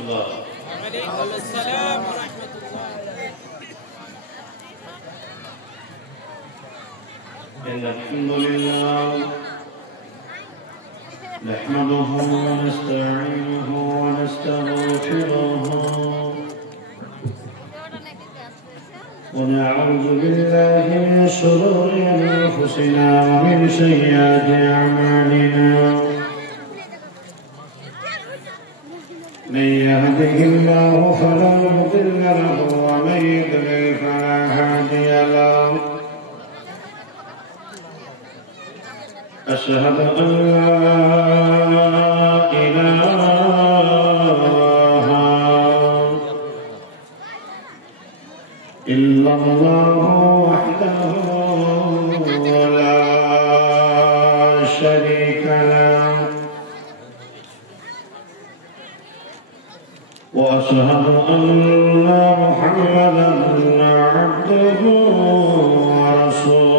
الله. وعليكم السلام ورحمة الله. إن الحمد لله نحمده ونستعينه ونستغفره ونعوذ بالله من شرور أنفسنا ومن سيئات أعمالنا. من يهده الله فلا مضل له ومن يضلل فلا هادي له. أشهد أن لا إله إلا الله وحده لا شريك له. وأشهد أن محمدا عبده ورسوله.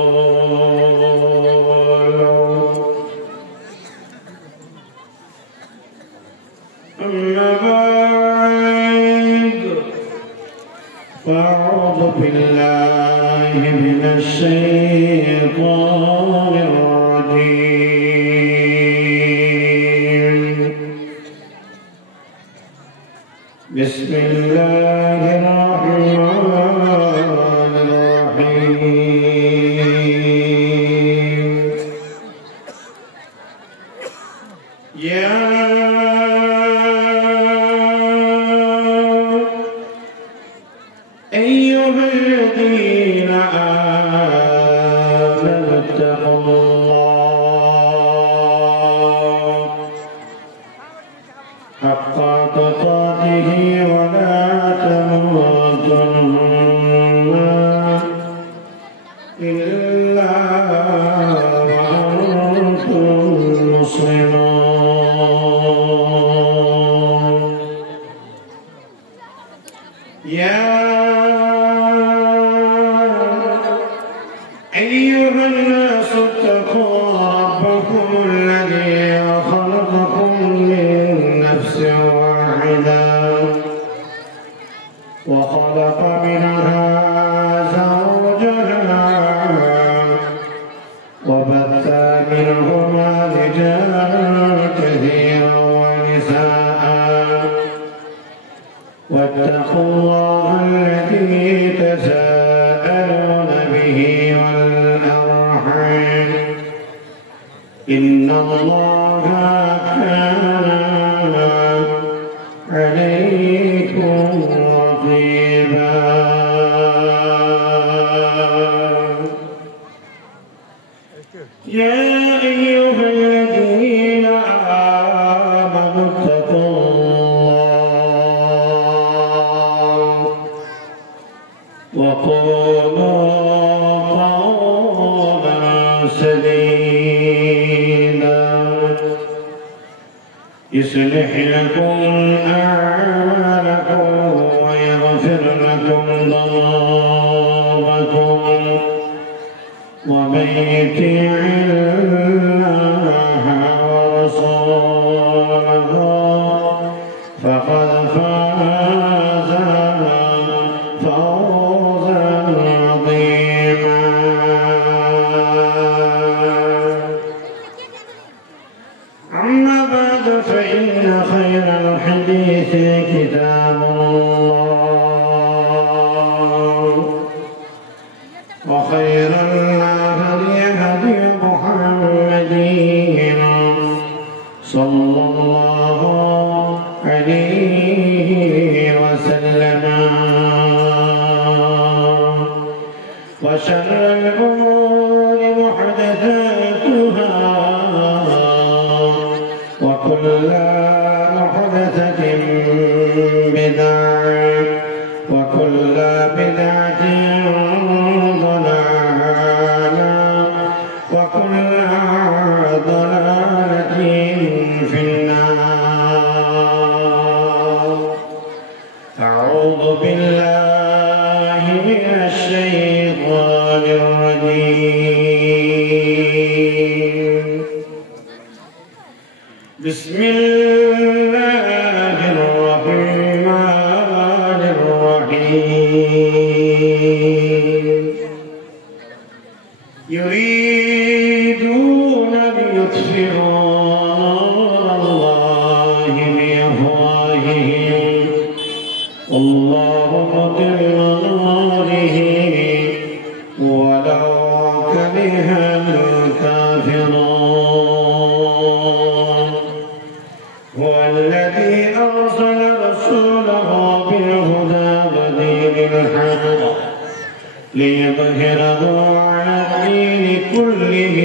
أما بعد فأعوذ بالله من الشيطان الرجيم. بسم الله الرحمن الرحيم. يا أيها الذين آمنوا اتقوا الله حق تقاته ولا تموتن إلا وأنتم مسلمون. يا أيها الناس اتقوا ربكم الذي خلقكم من نفس واحدة وخلق منها زوجها وبث منهما رجالا كثيرا ونساء. واتقوا الله الذي تساءلون به والأرحام إن الله كان عليكم رقيبا. يا أيها الذين آمنوا اتقوا الله وقولوا قولا سديدا يصلح لكم أعمالكم ويغفر لكم ذنوبكم ومن يطع الله ورسوله فقد فاز فوزا عظيما. أما بعد فإن خير الحديث كتاب الله وخير الهدي هدي محمد صلى الله عليه وسلم. وشر الأمور محدثاتها وكل محدثة بدعة وكل بدعة ضلالة وكل ضلالة في النار. أعوذ بالله من الشيطان الرجيم. بسم الله الرحمن بأفواههم والله متم نوره ولو كره الكافرون هو الذي أرسل رسوله بالهدى ودين الحق ليظهره على الدين كله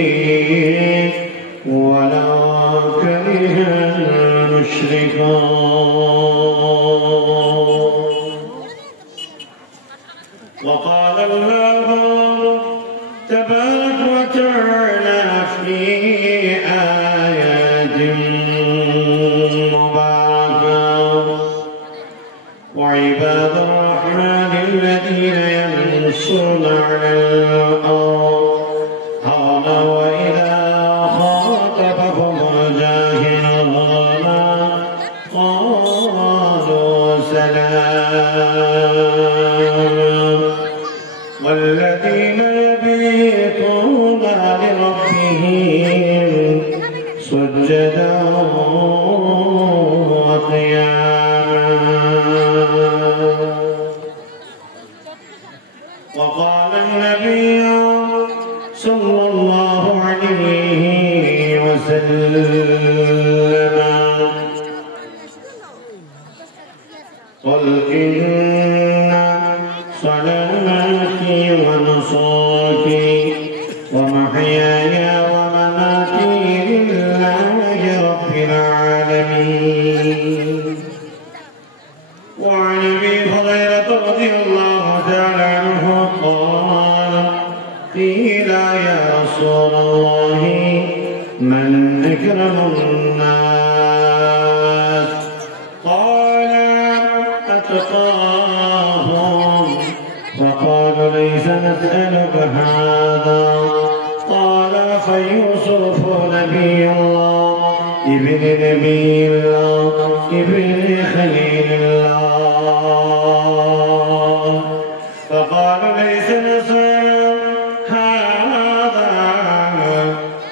ولو كره المشركون وقال الله تبارك وتعالى في آيات مباركات وعباد الرحمن الذين يمشون على الأرض هونا وإذا خاطبهم الجاهلون قالوا سلام والذين يبيتون لربهم سجدا وقياما وقال النبي صلى الله عليه وسلم قل إن صلاتي ونسكي ومحياي ومماتي لله رب العالمين وعن أبي هريرة رضي الله تعالى عنه قال قيل يا رسول الله من أكرم الناس قال أتقاهم فقال ليس نسألك هذا قال فيوسف نبي الله ابن نبي الله ابن خليل الله فقال ليس نسألك هذا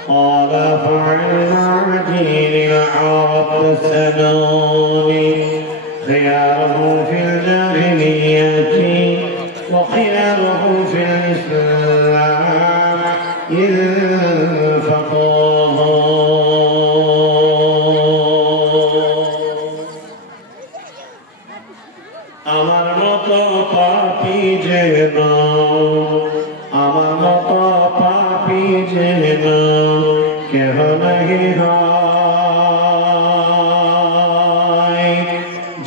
قال فعن معدين العرب تسألوني خيارهم في الجاهلية وخيارهم في الإسلام إذ فقهوا আমার মতো পাপী যেন আমার মতো পাপী যেন কেহ নাহি হয়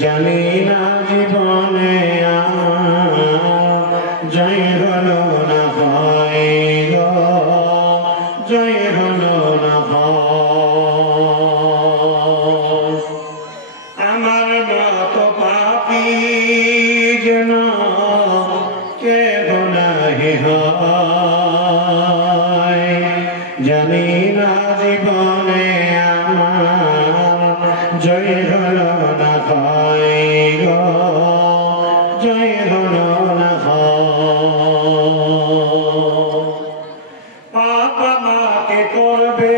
জানি না জীবনে জয় হলো না হয় জয় হলো না হয় আমার মতো পাপী যেন কেহ নাহি হয় জানি না জীবনে আমার জয় হলো না হয় জয় হলো না হয় পাপ আমাকে করবে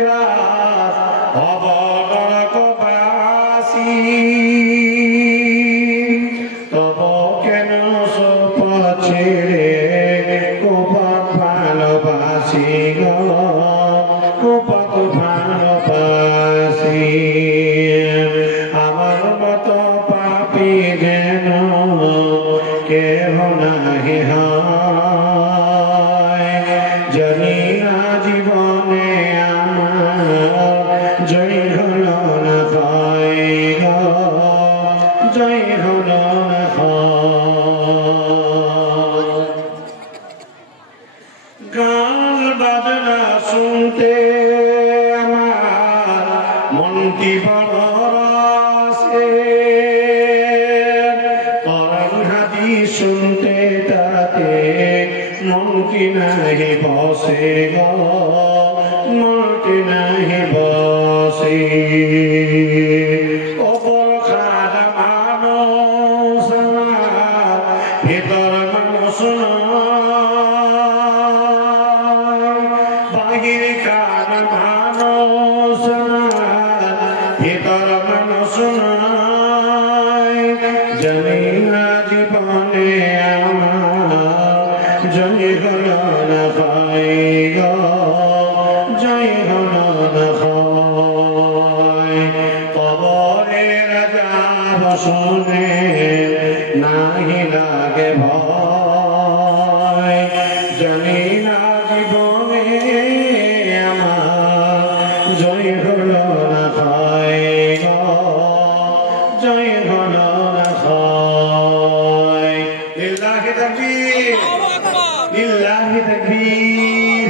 গ্রাস হব নরকবাসী তব কেন সপ ছেড়ে কোপাত ভালোবাসি কোপাত ভালোবাসি আমার মতো পাপী যেন কেহ নাহি হয় জানি না জীবনে আমার জয় হলো না হয় জয় হলো না হয় গান বাজনা শুনতে আমার মনটি বড় রসে কোরআন হাদিস শুনতে তাতে মনটি নাহি বসে গো মনটি নাহি বসে ওপর খানা মানুষ ভিতর মানুষ বাহির খানা মানুষ ভিতর মানুষ শুনে নাহি লাগে ভয় জানি না জীবনে আমার জয় হলো না হয় জয় হলো না হয় লিল্লাহি তাকবীর লিল্লাহি তাকবীর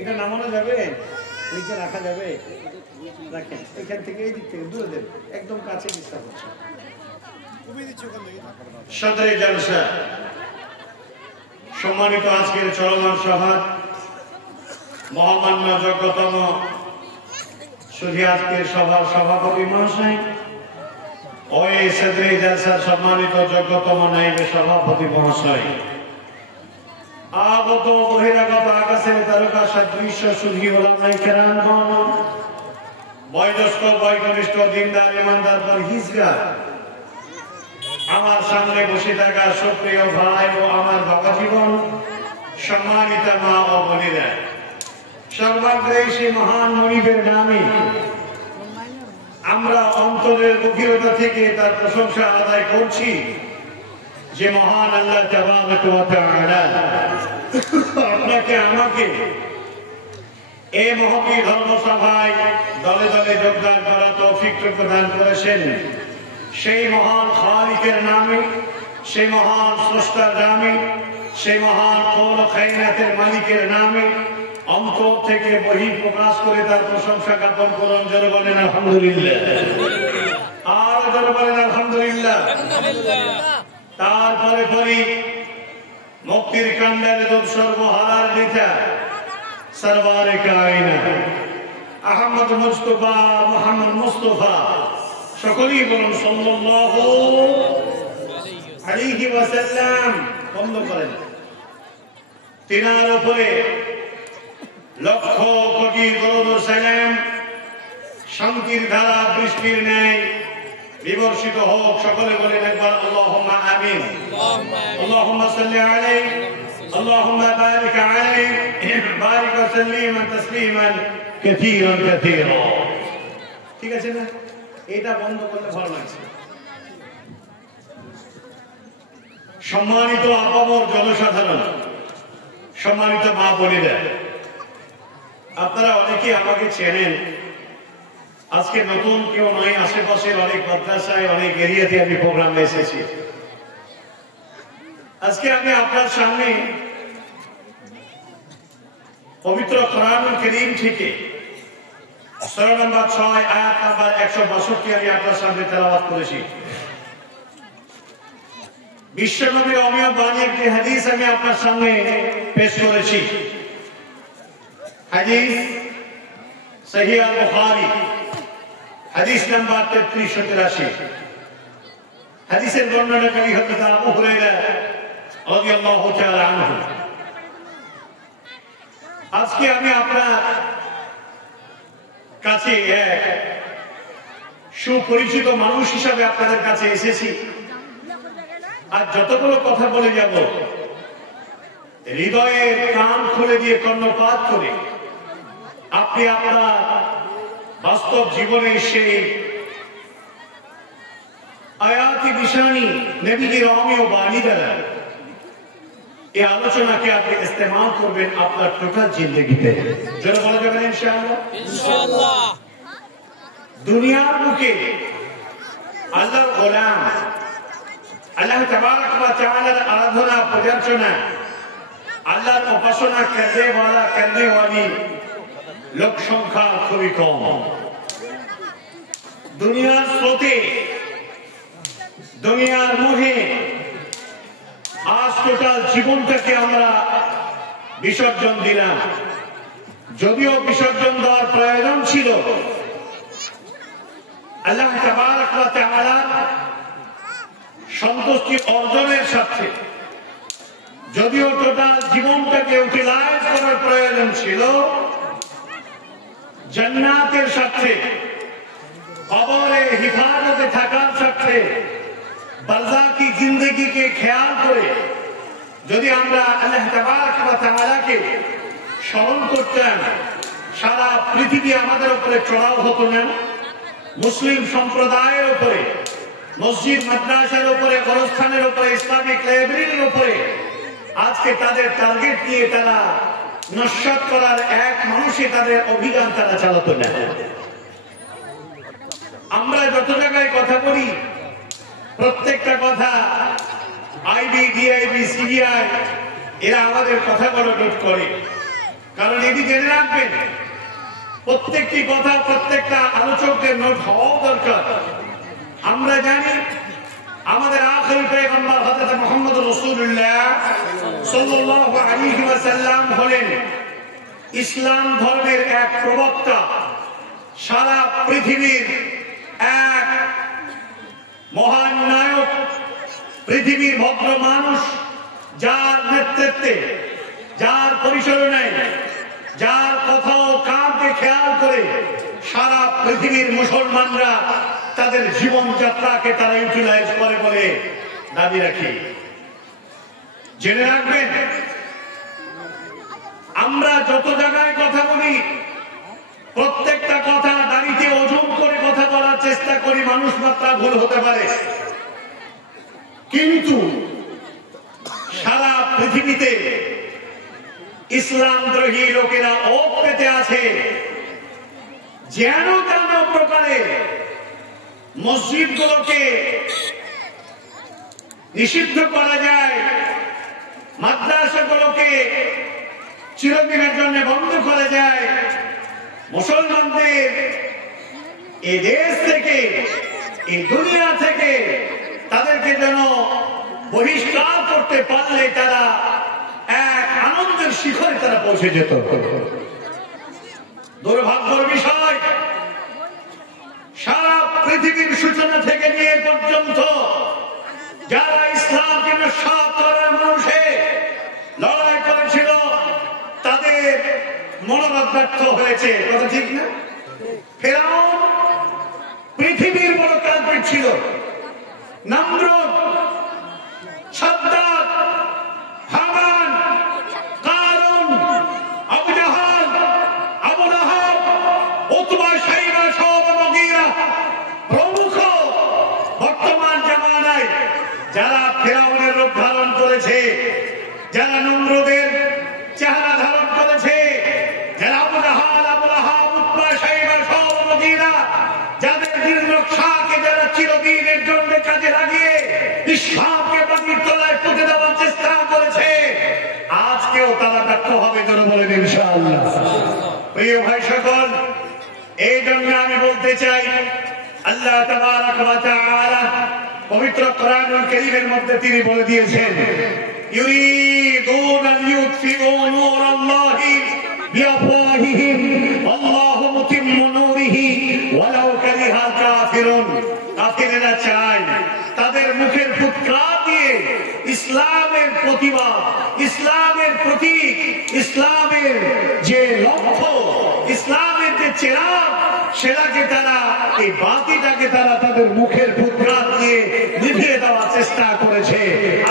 এটা নামানো যাবে নিচে রাখা যাবে রাখেন এখান থেকে এই দিক থেকে দূরে দেন একদম কাছে ডিস্টার্ব হচ্ছে সদরে জলসা সম্মানিত আজকের চলমান সভা মহামান্য যোগ্যতম শুধু আজকের সভার সভাপতি মহাশয় ওই সদরে জলসার সম্মানিত যোগ্যতম নাইবে সভাপতি মহাশয় আগত বহিরাগত আকাশের তারকা সদৃশ্য সুধী ওলামায়ে কেরামগণ বয়োজ্যেষ্ঠ বয়োকনিষ্ঠ দিনদার ইমানদার পরহেজগার আমার সামনে বসে থাকা সুপ্রিয় ভাই ও আমার বাবা জীবন সম্মানিত মা ও বোনেরা সর্বাগ্রে সেই মহান মনিবের নামে আমরা অন্তরের গভীরতা থেকে তার প্রশংসা আদায় করছি যে মহান আল্লাহ তাবারক ওয়া তাআলা আপনাকে আমাকে এই মহতী ধর্মসভায় দলে দলে যোগদান করার তৌফিক প্রদান করেছেন সেই মহান খালিকের নামে সেই মহান স্রষ্টার নামে সেই মহান কৌল খায়নাতের মালিকের নামে অন্তর থেকে বহিঃপ্রকাশ করে তার প্রশংসা জ্ঞাপন করুন জোরে বলেন আলহামদুলিল্লাহ আর জোরে বলেন আলহামদুলিল্লাহ তারপরে পরে মুক্তির কান্ডারে সর্বহারার নেতা সরওয়ারে কায়নাত আহমদ মুস্তাফা মুহাম্মদ মুস্তাফা সকলেই বলুন সাল্লাল্লাহু আলাইহি ওয়াসাল্লাম বন্ধ করেন তিনার উপরে লক্ষ কোটি দরুদ ও সালাম শান্তির ধারা বৃষ্টির ন্যায় বিবর্ষিত হোক সকলে বলেন একবার আল্লাহুম্মা আমিন আল্লাহুম্মা সাল্লি আলাইহি আল্লাহুম্মা বারিক আলাইহি বারিক ওয়া সাল্লিমান তাসলিমান কাসীরান কাসীরা ঠিক আছে না এটা বন্ধ করলে ভালো লাগছে সম্মানিত আপামর জনসাধারণ সম্মানিত মা বোনেরা আপনারা অনেকে আমাকে চেনেন আজকে নতুন কেউ নয় আশেপাশের অনেক মাদ্রাসায় অনেক এরিয়াতে আমি প্রোগ্রামে এসেছি আজকে আমি আপনার সামনে পবিত্র কোরআনুল কারীম থেকে সূরা নম্বর 6 আয়াত নম্বর 162 আমি আপনার সামনে তেলাওয়াত করেছি বিশ্বনবীর অমীয় বাণী একটি হাদিস আমি আপনার সামনে পেশ করেছি হাদিস সহিহ আল বুখারী হাদিস নাম্বার 3383 হাদিসের বর্ণনাকারী হযরত আবু হুরায়রা রাদিয়াল্লাহু তাআলা আনহু আজকে আমি আপনার কাছে এক সুপরিচিত মানুষ হিসাবে আপনাদের কাছে এসেছি আর যতগুলো কথা বলে যাব হৃদয়ের কান খুলে দিয়ে কর্ণপাত করে আপনি আপনার বাস্তব জীবনে সেই আয়াতি নিশানি নবীজির অমীয় বাণী দ্বারা এই আলোচনাকে আপনি ইস্তেমাল করবেন আপনার টোটাল জিন্দেগিতে যারা বলা যাবেন ইনশাআল্লাহ ইনশাআল্লাহ দুনিয়ার বুকে আল্লাহর গোলাম আল্লাহ তাবারক ওয়া তাআলার আরাধনা পূজার্চনা আল্লাহর উপাসনা করনে वाली লোক সংখ্যা খুবই কম দুনিয়ার স্রোতে দুনিয়ার মোহে আজ টোটাল জীবনটাকে আমরা বিসর্জন দিলাম যদিও বিসর্জন দেওয়ার প্রয়োজন ছিল আল্লাহ তাবারক ওয়া তাআলা সন্তুষ্টি অর্জনের সাথে যদিও টোটাল জীবনটাকে ইউটিলাইজ করার প্রয়োজন ছিল জান্নাতের সাথে কবরে হিফাজতে থাকার সাথে বারজাকি জিন্দেগিকে খেয়াল করে যদি আমরা আল্লাহ তাবারক ওয়া তাআলাকে স্মরণ করতাম সারা পৃথিবী আমাদের উপরে চড়াও হতো না মুসলিম সম্প্রদায়ের উপরে মসজিদ মাদ্রাসার উপরে, গোরস্থানের উপরে, ইসলামিক লাইব্রেরির উপরে আজকে তাদের টার্গেট নিয়ে তারা নস্যাৎ করার এক মানুষে তাদের অভিযান তারা চালাতো না। আমরা যত জায়গায় কথা বলি প্রত্যেকটা কথা আইবি, ডিআইবি, সিবিআই এরা আমাদের কথাগুলো নোট করে। কারণ এটি জেনে রাখবেন প্রত্যেকটি কথা প্রত্যেকটা আলোচকদের নোট হওয়াও দরকার। আমরা জানি আমাদের আখির পয়গম্বর হযরত মুহাম্মদ রাসূলুল্লাহ সাল্লাল্লাহু আলাইহি ওয়াসাল্লাম হলেন ইসলাম ধর্মের এক প্রবক্তা, সারা পৃথিবীর এক মহান নায়ক, পৃথিবীর ভদ্র মানুষ, যার নেতৃত্বে, যার পরিচালনায়, যার কথা ও কামকে খেয়াল করে সারা পৃথিবীর মুসলমানরা তাদের জীবনযাত্রাকে তারা ইউটিলাইজ করে বলে দাবি রাখি। জেনে রাখবেন আমরা যত জায়গায় কথা বলি প্রত্যেকটা কথা দাঁড়িয়ে ওজন করে কথা বলার চেষ্টা করি, মানুষ মাত্রা ভুল হতে পারে, কিন্তু সারা পৃথিবীতে ইসলাম দ্রোহী লোকেরা ওপ পেতে আছে। যেন তেন প্রকারে মসজিদগুলোকে নিষিদ্ধ করা যায়, মাদ্রাসাগুলোকে চিরদিনের জন্য বন্ধ করা যায়, মুসলমানদের এই দেশ থেকে, এই দুনিয়া থেকে তাদেরকে যেন বহিষ্কার করতে পারলে তারা এক আনন্দের শিখরে তারা পৌঁছে যেত। দুর্ভাগ্যের বিষয় সারা পৃথিবীর সূচনা থেকে নিয়ে পর্যন্ত যারা ইসলামকে নস্যাৎ করার মানুষে লড়াই করেছিল তাদের মনোভাব ব্যর্থ হয়েছে। কথা ঠিক না? ফিরআউন পৃথিবীর বড় কালপ্রিট ছিল, নমরুদ, সাদ্দাত, হামান, কারুন, আবু জাহাল, আবু লাহাব, উতবা, শাইবা, শুআবা, মুগীরা প্রমুখ বর্তমান জামানায় যারা ফিরআউনের রূপ ধারণ করেছে, যারা নমরুদের চেহারা ধারণ করেছে, যারা আবু জাহাল, আবু লাহাব, উতবা, শাইবা, শুআবা, মুগীরা যাদের নির্লক্ষাকে যারা চিরদিনের জন্য কাজে লাগিয়ে ইসলামকে মাটির তলায় পুঁতে দেওয়ার চেষ্টা করেছে, আজকেও তারা ব্যর্থ হবে যেন বলেন ইনশাআল্লাহ। প্রিয় ভাই সকল, এই জন্য আমি বলতে চাই আল্লাহ তাবারক ওয়া তাআলা পবিত্র কোরআনুল কারীমের মধ্যে তিনি বলে দিয়েছেন, ইউরিদুনা লিইউতফিউ নূরাল্লাহি বিআফওয়াহিহিম আল্লাহু মুতিম্মু নূরিহি ওয়ালাউ কারিহাল কাফিরুন। কাফিররা চায় তাদের মুখের ফুৎকার দিয়ে ইসলামের প্রতিবাদ, ইসলামের প্রতীক, ইসলামের যে লক্ষ্য, ইসলামের যে চেরাগ, সেটাকে তারা, এই বাতিটাকে তারা তাদের মুখের ফুৎকার দিয়ে নিভিয়ে দেওয়ার চেষ্টা করেছে।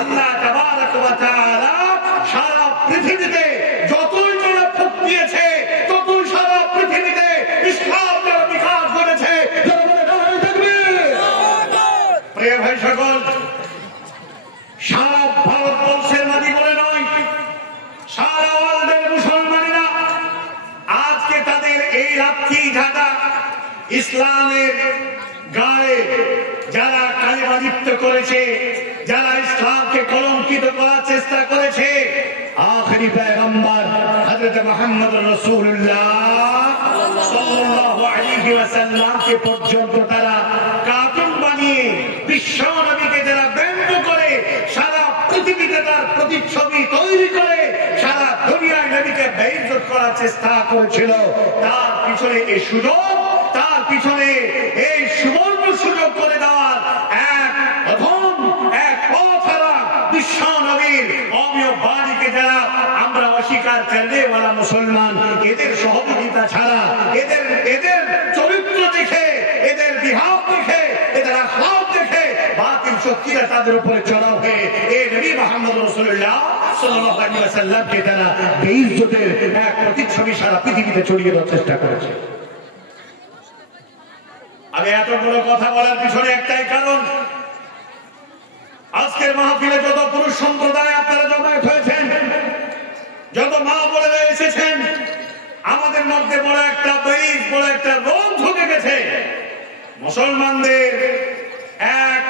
আল্লাহ তাবারক ওয়া তাআলা সারা পৃথিবীতে যতই যারা ফুৎ দিয়েছে ততই সারা পৃথিবীতে ইসলাম যারা বিকাশ করেছে। প্রিয় ভাই সকল, সারা ভারতবর্ষের মাটি বলে নয়, সারা ওয়ার্ল্ডের মুসলমানেরা আজকে তাদের এই লাথি ঝাঁটা ইসলামের গায়ে যারা কালিমালিপ্ত করেছে, যারা ইসলামকে কলঙ্কিত করার চেষ্টা করেছে, আখেরি পয়গম্বর হযরত মুহাম্মদ রাসূলুল্লাহ সাল্লাল্লাহু আলাইহি ওয়াসাল্লামকে পর্যন্ত তারা কার্টুন বানিয়ে বিশ্ব নবীকে যারা ব্যঙ্গ করে সারা পৃথিবীতে তার প্রতিচ্ছবি তৈরি করে সারা দুনিয়ায় নবীকে বেইজ্জত করার চেষ্টা করেছিল। তার পিছনে এই সুযোগ, তার পিছনে এই সুবর্ণ সুযোগ করে দেওয়ার এক অধম, এক পথহারা বিশ্ব নবীর অমীয় বাণীকে যারা আমরা অস্বীকার করনেওয়ালা মুসলমান, এদের সহযোগিতা ছাড়া, এদের চরিত্র দেখে, এদের বিহার দেখে, এদের আখলাক দেখে বাতিল শক্তিরা তাদের উপরে চড়াও হয়ে এই নবী মুহাম্মদ রাসূলুল্লাহ সাল্লাল্লাহু আলাইহি ওয়াসাল্লামকে তারা বেইজ্জতের এক প্রতিচ্ছবি সারা পৃথিবীতে ছড়িয়ে দেওয়ার চেষ্টা করেছে। আমি এত বড় কথা বলার পিছনে একটাই কারণ, আজকের মাহফিলে যত পুরুষ সম্প্রদায় আপনারা জমায়েত হয়েছেন, যত মা বোনেরা এসেছেন, আমাদের মধ্যে বড় একটা বীজ, বড় একটা রোগ ঢুকে গেছে। মুসলমানদের এক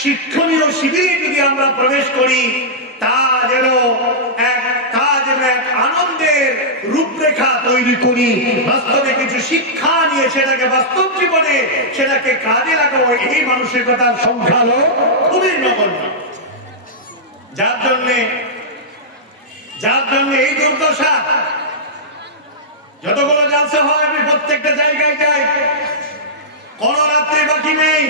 শিক্ষণীয় শিবিরে যদি আমরা প্রবেশ করি, তা যেন এক আনন্দের রূপরেখা তৈরি করি, বাস্তবে কিছু শিক্ষা নিয়ে সেটাকে বাস্তব জীবনে সেটাকে কাজে লাগাবো, এই মানসিকতার সংখ্যা হলো খুবই নগণ্য। যার জন্য এই দুর্দশা। যতগুলো জালসা হয় আমি প্রত্যেকটা জায়গায় যাই, কোন রাত্রি বাকি নেই,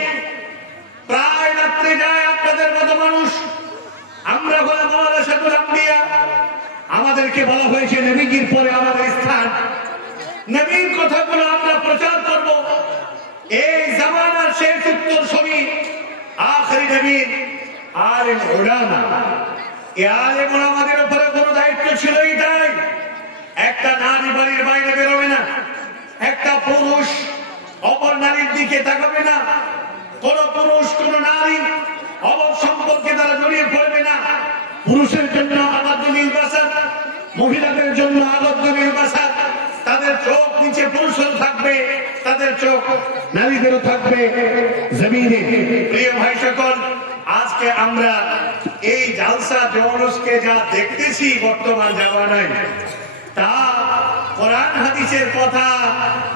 প্রায় রাত্রি যায় আপনাদের মতো মানুষ। আমরা বলে মাদ্রাসাতুল আম্বিয়া, আমাদেরকে বলা হয়েছে নবীজির পরে আমাদের স্থান, নবীর কথাগুলো আমরা প্রচার করব। এই জামানার শেষ উত্তরসূরি আখেরি নবীর আলেম উলামা, এই আলেম উলামাদের উপরে কোনো দায়িত্ব ছিলই তাই। একটা নারী বাড়ির বাইরে বেরোবে না, একটা পুরুষ অপর নারীর দিকে তাকাবে না, কোন পুরুষ কোন নারী অবর সম্পর্কে তারা জড়িয়ে পড়বে না। পুরুষের জন্য আবদ্ধ নির্বাচন, মহিলাদের জন্য আবদ্ধ নির্বাচন। তাদের চোখ নিচে পুরুষের থাকবে, তাদের চোখ নারীদেরও থাকবে জমিনে। প্রিয় ভাই সকল, আজকে আমরা এই জালসা জৌলুসকে যা দেখতেছি বর্তমান জামানায়, তা কোরআন হাদিসের কথা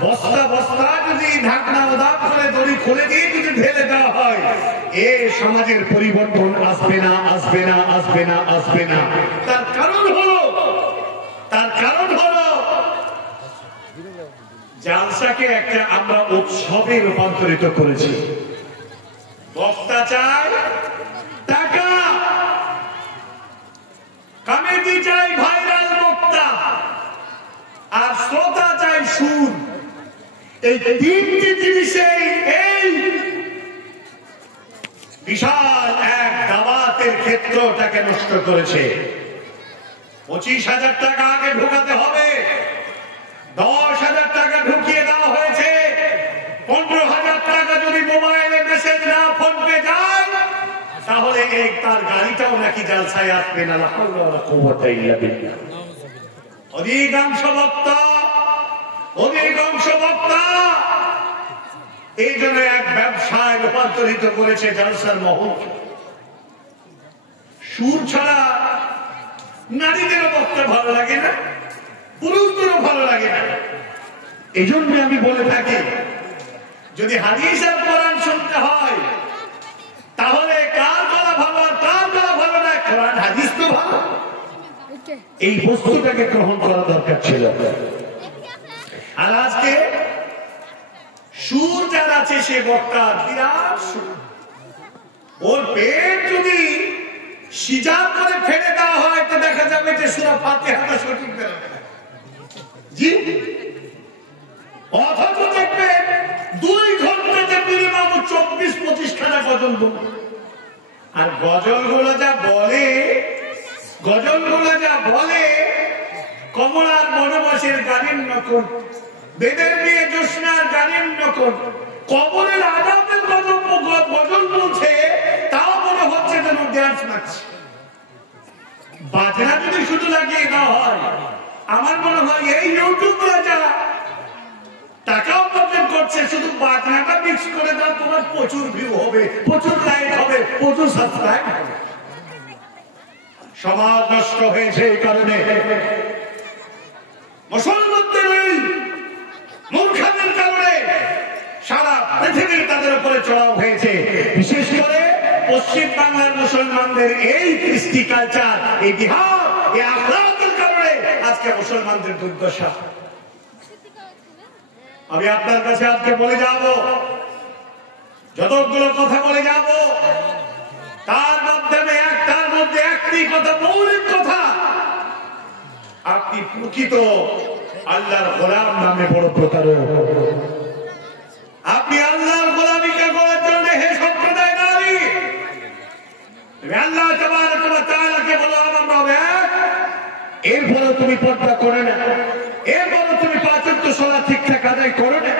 বস্তা বস্তা যদি ঢাকনা উদাপ করে দড়ি খুলে দিয়ে যদি ঢেলে দেওয়া হয়, এ সমাজের পরিবর্তন আসবে না, আসবে না, আসবে না, আসবে না। তার কারণ হলো জালসাকে একটা আমরা উৎসবে রূপান্তরিত করেছি। বক্তা চাই টাকা, কমিটি চাই ভাইরাল বক্তা, আর শ্রোতা চাই সুর। এই তিনটি জিনিসেই এই বিশাল এক দাওয়াতের ক্ষেত্রটাকে নষ্ট করেছে। 25,000 টাকা আগে ঢোকাতে হবে, 10,000 টাকা ঢুকিয়ে দেওয়া হয়েছে। 15,000 টাকা যদি মোবাইলে মেসেজ না ফোন পে যায়, তাহলে তার গাড়িটাও নাকি জালসায় আসবে না। অধিকাংশ বক্তা এই জন্য এক ব্যবসায় রূপান্তরিত করেছে জালসার মহল। সুর ছাড়া নারীদেরও বক্তা ভালো লাগে না, পুরুষদেরও ভালো লাগে না। এই জন্য আমি বলে থাকি, যদি হাদিস আর কোরআন শুনতে হয়, তাহলে কার গলা ভালো আর কার গলা ভালো না, কোরআন হাদিস তো ভালো। এই বস্তুটাকে গ্রহণ করা দরকার ছিল। আর আজকে সুর যার আছে সে বক্তা বিরাট সুর, ওর পেট যদি সিজার করে ফেলে দেওয়া হয় তো দেখা যাবে যে সূরা ফাতিহাটা সঠিক বেরোবে না। জি, অথচ দেখবেন 2 ঘন্টাতে মিনিমাম 24-25 খানা গজল বলবে। আর গজলগুলো যা বলে কমলার বনবাসের গানের নকল, বেদের মেয়ে জোৎস্নার গানের নকল, কবরের আজাবের গজল বলছে, তাও মনে হচ্ছে যেন ড্যান্স নাচছে। বাজনা যদি শুধু লাগিয়ে দেওয়া হয়, আমার মনে হয় এই ইউটিউবরা যারা টাকা উপার্জন করছে, শুধু বাজনাটা মিক্স করে দাও, তোমার প্রচুর ভিউ হবে, প্রচুর লাইক হবে, প্রচুর সাবস্ক্রাইব হবে। সমাজ নষ্ট হয়েছে এই কারণে। মুসলমানদের এই মূর্খাদের কারণে সারা পৃথিবীর তাদের উপরে চড়াও হয়েছে। বিশেষ করে পশ্চিম বাংলার মুসলমানদের এই কৃষ্টি কালচার, এই বিহার, এই আখলাকের কারণে আজকে মুসলমানদের দুর্দশা। আমি আপনার কাছে আজকে বলে যাব, যতগুলো কথা বলে যাব, তার মাধ্যমে একটার মধ্যে একটি কথা, মৌলিক কথা, আপনি প্রকৃত আল্লাহর গোলাম নামে বড় প্রতারক। আপনি আল্লাহর গোলামিকে করার জন্য হে সম্প্রদায় নারী, আল্লাহ তাবারক ওয়া তাআলাকে বলো আমার রব এক, এরপরেও তুমি পর্দা করে না, এরপরেও তুমি 5 ওয়াক্ত সালাত ঠিকঠাক আদায় করো না,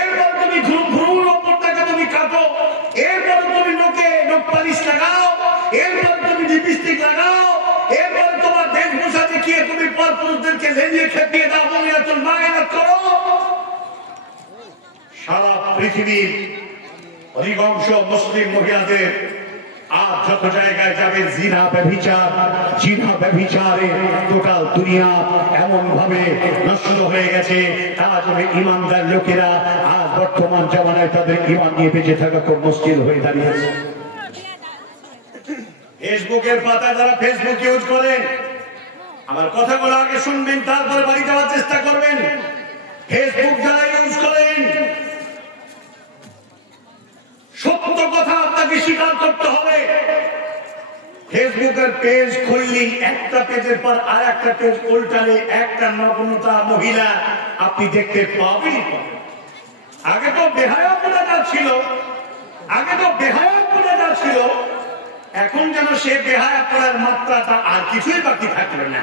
এরপর তুমি ভ্রুর ওপরটাকে তুমি কাটো, এরপর তুমি নখ পালিশ লাগাও, এরপর তুমি লিপস্টিক লাগাও, এরপর তোমার বেশভূষা দেখিয়ে তুমি পরপুরুষদেরকে লেলিয়ে খেপিয়ে দাও, মুমিনাতুল মাইনাত করো। সারা পৃথিবীর অধিকাংশ মুসলিম মহিলাদের আজ যত জায়গায় যাবে জিনা ব্যভিচারে টোটাল দুনিয়া এমন ভাবে নষ্ট হয়ে গেছে। তার জন্য ইমানদার লোকেরা আজ বর্তমান জামানায় তাদের ইমান নিয়ে বেঁচে থাকা খুব মুশকিল হয়ে দাঁড়িয়েছে। ফেসবুকের পাতা যারা ফেসবুক ইউজ করেন, আমার কথাগুলো আগে শুনবেন, তারপর বাড়ি যাওয়ার চেষ্টা করবেন। ফেসবুক যারা ইউজ করেন, সত্য কথা আপনাকে স্বীকার করতে হবে। ফেসবুকের পেজ খুললি একটা পেজের পর আর একটা পেজ উল্টালে একটা নগ্নতা মহিলা আপনি দেখতে পাবেন। আগে তো বেহায়াপনা ছিল, এখন যেন সে বেহায়াপনার মাত্রাটা আর কিছুই বাকি থাকলো না।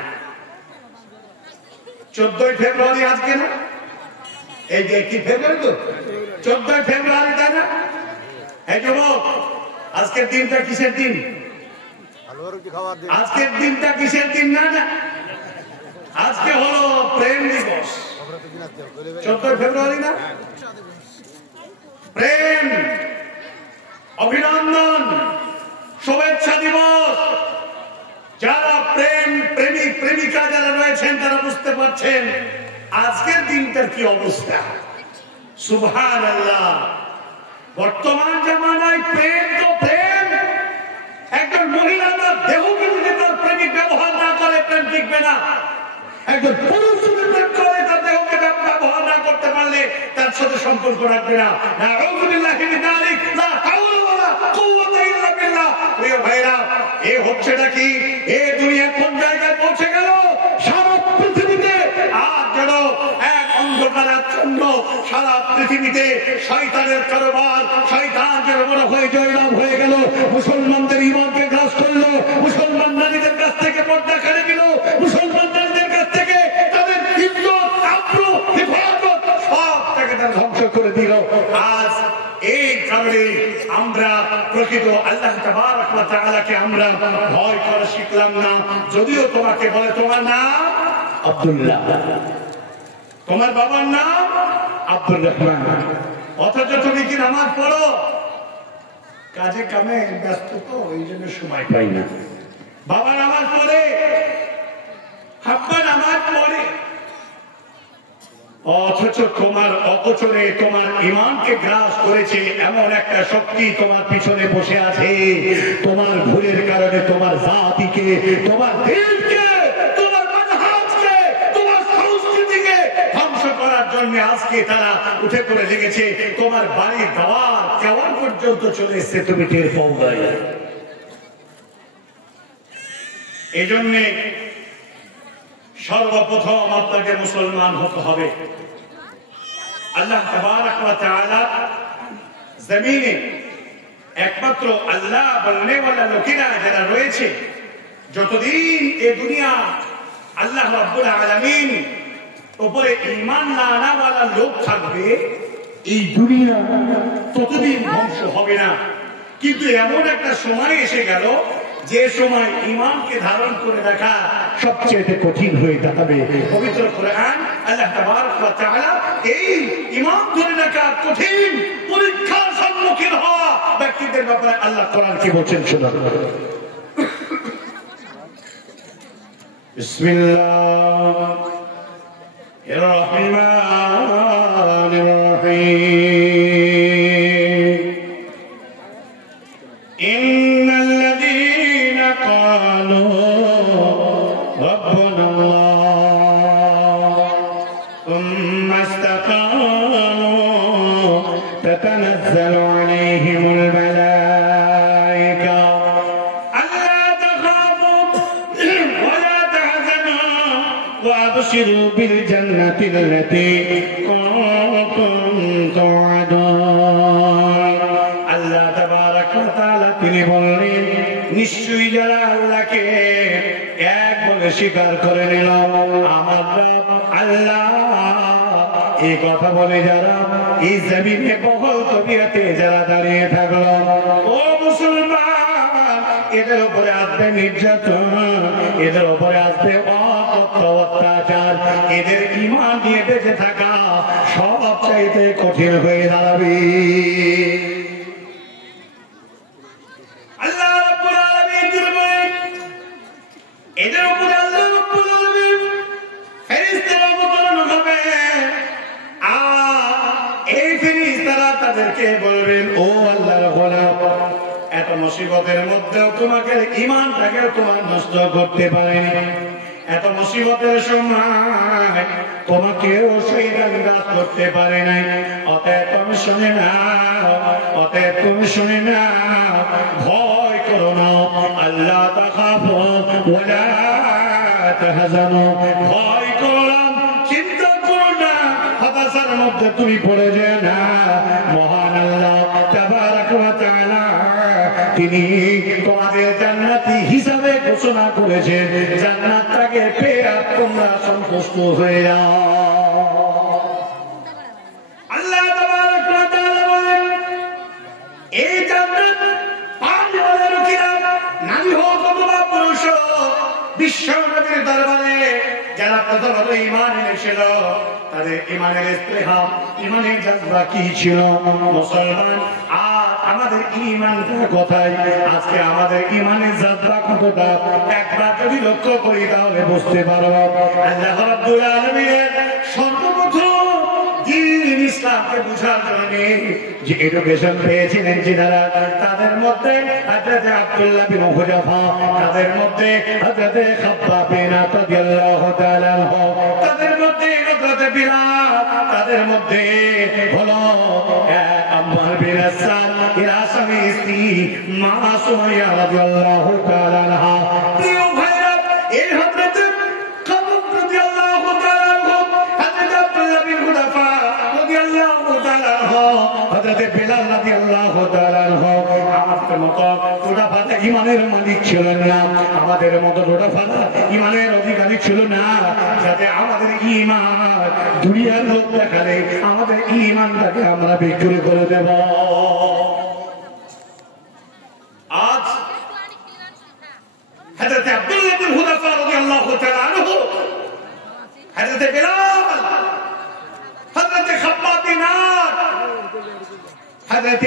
14 ফেব্রুয়ারি আজকে না, এই যে কি ফেব্রুয়ারি, তো 14 ফেব্রুয়ারি, তাই না? এই যুবক, আজকের দিনটা কিসের দিন? আজকের দিনটা কিসের দিন? না না, আজকে হলো প্রেম দিবস। 14 ফেব্রুয়ারি না, প্রেম, অভিনন্দন, শুভেচ্ছা দিবস। যারা প্রেমিক প্রেমিকা যারা রয়েছেন তারা বুঝতে পারছেন আজকের দিনটার কি অবস্থা। সুবহানাল্লাহ। বর্তমান জামানায় প্রেম তো প্রেম, একজন মহিলা তার দেহকে যদি তার প্রেমিক ব্যবহার না করে প্রেম টিকবে না। একজন পুরুষ যদি প্রেম করে তার দেহকে ব্যবহার না করতে পারলে তার সাথে সম্পর্ক রাখবে না। নাউযু বিল্লাহি মিন যালিক, লা হাওলা ওয়ালা কুওয়াতা ইল্লা বিল্লাহ। প্রিয় ভাইরা, এ হচ্ছেটা কি? এ দুনিয়া কোন জায়গায় পৌঁছে গেল? সারা পৃথিবীতে আজ যেন এক অন্ধকারাচ্ছন্ন সারা পৃথিবীতে শয়তানের কারবার, শয়তান যেন বড় হয়ে জয়লাভ হয়ে গেল। মুসলমানদের ঈমানকে গ্রাস করলো, মুসলমান নারীদের কাছ থেকে পর্দা কেড়ে নিল, মুসলমান নারীদের কাছ থেকে তাদের ইজ্জত, আব্রু, হিফাজত সব থেকে তারা ধ্বংস করে দিল। আজ এই কারণে আমরা প্রকৃত আল্লাহ তাবারক ওয়া তাআলাকে আমরা ভয় করা শিখলাম না। যদিও তোমাকে বলে তোমার নাম আব্দুল্লাহ, তোমার বাবার নাম আব্দুর রহমান, অথচ তুমি কি নামাজ পড়ো? কাজে কামে ব্যস্ত তো, এই জন্য সময় পাই না। বাবা নামাজ পড়ে, আব্বা নামাজ পড়ে, অথচ তোমার অগোচরে তোমার ঈমানকে গ্রাস করেছে এমন একটা শক্তি তোমার পিছনে বসে আছে। তোমার ভুলের কারণে তোমার জাতিকে, তোমার দিনকে, তোমার মানহাজকে, তোমার সংস্কৃতিকে ধ্বংস করার জন্য আজকে তারা উঠে পড়ে লেগেছে। তোমার বাড়ির দেওয়ার পর্যন্ত চলে এসছে, তুমি টের পাও নাই। এই জন্যে সর্বপ্রথম আপনাকে মুসলমান হতে হবে। আল্লাহ তাবারক ওয়া তাআলা জমিনে একমাত্র আল্লাহ বলনে ওয়ালা লোকেরা যারা রয়েছে, যতদিন এই দুনিয়া আল্লাহ রাব্বুল আলামিন উপরে ঈমান না আনাওয়ালা লোক থাকবে, এই দুনিয়া ততদিন ধ্বংস হবে না। কিন্তু এমন একটা সময় এসে গেল যে সময় ঈমানকে ধারণ করে রাখা সবচেয়ে কঠিন হয়ে দাঁড়াবে। পবিত্র কোরআন আল্লাহ তাবারক ওয়া তাআলা এই ঈমান ধরে রাখা কঠিন পরীক্ষার সম্মুখীন হওয়া ব্যক্তিদের ব্যাপারে আল্লাহ কোরআন কি বলছেন শুনুন। বিসমিল্লাহির রহমানির রহিম। ইন্নাল্লাযীনা ক্বালু রাব্বুনাল্লাহ সুম্মা ইসতাকামু তাতানাজ্জালু আলাইহিমুল মালায়েকা আল্লা তাখাফু ওয়া লা তাহজানু ওয়া আবশিরু বিল জান্নাতিল্লাতী কুনতুম তুআদুন। আল্লাহ তাবারক ওয়া তাআলা তিনি বললেন, নিশ্চয়ই যারা আল্লাহকে এক বলে স্বীকার করে নিল, আমার রব আল্লাহ এই কথা বলে যারা এই জমিনে বহল তবিয়তে যারা দাঁড়িয়ে থাকলো, ও মুসলমান, এ এদের উপরে আসবে নির্যাতন, এদের উপরে আসবে অত্যাচার, এদের ঈমান নিয়ে বেঁচে থাকা সবচাইতে কঠিন হয়ে দাঁড়াবে। আল্লাহ রাব্বুল আলামিন বলেন, এদের উপরে আল্লাহ রাব্বুল আলামিন ফেরেশতারা অবতরণ হবে, আর এই ফেরেশতারা তাদেরকে বলবেন, ও আল্লাহর গোলাম, এত মুসিবতের মধ্যেও তোমাকে ঈমানটাকে তোমার নষ্ট করতে পারেনি, এত মুসিবতের সময় তোমাকেও শয়তান করতে পারে নাই, অতএব তুমি শুনে নাও, অতএব তুমি শুনে নাও, ভয় করো না, আল্লাহ তাখাফু ওয়ালা তাহজানু, ভয় করো না, চিন্তা করো না, হতাশার মধ্যে তুমি পড়ে যেও না। মহান আল্লাহ তাবারক ওয়া তাআলা তিনি তোমাদের জান্নাতি হিসাবে ঘোষণা করেছেন, জান্নাতটাকে পেয়ে তোমরা সন্তুষ্ট হয়ে যাও। আল্লাহ তাবারক ওয়া তাআলা বলেন, এই জান্নাত পান করার লোকেরা নারী হোক অথবা পুরুষ হোক, বিশ্ব নবীর দরবারে যারা প্রথমত ঈমান এনেছিল, তাদের ঈমানের ইস্তেহা, ঈমানের জজবা কি ছিল? মুসলমান, আর আমাদের ঈমানটা কোথায়? আজকে আমাদের ঈমানের জজবা কতটা একবার যদি লক্ষ্য করি তাহলে বুঝতে পারব। আল্লাহ রাব্বুল আলামিন সর্বপ্রথম দ্বীন ইসলামকে বুঝার জন্য যে এডুকেশন পেয়েছিলেন যিনারা, তাদের মধ্যে হযরত আব্দুল্লাহ বিন হুযাফা, তাদের মধ্যে হযরত খাব্বাব বিন রাদিয়াল্লাহু তাআলা আনহু, তাদের মধ্যে হযরত বিলাল, তাদের মধ্যে হলো আম্মার বিন আসাদ, এরা স্বামী স্ত্রী মা সুমাইয়া রাদিয়াল্লাহু তাআলা আনহা। প্রিয় ভাইরা, এই হযরত খাব্বাব রাদিয়াল্লাহু তাআলা আনহু, হযরত আব্দুল্লাহ বিন হুযাফা রাদিয়াল্লাহু তাআলা আনহু, হযরত বিলাল রাদিয়াল্লাহু তাআলা আনহু আমাদের মতো হুযাফাতে ঈমানের মালিক ছিলেন না, আমাদের মতো হুযাফাতে ঈমানের অধিকারী ছিল না, যাতে আমাদের ঈমান দুনিয়ার লোক দেখালে আমাদের ঈমানটাকে আমরা বিক্রি করে দেব। আজ হযরত আব্দুল্লাহ বিন হুযাফা রাদিয়াল্লাহু তাআলা আনহু, হযরত বিলাল, হযরত খাব্বাব বিন আদ, হযরত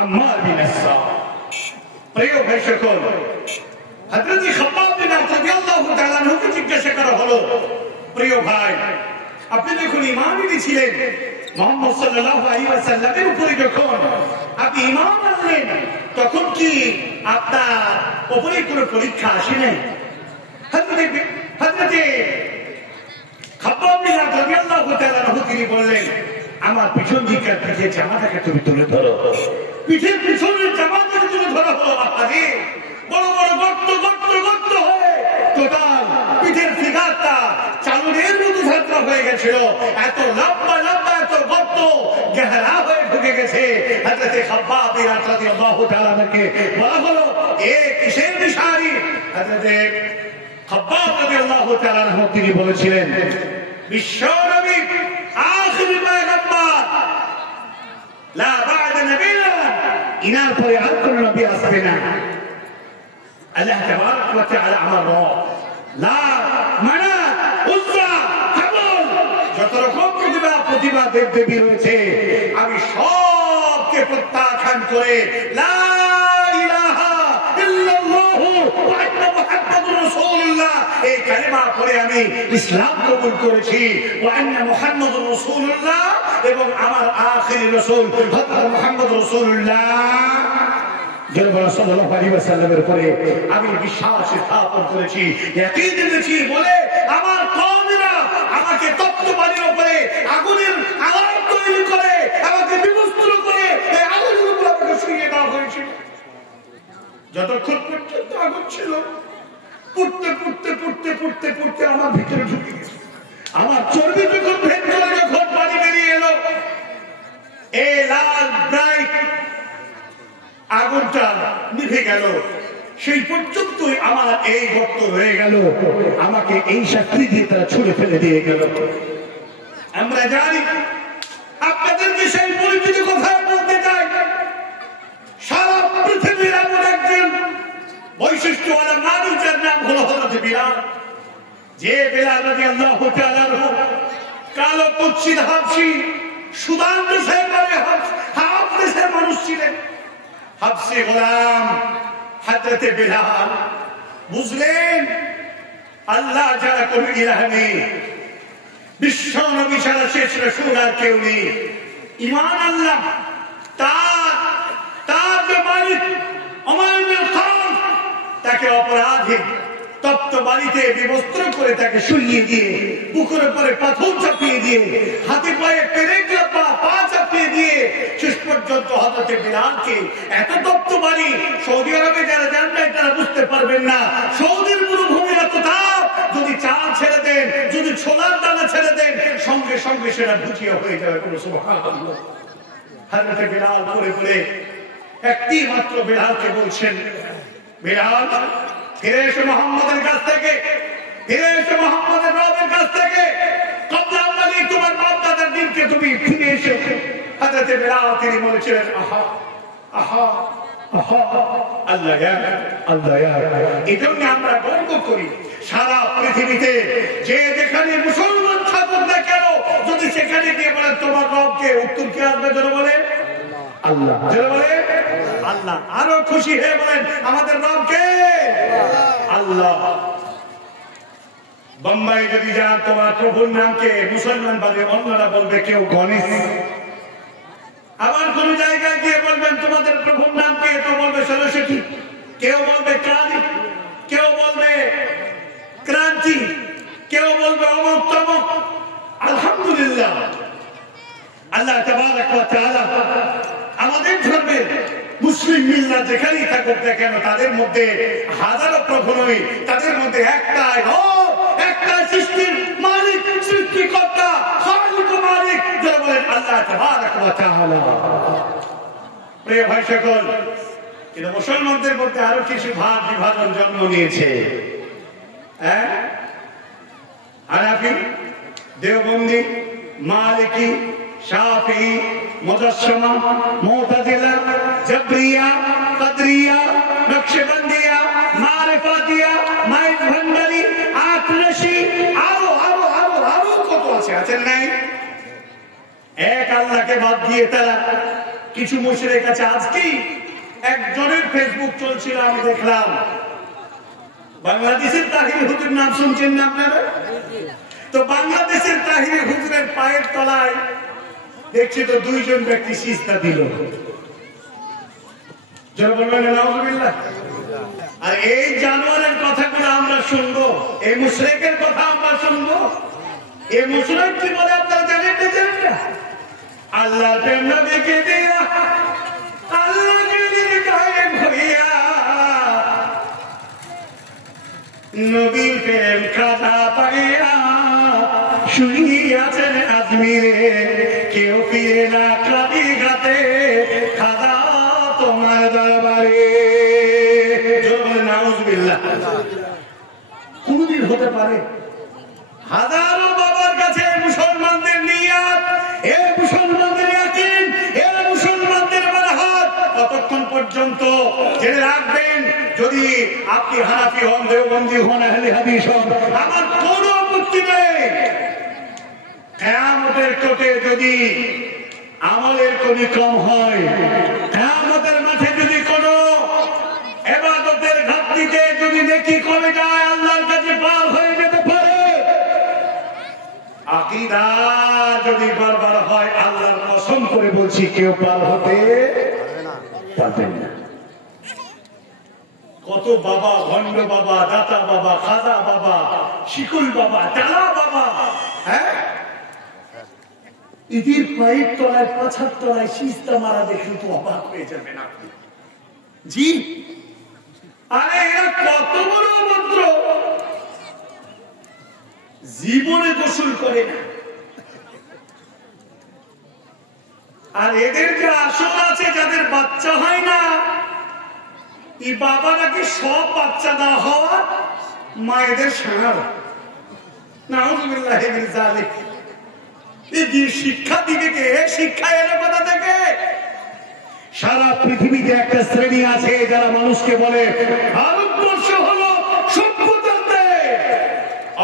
আম্মার বিন আসাদ, প্রিয় ভাই সকল, হযরত খাব্বাব বিন আদ রাদিয়াল্লাহু তাআলা আনহুকে জিজ্ঞাসা করা হলো, প্রিয় ভাই, আপনি যখন ঈমান এনেছিলেন মুহাম্মদ সাল্লাল্লাহু আলাইহি ওয়াসাল্লামের উপরে, যখন আপনি ঈমান আনলেন, তখন কি আপনার উপরে কোনো পরীক্ষা আসে নাই? হযরত খাব্বাব বিন আদ রাদিয়াল্লাহু তাআলা আনহু তিনি বললেন, আমার পিছন দিকের পিঠে জামাটাকে তুমি তুলে ধরো, পিঠের পিছনের জামাটাকে তুলে ধরা হলো। আপনারে বড় বড় গর্ত গর্ত গর্ত হয়ে টোটাল পিঠের ফিগারটা চালুনের মতো যাত্রা হয়ে গেছিল, এত লম্বা লম্বা এত গর্ত গহরা হয়ে ঢুকে গেছে। হযরত খাব্বাব বিন আদ রাদিয়াল্লাহু তাআলা আনহুকে বলা হলো, এ কিসের নিশানি? হযরত খাব্বাব রাদিয়াল্লাহু তাআলা আনহু তিনি বলেছিলেন, বিশ্ব নবী আখির পয়গম্বর, লা বা'দা নাবিয়্যিন, ইনার পরে আর কোন নবী আসবে না। আল্লাহ তাবারক ওয়া তাআলা আমার রব, লা মানাত, উজ্জা, হাবল, যত রকম প্রতিভা দেবদেবী রয়েছে, আমি সবকে প্রত্যাখ্যান করে লা ইলাহা ইল্লাল্লাহু ওয়া আন্না মুহাম্মাদুর রাসূলুল্লাহ এই কালেমা পড়ে আমি ইসলাম কবুল করেছি। ওয়া আন্না মুহাম্মাদুর রাসূলুল্লাহ, এবং আমার আখির রাসূল হযরত মুহাম্মদ রাসূলুল্লাহ সাল্লাল্লাহু আলাইহি ওয়াসাল্লামের উপরে আমি বিশ্বাস স্থাপন করেছি, ইয়াকিন এনেছি বলে আমার কওমেরা আমাকে তত্ত্ববাণীর উপরে আগুনের আলাপ তৈরি করে আমাকে বিমস্ত্র করে এই আগুনের উপর আমাকে শুইয়ে দেওয়া হয়েছিল। যতক্ষণ পর্যন্ত আগুন ছিল, পড়তে পড়তে পড়তে পড়তে পড়তে আমার ভিতরে ঢুকে গেছে। আমার চর্বি যখন ভেদ করে যখন পানি বেরিয়ে এলো, এই লাল ব্রাইট আগুনটা নিভে গেল, সেই পর্যন্তই আমার এই গর্ত রয়ে গেল, আমাকে এই শাস্তি দিয়ে তারা ছুড়ে ফেলে দিয়ে গেল। আমরা জানি, আপনাদেরকে সেই পরিচিত কথা বলতে চাই, সারা পৃথিবীর এমন বৈশিষ্ট্যওয়ালা মানুষের নাম হলো হযরত বিলাল। যে বিলাল রাদিয়াল্লাহু তাআলা আনহু কালো কুৎসিত হাবশী সুদান দেশের দেশের মানুষ ছিলেন, হাবশী গোলাম হযরত বিলাল বুঝলেন আল্লাহ যারা কোন ইলাহ নেই, বিশ্ব নবী ছাড়া শেষ রাসূল আর কেউ নেই, ঈমান আল্লাহ তার যে মালিক ওমর ইবনে খাত্তাব তাকে অপরাধী তপ্ত বাড়িতে বিবস্ত্র করে তাকে শুইয়ে দিয়ে বুকের উপরে পাথর চাপিয়ে দিয়ে হাতে পায়ে পেরেক পা চাপিয়ে দিয়ে শেষ পর্যন্ত হযরত বিলালকে এত তপ্ত বাড়ি, সৌদি আরবে যারা যান নাই তারা বুঝতে পারবেন না, সৌদির মরুভূমির এত তাপ, যদি চাল ছেড়ে দেন, যদি ছোলার দানা ছেড়ে দেন, সঙ্গে সঙ্গে সেটা ভুজিয়া হয়ে যাবে। কোনো সুবহানাল্লাহ। হযরত বিলাল পরে পরে একটি মাত্র বিলালকে বলছেন, বিলাল ফিরে এসো মুহাম্মদের কাছ থেকে, ফিরে এসো মুহাম্মদের রবের কাছ থেকে, কবলা আউয়ালি তোমার বাপ দাদার দিনকে তুমি ফিরে এসো। হযরত বিলাল তিনি বলেছিলেন আহা আহা আহা আল্লাহ ইয়া আল্লাহ ইয়া। এজন্য আমরা গর্ব করি সারা পৃথিবীতে যে যেখানে মুসলমান থাকুক না কেন, যদি সেখানে গিয়ে বলে তোমার রবকে, উত্তর কি আসবে? যেন বলে আল্লাহ, যেন বলে আল্লাহ। আরো খুশি হয়ে বলেন আমাদের রবকে আল্লাহ। বোম্বাই যদি যান তোমার প্রভুর নামকে মুসলমান বাদে অন্যরা বলবে কেউ গণেশ। আবার কোন জায়গায় গিয়ে বলবেন তোমাদের প্রভুর নামকে, তো বলবে সরস্বতী, কেউ বলবে কালী, কেউ বলবে ক্রান্তি, কেউ বলবে অমুক তমুক। আলহামদুলিল্লাহ, আল্লাহ তাবারক ওয়া তাআলা আমাদের ধর্মের মুসলিম মিল্লাত যেখানেই থাকুক না কেন তাদের মধ্যে হাজারো প্রভু নয়, তাদের মধ্যে একটাই সৃষ্টির মালিক, সৃষ্টিকর্তা, খালিক মালিক, যারা বলেন আল্লাহ তাবারক ওয়া তাআলা। প্রিয় ভাই সকল, কিন্তু মুসলমানদের মধ্যে আরো কিছু ভাগ বিভাজন জন্ম নিয়েছে। হানাফি, দেওবন্দি, মালিকি, শাফি, মুজাসসিমা, মুতাজিলা, জাবরিয়া, কদরিয়া, নকশবন্দিয়া, মারিফাতিয়া, মাইজভান্ডারি, আতরশি, আরো কত আছে, আছেন নাই? এক আল্লাহকে বাদ দিয়ে তারা কিছু মুশরিক আছে। আজকেই একজনের ফেসবুক চলছিল, আমি দেখলাম, বাংলাদেশের তাহির হুজুর নাম শুনছেন না আপনারা? তো বাংলাদেশের তাহির হুজুরের পায়ের তলায় দেখছি তো দুইজন ব্যক্তি সিজদা দিল। আর এই জানোয়ারের কথাগুলো আমরা শুনবো, এই মুশরিকের কথা আমরা শুনবো। এই মুশরিক কি বলে আপনারা জানেন না? আল্লাহ নবীকে দিয়া, আল্লাহকে দিয়ে গায়ে ভরিয়া, নবীর প্রেম খাতা পাইয়া শুনিয়াছেন আজমিরে, কেউ ফিরে না কালি ঘাটে, খাদা তোমার দরবারে। নাউজুবিল্লাহ, কোনদিন হতে পারে? হাজারো বাবার কাছে মুসলমানদের নিয়াত, এ মুসলমানদের ইয়াকিন, এ মুসলমানদের মানহাজ, ততক্ষণ পর্যন্ত জেনে রাখবেন, যদি আপনি হানাফি হন, দেওবন্দি হন, আহলে হাদিস হন, আমার কোনো আপত্তি নেই। কিয়ামতের কোটে যদি আমলের কোনো কম হয়, কিয়ামতের মাঠে যদি কোনো ইবাদতের ঘাটতিতে যদি নেকি কমে যায়, আল্লাহর কাছে পার হয়ে যেতে পারে। আকীদা যদি গড়বড় হয়, আল্লাহর কসম করে বলছি কেউ পার হতে পারবে না। কত বাবা, ভণ্ড বাবা, দাতা বাবা, খাজা বাবা, শিকুল বাবা, টালা বাবা, হ্যাঁ, ইদির পায়ের তলায়, পাছার তলায় সিজদা মারা দেখলে তো অবাক হয়ে যাবেন আপনি। জি, আরে এরা কত বড় অভদ্র, জীবনে গোসল করে না। আর এদের যে আসল আছে, যাদের বাচ্চা হয় না, এই বাবা নাকি সব বাচ্চা না হওয়া মায়েদের সার। নাউজুবিল্লাহ মিন যালিক। শিক্ষা দিবে কে? শিক্ষা এলো কোথা থেকে? সারা পৃথিবীতে একটা শ্রেণী আছে যারা মানুষকে বলে ভারতবর্ষ ভারতবর্ষ হলো সভ্যতার দেশ,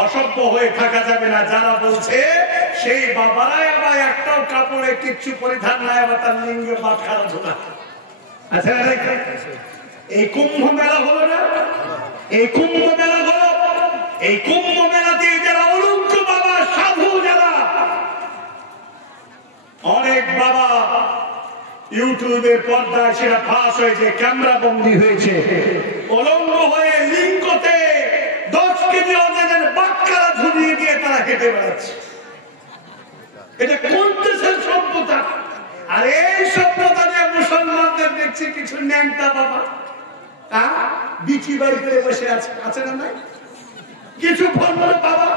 অসভ্য হয়ে থাকা যাবে না। যারা বলছে সেই বাবারাই আবার একটাও কাপড়ে কিচ্ছু পরিধান নাই, আবার তার লিঙ্গে বাদ খারাপ না। আচ্ছা, এই কুম্ভ মেলা হলো না, এই কুম্ভ মেলা হলো, এই কুম্ভ মেলাতে যারা অলৌক্য বাবা সাধু, যারা অনেক বাবা ইউটিউবের পর্দায় সেটা ফাঁস হয়েছে, ক্যামেরা বন্দী হয়েছে, অলঙ্গ হয়ে লিঙ্গতে 10 কেজি ওজনের বাক্কারা ঝুলিয়ে দিয়ে তারা হেঁটে বেড়াচ্ছে। এটা কোন দেশের সভ্যতা? আর এই সভ্যতা নিয়ে মুসলমানদের দেখছি কিছু ন্যাংটা বাবা বিচি বাড়ি করে বসে আছে, আছে না নাই? কিছু ভণ্ড বাবা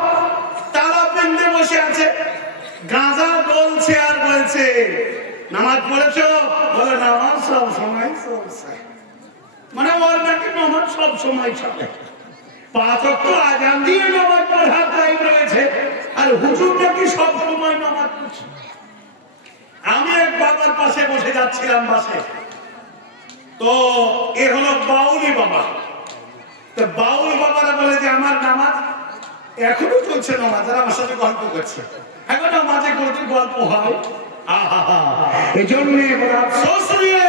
তারা পেন্দে বসে আছে, গাঁজা বলছে আর বলছে নামাজ পড়েছ, বলে নামাজ সব সময় চলছে, মানে ওর নাকি নামাজ সব সময় চলে, 5 ওয়াক্ত আযান দিয়ে নামাজ পড়ার টাইম রয়েছে, আর হুজুর নাকি সব সময় নামাজ পড়ছে। আমি এক বাবার পাশে বসে যাচ্ছিলাম বাসে, তো এ হলো বাউলি বাবা। তো বাউল বাবারা বলে যে আমার নামাজ এখনো চলছে, নামাজ আমার সাথে গল্প করছে, এখনো মাঝে করতে গল্প হয়। এই জন্য আফসোস নিয়ে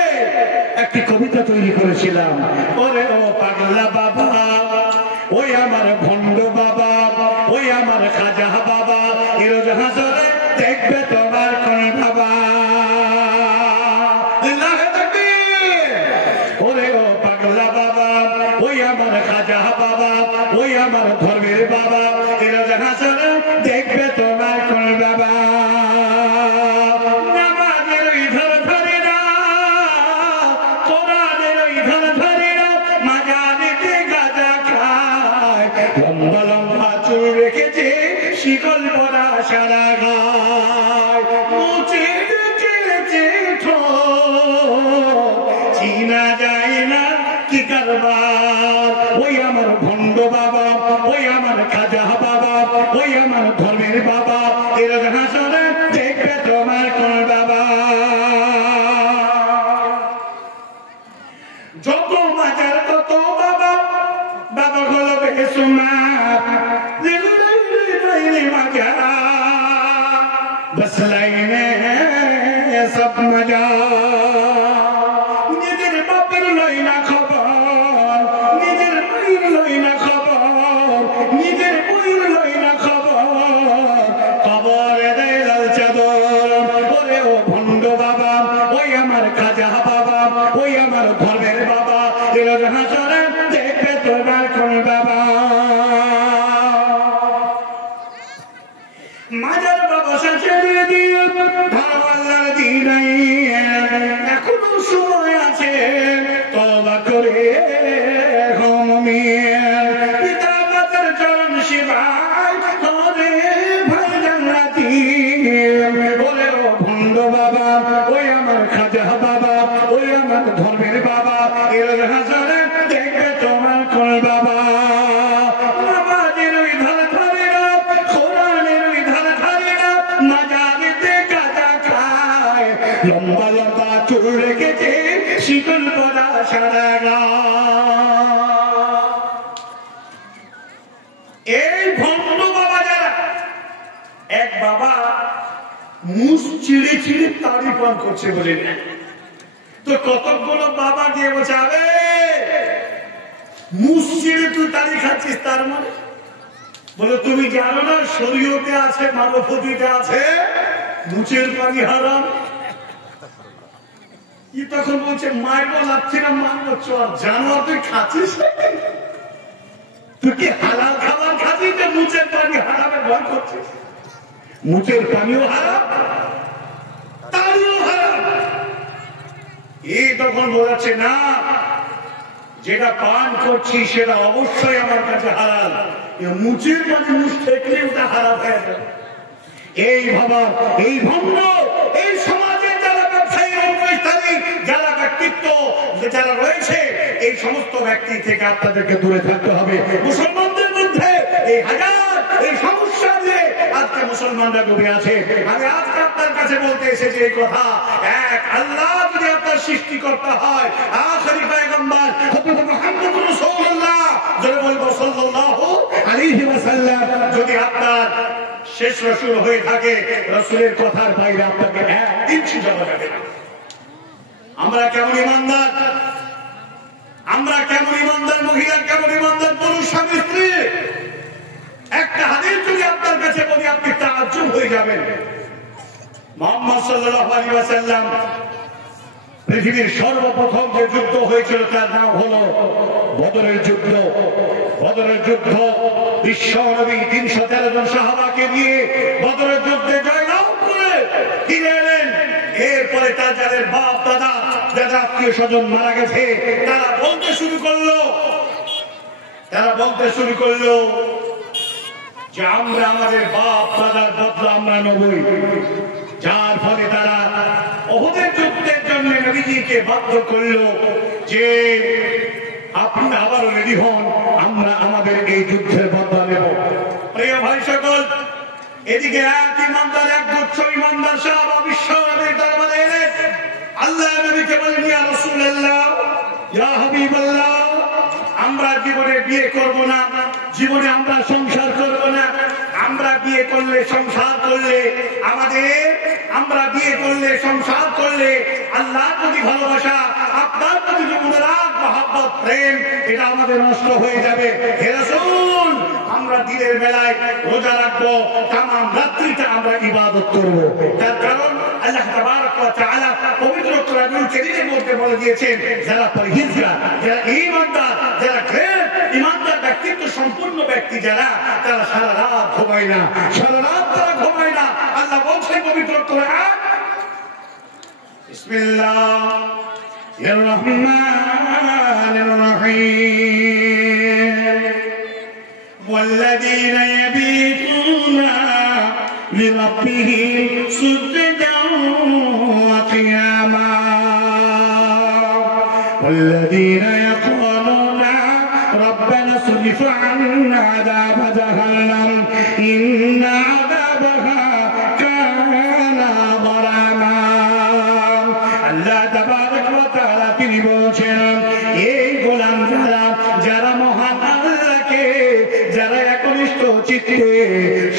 একটি কবিতা তৈরি করেছিলাম, ওরে ও পাগলা বাবা, ওই আমার ভণ্ড বাবা, ওই আমার খাজা বাবা, রোজ হাসরে দেখবে তোমার কোন বাবা। ওরে ও পাগলা বাবা, ওই আমার খাজা বাবা, ওই আমার ধর্মের বাবা, রোজ হাসরে দেখবে তোমার কোন বাবা। লম্বা লম্বা চুল রেখেছে, শিকল পরা সারা গায়, মুচে রেখেছে চিনা যায় না কি কারবার। ওই আমার ভণ্ড বাবা, ওই আমার খাজা বাবা, ওই আমার ধর্মের বাবা, এর হাসরে দেখবে তোমার কোন বাবা। যত বাজার তত বাবা, বাবা হলো বেসুমার, बस लाइने सब मजा। নিজের বাপের লই না খবর, নিজের মায়ের লই না খবর, নিজের বইয়ের লই না খবর, কবরে দেয় লাল চাদর। ওরে ও ভণ্ড বাবা, ওই আমার খাজা বাবা, ওই আমার ধর্মের বাবা, এর হাসরে দেখবে তোমার কোন বাবা। মাজার বাবা সাথে দিয়ে ভালোয়াল্লার দিনাই, এখনো সময় আছে তওবা করে পিতা মাতার চরণ সেবায় করে ভাই জান্নাতি। বলে ও ভণ্ড বাবা, ওই আমার খাজা বাবা, ওই আমার ধর্মের বাবা, এর হাসরে দেখবে তোমার কোন বাবা। লম্বা লম্বা চুল রেখেছে, শিকল পরা সারা গায়। এই ভণ্ড বাবা যারা, এক বাবা মুখ চিড়ে চিড়ে তারি পান করছে বলে, তো কতগুলো বাবা গিয়ে বলছে আবে মুখ চিড়ে তুই তারি খাচ্ছিস, তার মানে বলে তুমি জানো না শরীয়তে আছে, মানবপতিতে আছে মুচের পানি হারাম। তখন বলছে মারবো লাগছে না, মারবো চল, জানোয়ার তুই খাচ্ছিস, তুই কি হালাল খাবার খাচ্ছিস, মুচের পানি হারামে ভয় করছিস? মুচের পানিও হারাম, তারিও হারাম। এই তখন বলেছে না, যেটা পান করছি সেটা অবশ্যই আমার কাছে হালাল, মুচের পানি মুখ ঠেকলে ওটা হারাম হয়ে যাবে। এই ভাবা, এই ভণ্ড, এই সমাজে যারা ব্যবসায়ী, যারা ব্যক্তিত্ব যারা রয়েছে, এই সমস্ত ব্যক্তি থেকে আপনাদেরকে দূরে থাকতে হবে। মুসলমানদের মধ্যে এই হাজার এই সমস্যা নিয়ে আজকে মুসলমানরা ডুবে আছে। আমি আজকে আপনার কাছে বলতে এসেছি এই কথা, এক আল্লাহ যদি আপনার সৃষ্টিকর্তা হয়, আখেরি পয়গম্বর হযরত মুহাম্মদ রাসূলুল্লাহ আলাইহি ওয়াসাল্লাম যদি আপনার শেষ রাসূল হয়ে থাকে, রাসূলের কথার বাইরে আপনাকে এক ইঞ্চি যাওয়া যাবে না। আমরা কেমন ইমানদার, আমরা কেমন ইমানদার মহিলা, কেমন ইমানদার পুরুষ, স্বামী স্ত্রী। একটা হাদিস যদি আপনার কাছে বলি আপনি তাআজ্জুব হয়ে যাবেন। মুহাম্মদ সাল্লাল্লাহু আলাইহি ওয়াসাল্লাম পৃথিবীর সর্বপ্রথম যে যুদ্ধ হয়েছিল তার নাম হলো বদরের যুদ্ধ। বদরের যুদ্ধ বিশ্ব নবী 313 জন সাহাবাকে নিয়ে বদরের যুদ্ধে জয়লাভ করে ফিরে এলেন। এরপরে তার যাদের বাপ দাদা যারা আত্মীয় স্বজন মারা গেছে তারা বলতে শুরু করলো যে আমরা আমাদের বাপ দাদার বদলা আমরা নবই। যার ফলে তারা উহুদের যুদ্ধের জন্য নবীজিকে বাধ্য করলো যে আপনি আবারও রেডি হন, আমরা আমাদের এই যুদ্ধের বদলা নেব। প্রিয় ভাই সকল, এদিকে এক ইমানদার, এক গুচ্ছ ইমানদার সাহাবা বিশ্ব নবীর দরবারে এলেন। আল্লাহ নবীকে বলেন, ইয়া রাসূলুল্লাহ, ইয়া হাবিবাল্লাহ, আমরা জীবনে বিয়ে করব না, জীবনে আমরা সংসার করব না। আমরা বিয়ে করলে সংসার করলে আমরা বিয়ে করলে সংসার করলে আল্লাহর প্রতি ভালোবাসা, আপনার প্রতি যে অনুরাগ মহব্বত প্রেম, এটা আমাদের নষ্ট হয়ে যাবে। হে রাসূল, আমরা দিনের বেলায় রোজা রাখবো, তামাম রাত্রিটা আমরা ইবাদত করব। তার কারণ আল্লাহ তাবারক ওয়া তাআলা পবিত্র কোরআনুল কারীমের মধ্যে বলে দিয়েছেন, যারা পরহেজগার, যারা ঈমানদার, যারা গ্রেট ঈমানদার ব্যক্তিত্ব সম্পূর্ণ ব্যক্তি যারা, তারা সারা রাত ঘুমায় না, সারা রাত তারা ঘুমায় না। আল্লাহ বলছেন পবিত্র কোরআন, বিসমিল্লাহির রহমানির রহিম, والذين يبيتون لربهم سجدا وقياما والذين يقولون ربنا اصرف عنا عذاب جهنم إن عذابها كان غراما। আল্লাহ তাবারক ওয়া তাআলা তিনি বলছেন, এই গোলাম যারা মহান আল্লাহকে যারা একনিষ্ঠ চিত্তে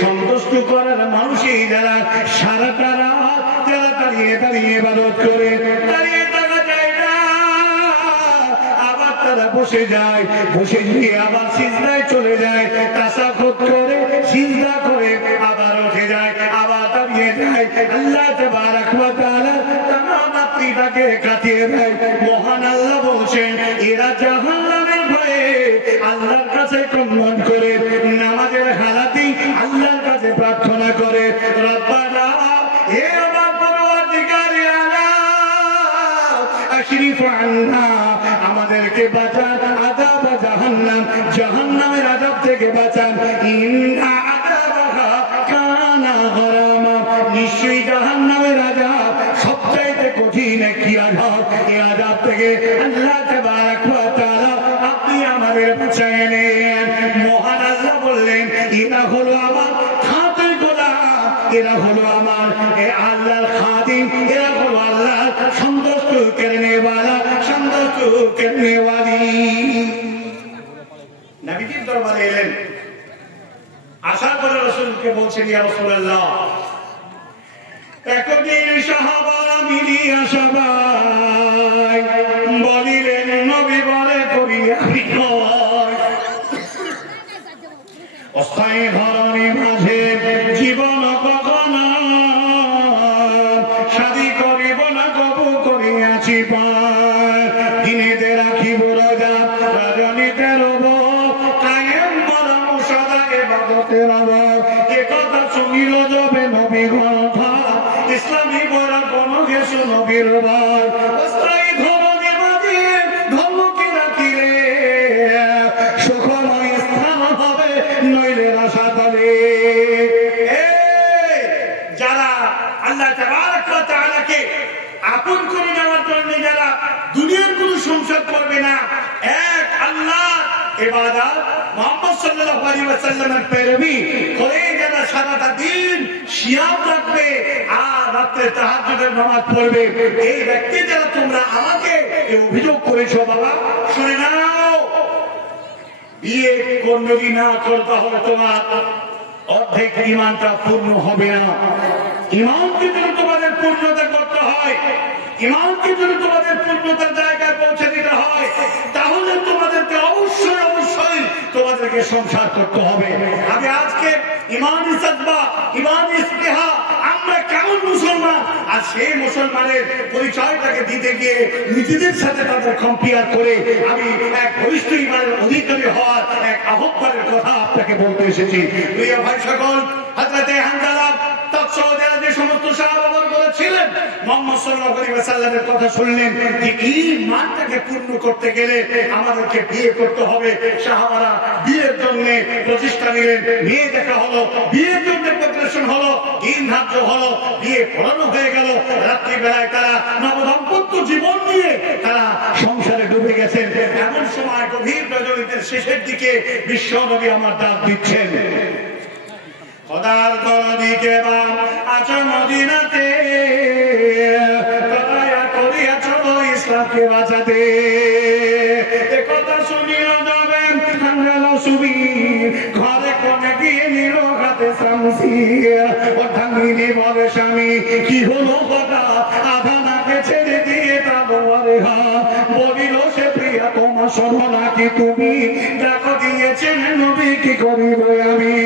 সন্তুষ্ট করার মানুষই যারা সারাটা রাত যারা দাঁড়িয়ে দাঁড়িয়ে ইবাদত করে, দাঁড়িয়ে থাকা যায় না, আবার তারা বসে যায়, বসে গিয়ে আবার সিজদায় চলে যায়, তাসাহুদ করে সিজদা করে আবার উঠে যায়, আবার দাঁড়িয়ে যায়। আল্লাহ তাবারক ওয়া তাআলা তামাম রাত্রিটাকে কাটিয়ে দেয়। মহান আল্লাহ বলছেন, এরা জাহান্নামের ভয়ে আল্লাহর কাছে কম্মন করে নামাজের হালাতেই আল্লাহর কাছে প্রার্থনা করে, রব্বানা, হে আমার পরওয়ারদিগার আলা, আশরিফ আন্না, আমাদেরকে বাঁচান আযাব জাহান্নাম, জাহান্নামের আযাব থেকে বাঁচান, ইন্না আযাবাহা কানা গরামা, নিশ্চয়ই জাহান্নামের আযাব সবচাইতে কঠিন একটি আযাব। এই আযাব থেকে আল্লাহ তাবারক ওয়া তাআলা আপনি আমাদের বাঁচায় নেন। মহান আল্লাহ বললেন, এরা হলো আমার খাঁটি গোলাম, এরা হলো আমার আল্লাহর খাদিম, এরা হলো আল্লাহর সন্তুষ্ট করনেওয়ালা, সন্তুষ্ট করনেওয়ালি। নবীজির দরবারে এলেন, আসার পরে রাসূলকে বলছেন, ইয়া রাসূলুল্লাহ, একদিন সাহাবারা মিলিয়া সবাই বলিলেন, নবী বলে করিয়া অস্থায়ী ধরনের মাঝে জীবন কখনো শাদী করিব না, কবু করিয়াছি পায়, দিনেতে রাখিব রোজা, রজনীতে রব কায়েম মরম সদা ইবাদতে রব। এ কথা শুনিল যাবে নবী গ্রন্থ, ইসলামী বড় কোন গেছো নবীর বার, অস্থায়ী ধরনের মাঝে ধর্মকে রাখিলে সুখময় স্থান হবে, নইলে রাসাতলে। যারা আল্লাহ তাবারক ওয়া তাআলাকে আপন করে নেওয়ার জন্য যারা দুনিয়ার কোন সংসার করবে না, এক আল্লাহ ইবাদত মুহাম্মদ সাল্লাল্লাহু আলাইহি ওয়াসাল্লামের পেরবি করে যারা সারাটা দিন সিয়াম রাখবে আর রাতে তাহাজ্জুদের নামাজ পড়বে, এই ব্যক্তি যারা তোমরা আমাকে অভিযোগ করেছো, বাবা শুনে নাও, বিয়ে যদি না করো তাহলে তোমার অর্ধেক ঈমানটা পূর্ণ হবে না। ঈমানকে যদি তোমাদের পূর্ণতা করতে হয়, ঈমানকে যদি তোমাদের পূর্ণতার জায়গায় পৌঁছে দিতে হয়, তাহলে তোমাদেরকে অবশ্যই অবশ্যই তোমাদেরকে সংসার করতে হবে। আমি আজকে ঈমান সাদবা, ঈমান ইসতিহা, আমরা কেমন মুসলমান, আর সেই মুসলমানের পরিচয়টাকে দিতে গিয়ে নিজেদের সাথে তাদের কম্পেয়ার করে আমি এক ঘনিষ্ঠ ঈমানের অধিকারী হওয়ার এক আহ্বানের কথা আপনাকে বলতে এসেছি। প্রিয় ভাই সকল, হযরতে হানজালা তৎসদের যে সমস্ত সাহাবাগণ ছিলেন, মুহাম্মদ সাল্লাল্লাহু আলাইহি ওয়াসাল্লামের কথা শুনলেন যে ঈমানটাকে পূর্ণ করতে গেলে আমাদেরকে বিয়ে করতে হবে। সাহাবারা বিয়ের জন্য প্রচেষ্টা নিলেন, বিয়ে দেখা হলো, বিয়ের জন্য প্রিপারেশন হলো, দিন ধার্য হলো, বিয়ে পড়ানো হয়ে গেল। রাত্রিবেলায় তারা নবদম্পত্য জীবন নিয়ে তারা সংসারে ডুবে গেছেন। এমন সময় গভীর রজনীদের শেষের দিকে বিশ্ব নবী আমার ডাক দিচ্ছেন, খোদার দরদিকে বা আছো মদিনাতে, দয়া করিয়াছ ইসলামকে বাঁচাতে। একথা শুনিয়া যাবেন হানজালা সুবীর, ঘরে কোণে গিয়ে নিল হাতে শামসি। অর্ধাঙ্গিনী বলে স্বামী কি হলো কথা, আধা নাকে ছেড়ে দিয়ে তালোয়ারে হাত। বলিল সে প্রিয়া তোমার শোনো নাকি তুমি, ডাক দিয়েছেন নবী কি করিব আমি।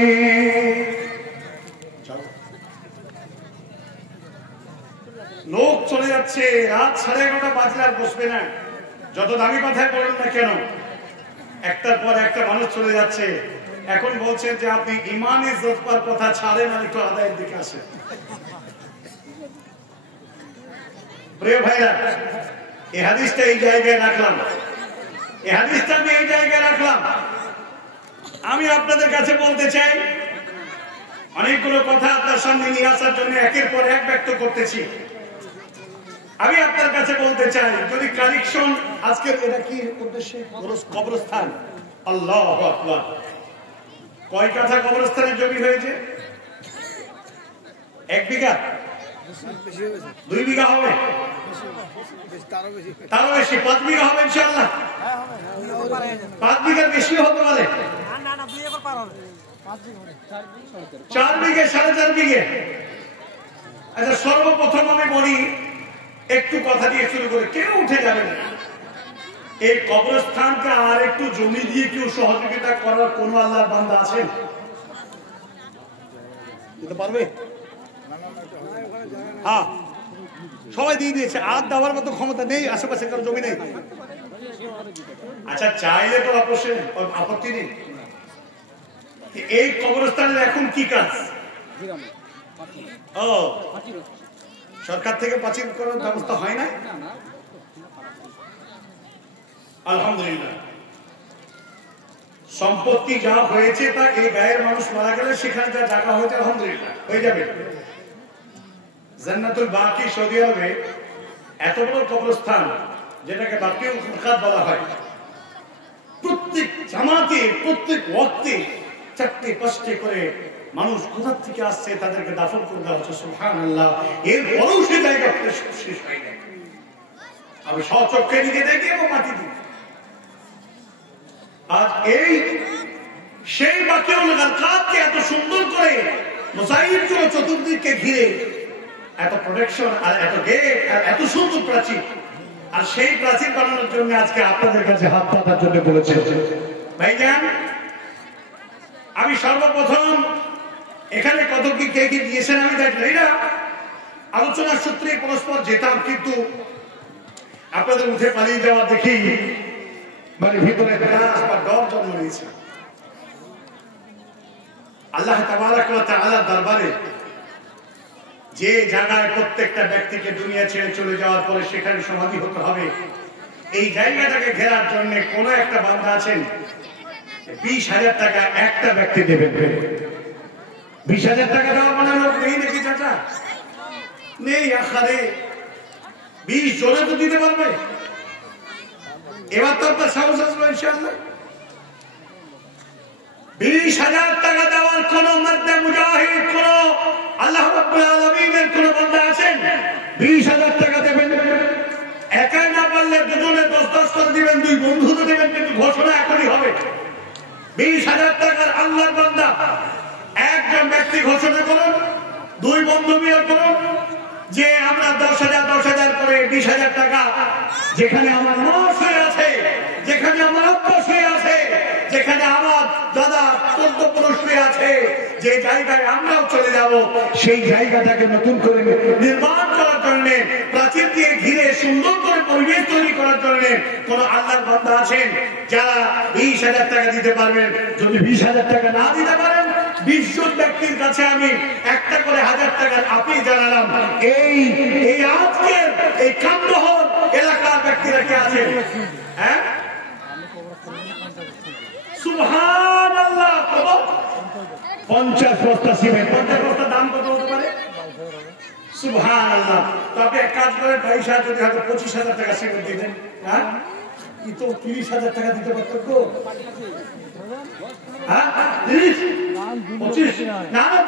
লোক চলে যাচ্ছে, রাত 11:30 বাজলে আর বসবে না, যত দামি কথায় বলেন না কেন, একটার পর একটা মানুষ চলে যাচ্ছে। এখন বলছেন যে আপনি ঈমান ইজ্জত পাওয়ার কথা ছাড়েন আর একটু আদায়ের দিকে আসেন। প্রিয় ভাইরা, এই হাদিসটা এই জায়গায় রাখলাম, এই হাদিসটা আমি এই জায়গায় রাখলাম। আমি আপনাদের কাছে বলতে চাই, অনেকগুলো কথা আপনার সামনে নিয়ে আসার জন্য একের পর এক ব্যক্ত করতেছি। আমি আপনার কাছে বলতে চাই, যদি কালেকশন আজকে এটা কি উদ্দেশ্যে কবরস্থান, আল্লাহু আকবার, কয় কাঠা কবরস্থানের জমি হয়েছে? 1 বিঘা, 2 বিঘা হবে, তারও বেশি, 5 বিঘা হবে ইনশাআল্লাহ। 5 বিঘার বেশি হতে পারে, 4 বিঘে, 4.5 বিঘে। আচ্ছা, সর্বপ্রথম আমি বলি, একটু কথা দিয়ে শুরু করে, কেউ উঠে যাবে না। এই কবরস্থানকে আর একটু জমি দিয়ে কেউ সহযোগিতা করার কোন আল্লাহর বান্দা আছেন? দিতে পারবে? হ্যাঁ, সবাই দিয়ে দিয়েছে, আর দেওয়ার মতো ক্ষমতা নেই, আশেপাশে কারো জমি নেই। আচ্ছা, চাইলে তো আপত্তি নেই। এই কবরস্থানের এখন কি কাজ? ও, সরকার থেকে পাচিল করার ব্যবস্থা হয় না? আলহামদুলিল্লাহ, সম্পত্তি যা হয়েছে তা এই গায়ের মানুষ মারা গেলে সেখানে যা জায়গা হয়েছে আলহামদুলিল্লাহ হয়ে যাবে। জান্নাতুল বাকি সৌদি আরবে এত বড় কবরস্থান, যেটাকে বাকিউল খাত বলা হয়, প্রত্যেক জামাতে প্রত্যেক ওয়াক্তে 4টে-5টে করে মানুষ কোথা থেকে আসছে তাদেরকে দাফন করে দেওয়া হচ্ছে। সুবহানাল্লাহ, এরপরও সে জায়গা শেষ হয় না। আমি স্বচক্ষে দিকে দেখি এবং মাটি দিই। আজ এই সেই বাকিউল খাতকে এত সুন্দর করে মোজাইক করে চতুর্দিকে ঘিরে, এত প্রোটেকশন আর এত গেট আর এত সুন্দর প্রাচীর, আর সেই প্রাচীর বানানোর জন্য আজকে আপনাদের কাছে হাত পাতার জন্য বলেছে। ভাইজান, আমি সর্বপ্রথম এখানে কত কি কে কি দিয়েছেন আমি দেখি না, আলোচনার সূত্রে পরস্পর যেতাম, কিন্তু আপনাদের উঠে পালিয়ে যাওয়া দেখি মানে ভিতরে গ্লাস বা ডর জন্ম নিয়েছে। আল্লাহ তাবারাক ওয়া তাআলার দরবারে যে জায়গায় প্রত্যেকটা ব্যক্তিকে দুনিয়া ছেড়ে চলে যাওয়ার পরে সেখানে সমাধি হতে হবে, এই জায়গাটাকে ঘেরার জন্য কোন একটা বান্দা আছেন 20,000 টাকা একটা ব্যক্তি দেবেন? 20,000 টাকা দেওয়ার মানে লোক নেই নাকি চাচা? নেই। আখারে 20 জনে তো দিতে পারবে। এবার তো আপনার সাহস আসবে ইনশাআল্লাহ। 20,000 টাকা দেওয়ার কোন মধ্যে মুজাহিদ, কোন আল্লাহ রাব্বুল আলামিনের কোন বান্দা আছেন? 20,000 টাকা দেবেন। একাই না পারলে দুজনে 10-10 করে দিবেন, 2 বন্ধুতে দেবেন, কিন্তু ঘোষণা এখনই হবে। 20,000 টাকার আল্লাহর বান্দা একজন ব্যক্তি ঘোষণা করুন, 2 বন্ধু মিলে করুন যে আমরা 10,000 করে 20,000 টাকা, যেখানে আমার মা শুয়ে আছে, যেখানে আমার আব্বা শুয়ে আছে, যেখানে আমার দাদা 14 পুরুষ শুয়ে আছে, যে জায়গায় আমরাও চলে যাব, সেই জায়গাটাকে নতুন করে নির্মাণ করার জন্য, প্রাচীর দিয়ে ঘিরে সুন্দর করে পরিবেশ তৈরি করার জন্য কোন আল্লাহর বান্দা আছেন যারা 20,000 টাকা দিতে পারবেন? যদি 20,000 টাকা না দিতে পারেন, 20 জন ব্যক্তির কাছে আমি একটা করে 1,000 টাকার আপিল জানালাম। এই আজকের এই কামরহর এলাকার ব্যক্তিরা কে আছে? হ্যাঁ, সুবহানাল্লাহ। 50 বস্তা সিমেন্ট, 50 বস্তা দাম কত হতে পারে? সুবহানাল্লাহ। তো আপনি এক কাজ করেন, পয়সা যদি হয়তো 25,000 টাকা সিমেন্ট দিতেন, হ্যাঁ, কি তো 30,000 টাকা দিতে পারতেন তো? হ্যাঁ, 30, 25, না না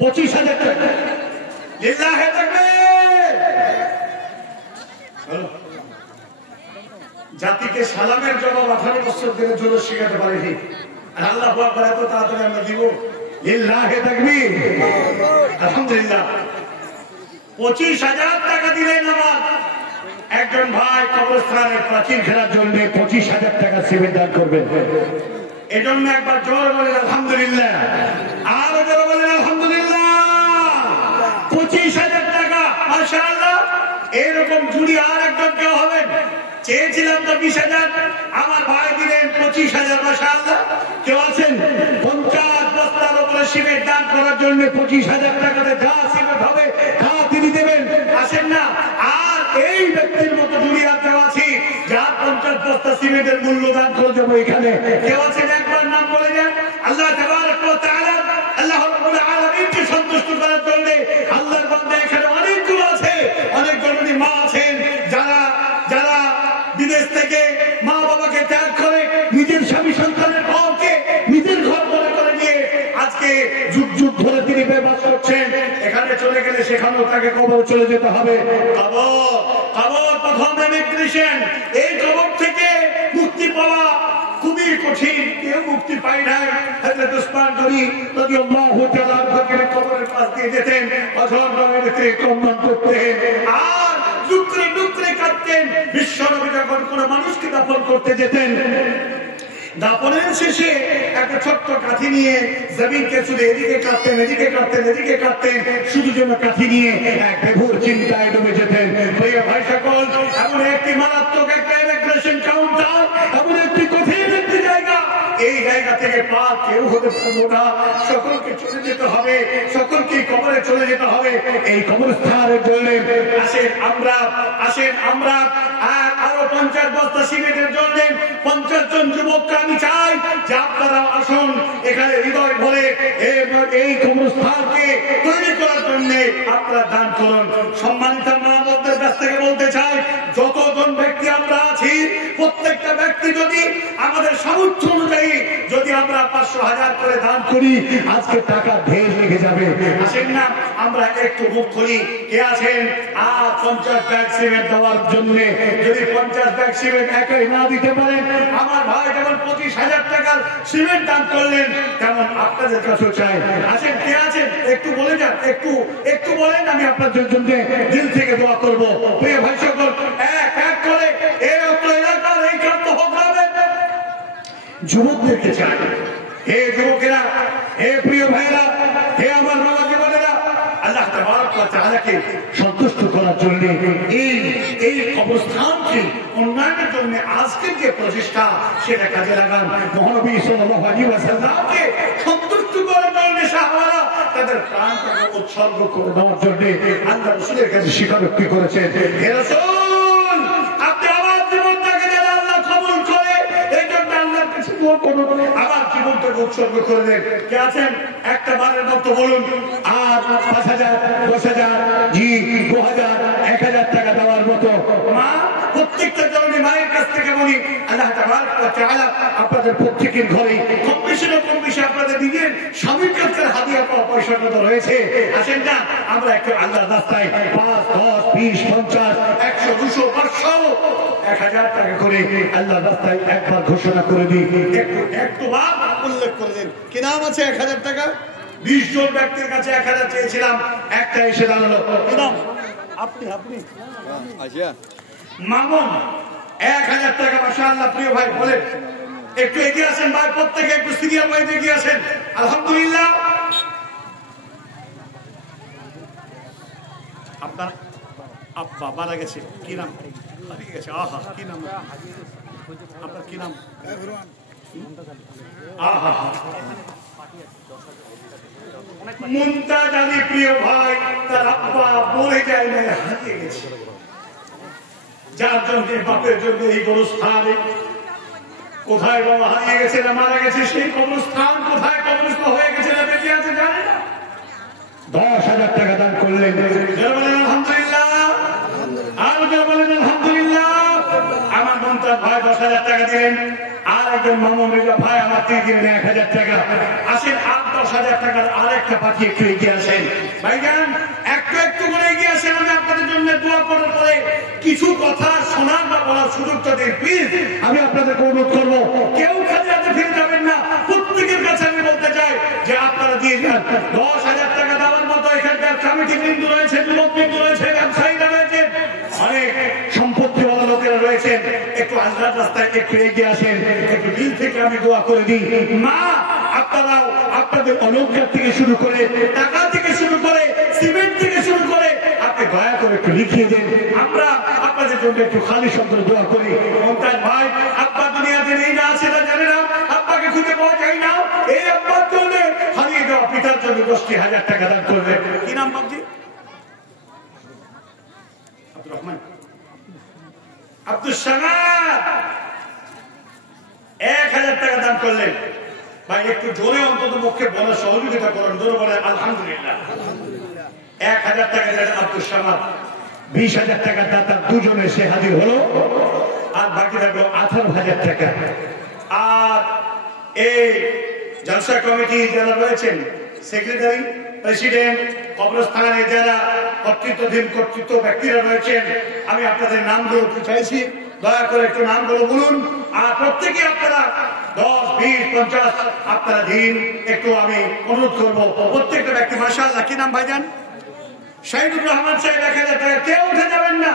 25,000 টাকা। লিল্লাহি তাকবীর। জাতিকে সালামের জবাব 18 বছর ধরে জোর শিখাতে পারেনি, আর আল্লাহু আকবার এত তাড়াতাড়ি আমরা দিব। লিল্লাহি তাকবীর, আলহামদুলিল্লাহ। 25,000 টাকা দিলেন আমার একজন ভাই কবরস্থানের প্রাচীর ঘেরার জন্য 25,000 টাকা সিমেন্ট দান করবেন। এজন্য একবার জোর বলেন আলহামদুলিল্লাহ, আর জোর বলেন আলহামদুলিল্লাহ। 25,000 টাকা, মাশাআল্লাহ। এরকম জুড়ি আর একজন কেউ হবেন? চেয়েছিলাম তো 20,000, আমার ভাই দিলেন 25,000, মাশাআল্লাহ। কেউ আছেন 50 বস্তার উপরে সিমেন্ট দান করার জন্য? 25,000 টাকাতে যা সিমেন্ট হবে তা তিনি দেবেন, আসেন না? আর এই ব্যক্তির মতো জুড়ি আর কেউ আছি যার 50 বস্তা সিমেন্টের মূল্য দান করে দেবো এখানে? কেউ আছেন? একবার নাম বলে দেন। আল্লাহ তাবারক ওয়া তাআলা, আল্লাহ রাব্বুল আলামিনকে সন্তুষ্ট করার জন্য আল্লাহর বান্দা এখানে অনেকগুলো আছে, অনেক জননী মা আছেন যারা যারা বিদেশ থেকে মা বাবাকে ত্যাগ করে নিজের স্বামী সন্তানের ঘরকে নিজের ঘর মনে করে নিয়ে আজকে যুগ যুগ ধরে তিনি বাস করছেন। এখানে চলে গেলে সেখানেও তাকে কবর চলে যেতে হবে। কবর প্রথম ইমিগ্রেশন। এই কবর থেকে মুক্তি পাওয়া খুবই কঠিন, কেউ মুক্তি পায় নাই। হযরত উসমান গনি রাদিয়াল্লাহু তাআলা কবরের পাশ দিয়ে যেতেন, অঝর নবীকে কম্মন করতেন আর টুকরে টুকরে কাটতেন। বিশ্বনবী যখন কোন মানুষকে দাফন করতে যেতেন, দাফনের শেষে একটা ছোট্ট কাঠি নিয়ে জমিনকে শুধু এদিকে কাটতেন, এদিকে কাটতেন, এদিকে কাটতেন, শুধু যেন কাঠি নিয়ে এক বিভোর চিন্তায় ডুবে যেতেন। প্রিয় ভাই সকল, এমন একটি মারাত্মক একটা ইমিগ্রেশন কাউন্টার, এমন একটি কঠিন একটি জায়গা, এই জায়গা থেকে পার কেউ হতে পারবো না। সকলকে চলে যেতে হবে, সকলকে কবরে চলে যেতে হবে। এই কবরস্থানের জন্য আসেন আমরা আরো 50 বস্তা সিমেন্টের জন্য 50 জন যুবককে আমি চাই যে আপনারা আসুন এখানে হৃদয় ভরে এই কবরস্থানকে তৈরি করার জন্য আপনারা দান করুন। সম্মানিত মা-বোনদের কাছ থেকে বলতে চাই, যতজন ব্যক্তি আমরা আছি প্রত্যেকটা ব্যক্তি যদি আমাদের সামর্থ্য অনুযায়ী যদি আমরা 500,000 করে দান করি, আজকে টাকা ঢের লেগে যাবে। আসেন না আমরা একটু মুখ খুলি। কে আছেন আর 50 ব্যাগ সিমেন্ট দেওয়ার জন্য? যদি 50 ব্যাগ সিমেন্ট একাই না দিতে পারেন, আমার ভাই যেমন 25,000 টাকার সিমেন্ট দান করলেন, তেমন আপনাদের কাছে চাই। আসেন, কে আছেন একটু বলে যান, একটু বলেন, আমি আপনাদের জন্য দিল থেকে দোয়া করবো। প্রিয় ভাই সকল, এক এক করে এই এলাকার এই কান্ত হবে যুবকদেরকে চাই। হে যুবকেরা, হে প্রিয় ভাইরা, হে আমার বাবা জীবনেরা, আল্লাহ তাবারক ওয়া তাআলাকে সন্তুষ্ট করার জন্য এই কবরস্থানকে উন্নয়নের জন্য আজকের যে প্রচেষ্টা সেটা কাজে লাগান। মহানবী সাল্লাল্লাহু আলাইহি ওয়াসাল্লামকে সন্তুষ্ট করার জন্য সাহাবারা তাদের প্রাণটাকে উৎসর্গ করে দেওয়ার জন্য আল্লাহ রাসূলের কাছে স্বীকারোক্তি করেছেন। হে রাসূল, আপনি আমার জীবনটাকে যেন আল্লাহ কবুল করে, এই জন্য আল্লাহর কাছে দোয়া করুন, আমার জীবনটাকে উৎসর্গ করে দেন। কে আছেন একটা বারের মতো বলুন? আর 5,000, 10,000, জি 2,000, 1,000 টাকা দেওয়ার মতো মা, প্রত্যেকটা জননী মায়ের কাছ থেকে বলি, আল্লাহ তাবারক ওয়া তাআলা আপনাদের প্রত্যেকের ঘরে কম বেশি আপনাদের নিজের স্বামীর কাছে হাদিয়া পাওয়া পয়সাটা তো রয়েছে। আসেন না আমরা একটু আল্লাহর রাস্তায় 5, 10, 20, 50, 100, 200, 500 1000 টাকা করে আল্লাহর রাস্তায় একবার ঘোষণা করে দিই, একটু বার উল্লেখ করে দেন। কি নাম আছে? 1000 টাকা। 20 জন ব্যক্তির কাছে 1000 চেয়েছিলাম, একটা এসে দাঁড়ালো। কি নাম? আপনি মামুন, 1000 টাকা। মাশাআল্লাহ প্রিয় ভাই, বলেন একটু এগিয়ে আসেন ভাই, প্রত্যেকে একটু সিরিয়াল ওয়াইজ এগিয়ে আসেন। আলহামদুলিল্লাহ। আপনার আব্বা মারা গেছে, কি নাম? হারিয়ে গেছে। আহা, কি নাম আপনার? কি নাম? আহা, মুমতাজ আলী প্রিয় ভাই, তার আব্বা মরে যায় না, হারিয়ে গেছে। যার জন্য বাপের জন্য এই কবরস্থানে, কোথায় বাবা হারিয়ে গেছে না মারা গেছে, সেই কবরস্থান কোথায় কবরস্থ হয়ে গেছে না বেঁচে আছে জানে না। 10,000 টাকা দান করলেন। আলহামদুলিল্লাহ। আরো যারা বলেন আলহামদুলিল্লাহ। আমার মুমতাজ ভাই 10,000 টাকা দিলেন। আর একজন মামুন রেজা ভাই আমার দিয়ে দিলেন 1,000 টাকা। আসেন আর 10,000 টাকার আরেকটা পাঠিয়ে একটু এগিয়ে আসেন ভাইজান, একটু একটু করে এগিয়ে আসেন। আমি আপনাদের জন্য দোয়া করার পরে কিছু কথা শোনার বা বলার সুযোগটা দিন প্লিজ। আমি আপনাদেরকে অনুরোধ করবো, কেউ খালি হাতে ফিরে যাবেন না। প্রত্যেকের কাছে আমি বলতে চাই যে আপনারা দিয়ে যান। 10,000 টাকা দেওয়ার মতো এখানকার কমিটি বৃন্দ রয়েছে, যুবক বৃন্দ রয়েছে, ব্যবসায়ীরা রয়েছে, অনেক সম্পত্তিওয়ালা লোকেরা রয়েছেন। একটু আল্লাহর রাস্তায় একটু এগিয়ে আসেন, একটু দিল থেকে আমি দোয়া করে দিই। মা, আপনারাও আপনাদের অলংকার থেকে শুরু করে, টাকা থেকে শুরু করে, সিমেন্ট থেকে শুরু করে আপনি দয়া করে একটু লিখিয়ে দেন। আমরা আপনাদের জন্য একটু খালি শব্দ দোয়া করি। মুমতাজ ভাই, আব্বা দুনিয়াতে নেই না আছে না জানে না, আব্বাকে খুঁজে পাওয়া যায় না। এই আব্বার জন্য হারিয়ে যাওয়া পিতার জন্য 10,000 টাকা দান করবে। কি নাম বাবজি? আব্দুর রহমান, আব্দুল সামাদ 1000 টাকা দান করলেন। ভাই একটু জোরে অন্তত পক্ষে বলার সহযোগিতা করেন, জোরে বলেন আলহামদুলিল্লাহ। 1000 টাকা দেন আব্দুল সামাদ। 20,000 টাকা দাতা দুজনে সে হাজির হলো, আর বাকি থাকলো 18,000 টাকা। আর এই জলসা কমিটি যারা রয়েছেন, সেক্রেটারি, প্রেসিডেন্ট, কবরস্থানে যারা কর্তৃত্ব ব্যক্তিরা রয়েছেন, আমি আপনাদের নামগুলো চাইছি, দয়া করে একটু নামগুলো বলুন। আর প্রত্যেকে আপনারা 10, 20, 50 আপনারা দিন। একটু আমি অনুরোধ করবো প্রত্যেকটা ব্যক্তি। মাশাআল্লাহ, কি নাম ভাইজান? শহীদুর রহমান সাহেব 1000 টাকা। কেউ উঠে যাবেন না।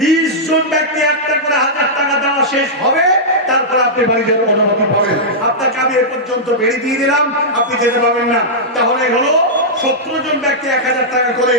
20 জন ব্যক্তি একটা করে 1000 টাকা দেওয়া শেষ হবে, তারপর আপনি বাড়ি যাওয়ার অনুমতি পাবেন। আপনাকে আমি এ পর্যন্ত বেড়ে দিয়ে দিলাম, আপনি যেতে পাবেন না। তাহলে হলো 17 জন ব্যক্তি 1000 টাকা করে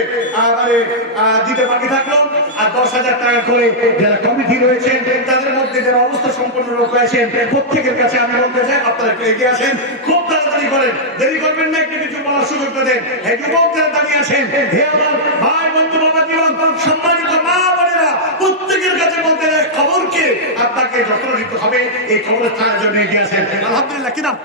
দিতে বাকি থাকলো। আর 10,000 টাকা করে যারা কমিটি রয়েছেন, তাদের মধ্যে যারা অবস্থা সম্পন্ন লোক রয়েছেন, প্রত্যেকের কাছে আমি বলতে চাই আপনারা একটু এগিয়ে আসেন, খুব তাড়াতাড়ি করেন, দেরি করবেন না। একটু কিছু বলার সুযোগটা দেন। এই যুবক যারা দাঁড়িয়ে আছেন, হে আমার ভাই বন্ধু বাবা জীবন সম্মানিত মা বোনেরা, প্রত্যেকের কাছে বলতে চাই খবরকে আপনাকে যত্ন নিতে হবে। এই খবরের থানার জন্য এগিয়ে আসেন। আলহামদুলিল্লাহ। কি নাম?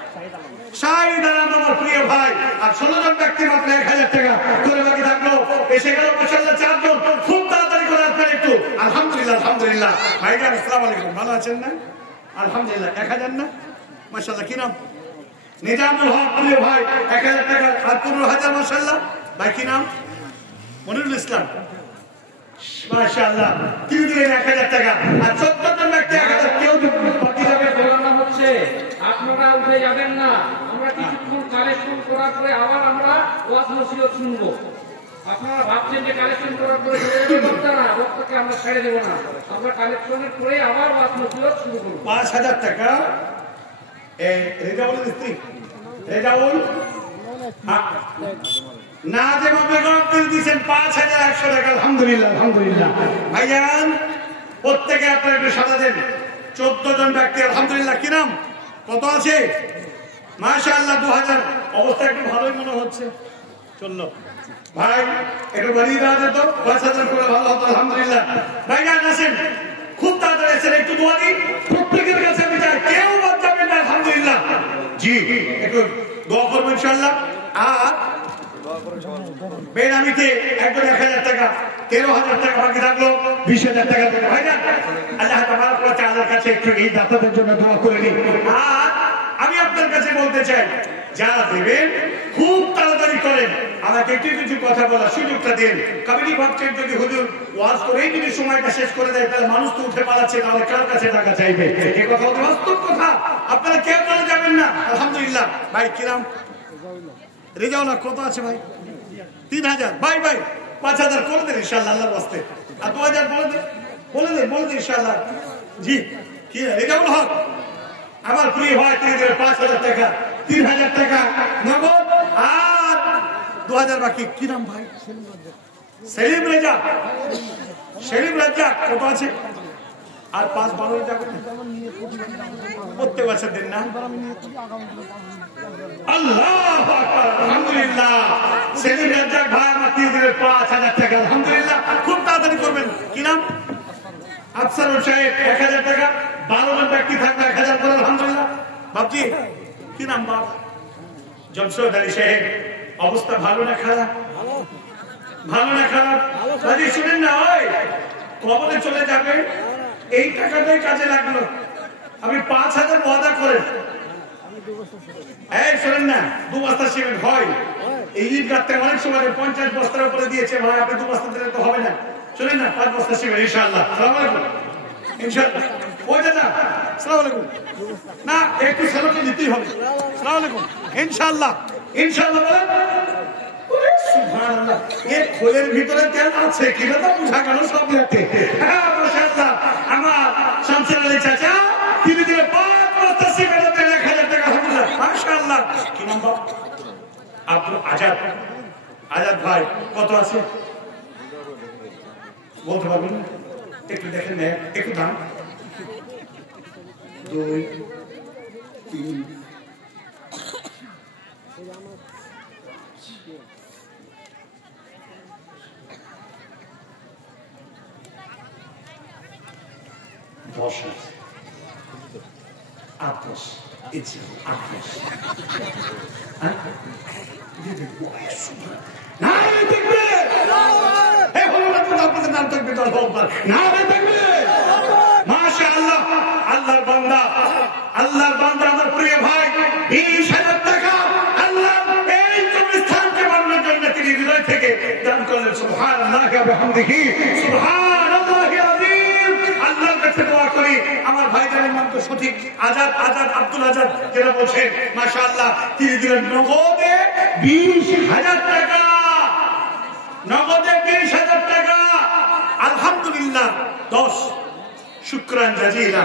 শাহিদ আলম আমার প্রিয় ভাই। আর 16 জন ব্যক্তি মাত্র 1000 টাকা করে বাকি থাকলো। এসে গেল মাশাআল্লাহ 4 জন। খুব তাড়াতাড়ি করে আপনার একটু আলহামদুলিল্লাহ। আলহামদুলিল্লাহ ভাইজান, আসসালামু আলাইকুম, ভালো আছেন না? আলহামদুলিল্লাহ। 1000 না? মাশাআল্লাহ। কি নাম? নিজামুল হক প্রিয় ভাই, 1000 টাকা। আর 15,000 মাশাআল্লাহ। ভাই কি নাম? মনিরুল ইসলাম। মাশাআল্লাহ, কি দিলেন 1000 টাকা। আর 14 জন ব্যক্তি 1000। কেউ বাকি যাবে বলার হচ্ছে আপনারা উঠে যাবেন না। আমরা কিছুক্ষণ কালেকশন করার পরে আবার আমরা ওয়াজ নসিহত শুনবো। আপনারা ভাবছেন যে কালেকশন করার পরে বক্তাকে আমরা ছেড়ে দেবো না। আমরা কালেকশনের পরে আবার ওয়াজ নসিহত শুরু করবো। 5,000 টাকা। রেজাউল স্ত্রী রেজাউল না যে বেগম দিয়েছেন 5,100 টাকা। আলহামদুলিল্লাহ। আলহামদুলিল্লাহ ভাইজান, প্রত্যেকে আপনারা একটু সাদা দেন। 14 জন ব্যক্তি। আলহামদুলিল্লাহ। কি নাম? কত আছে? মাশাআল্লাহ 2000। অবস্থা একটু ভালোই মনে হচ্ছে। চললো ভাই, একটু বাড়িয়ে দেওয়া যেত 5,000 করে, ভালো হতো। আলহামদুলিল্লাহ ভাইজান, আসেন খুব তাড়াতাড়ি আসেন, একটু দোয়া দিই। প্রত্যেকের কাছে আমি চাই কেউ বাদ যাবেন না। আলহামদুলিল্লাহ। জি, একটু দোয়া করবো ইনশাআল্লাহ। আর বেনামিতে একজন 1000 টাকা, 13,000 টাকা বাকি থাকলো। 20,000 টাকা ভাইজান, আল্লাহ তাবারক ওয়া তাআলার কাছে একটু এই দাতাদের জন্য দোয়া করে নিই। আর আমি আপনার কাছে বলতে চাই, যারা দেবেন খুব তাড়াতাড়ি করেন, আমাকে একটু কিছু কথা বলার সুযোগটা দেন। কমিটি ভাবছেন যদি হুজুর ওয়াজ করেই যদি সময়টা শেষ করে দেয় তাহলে মানুষ তো উঠে পালাচ্ছে, তাহলে কার কাছে টাকা চাইবে? এই কথা বাস্তব কথা, আপনারা কেউ চলে যাবেন না। আলহামদুলিল্লাহ ভাই কিরাম রেজাউল্লাহ কত আছে ভাই? 3000 ভাই ভাই 5000 করে দেন ইনশাআল্লাহ আল্লাহর ওয়াস্তে। আর 2000 বলে দেন ইনশাআল্লাহ। জি কি রেজাউল হক আমার প্রিয় ভাই, তিনি দেবেন 5000 টাকা, 3000 টাকা নগদ আর 2000 বাকি। কি নাম ভাই? সেলিম রাজ্জাক কত আছে? আর 5-12 যাবে প্রত্যেক বছর দিন না। আল্লাহু আকবার, আলহামদুলিল্লাহ। সেলিম রাজ্জাক ভাই আমার দিয়ে দেবে 5000 টাকা, আলহামদুলিল্লাহ। খুব তাড়াতাড়ি করবেন। কি নাম? আফসার সাহেব 1000 টাকা, 12 জন ব্যক্তি থাকবে 1000 করে, আলহামদুলিল্লাহ। বাপজি কি নাম বাপ? জমশেদ আলী সাহেব। অবস্থা ভালো না খারাপ? ভালো না খারাপ? রাজি শুনেন না, ওই কবরে চলে যাবে, এই টাকাটাই কাজে লাগলো। আমি 5000 ওয়াদা করেন, এই শোনেন না, 2 বস্তা সিমেন্ট হয়। এই ঈদ কাটতে অনেক সময় 50 বস্তার উপরে দিয়েছে ভাই, আপনি 2 বস্তা দিলে তো হবে না। শোনেন না, 5 বস্তা সিমেন্ট ইনশাআল্লাহ। আসসালামু আলাইকুম। ইনশাআল্লাহ ওই দাদা আসসালামু আলাইকুম। না একটু সেলুট দিতেই হবে। আসসালামু আলাইকুম। ইনশাআল্লাহ বলেন। ওরে সুবহানাল্লাহ, এই খোলের ভিতরে তেল আছে কিনা তা বুঝা গেল সব ইয়াতে। হ্যাঁ মাশাআল্লাহ, আমার শামসুল আলী চাচা তিনি দিয়ে 5 বস্তা সিমেন্ট তেল 1000 টাকা, আলহামদুলিল্লাহ মাশাআল্লাহ। কি নাম বাপ? আব্দুল আজাদ ভাই কত আছে বলতে পারবেন? একটু দেখেন না, একটু দাম 2 3 10 আটশ ইঞ্চি 8 হ্যাঁ নাম থাকবে মাশাআল্লাহ। আল্লাহর বান্দা আমার প্রিয় ভাই 20,000 টাকা আল্লাহ এই কবরস্থানকে বানানোর জন্য তিনি হৃদয় থেকে দান করলেন। সুবহানাল্লাহ ওয়া বিহামদিহি, সুবহানাল্লাহি আযীম। আল্লাহর কাছে দোয়া করি আমার ভাইজানের নাম তো সঠিক আব্দুল আজাদ যেটা বলছেন মাশাআল্লাহ, তিনি দিলেন নগদে 20,000 টাকা, নগদে 20,000 টাকা, আলহামদুলিল্লাহ। 10 শুকরান জাজিলা।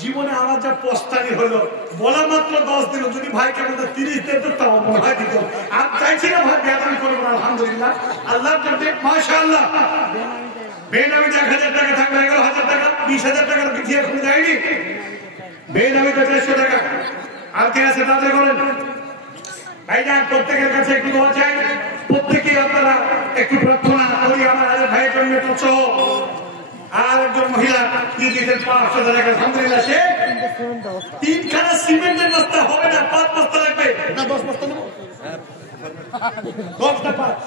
জীবনে আমার যা পস্তানি হলো, বলা মাত্র 10 দিল, যদি ভাইকে আমাদের 30 দিত তাও মনে হয় দিত। আর চাইছি না ভাই বেয়াদবি করবো না, আলহামদুলিল্লাহ আল্লাহর কাছে মাশাআল্লাহ। বেনামিতে 1000 টাকা থাকবে, 11,000 টাকা, 20,000 টাকার কিছু এখন যায়নি। বেনামিতে 150 টাকা। আর কে আছে তাদের বলেন ভাইজান, প্রত্যেকের কাছে একটু দোয়া চাই, প্রত্যেকেই আপনারা একটু প্রার্থনা করি আমার ভাইয়ের জন্য। আর একজন মহিলা কি দিয়েছেন 500 টাকা, আলহামদুলিল্লাহ। সে 3খানা সিমেন্টের বস্তা হবে না, 5 বস্তা লাগবে না, 10 বস্তা নেব, 10টা 5।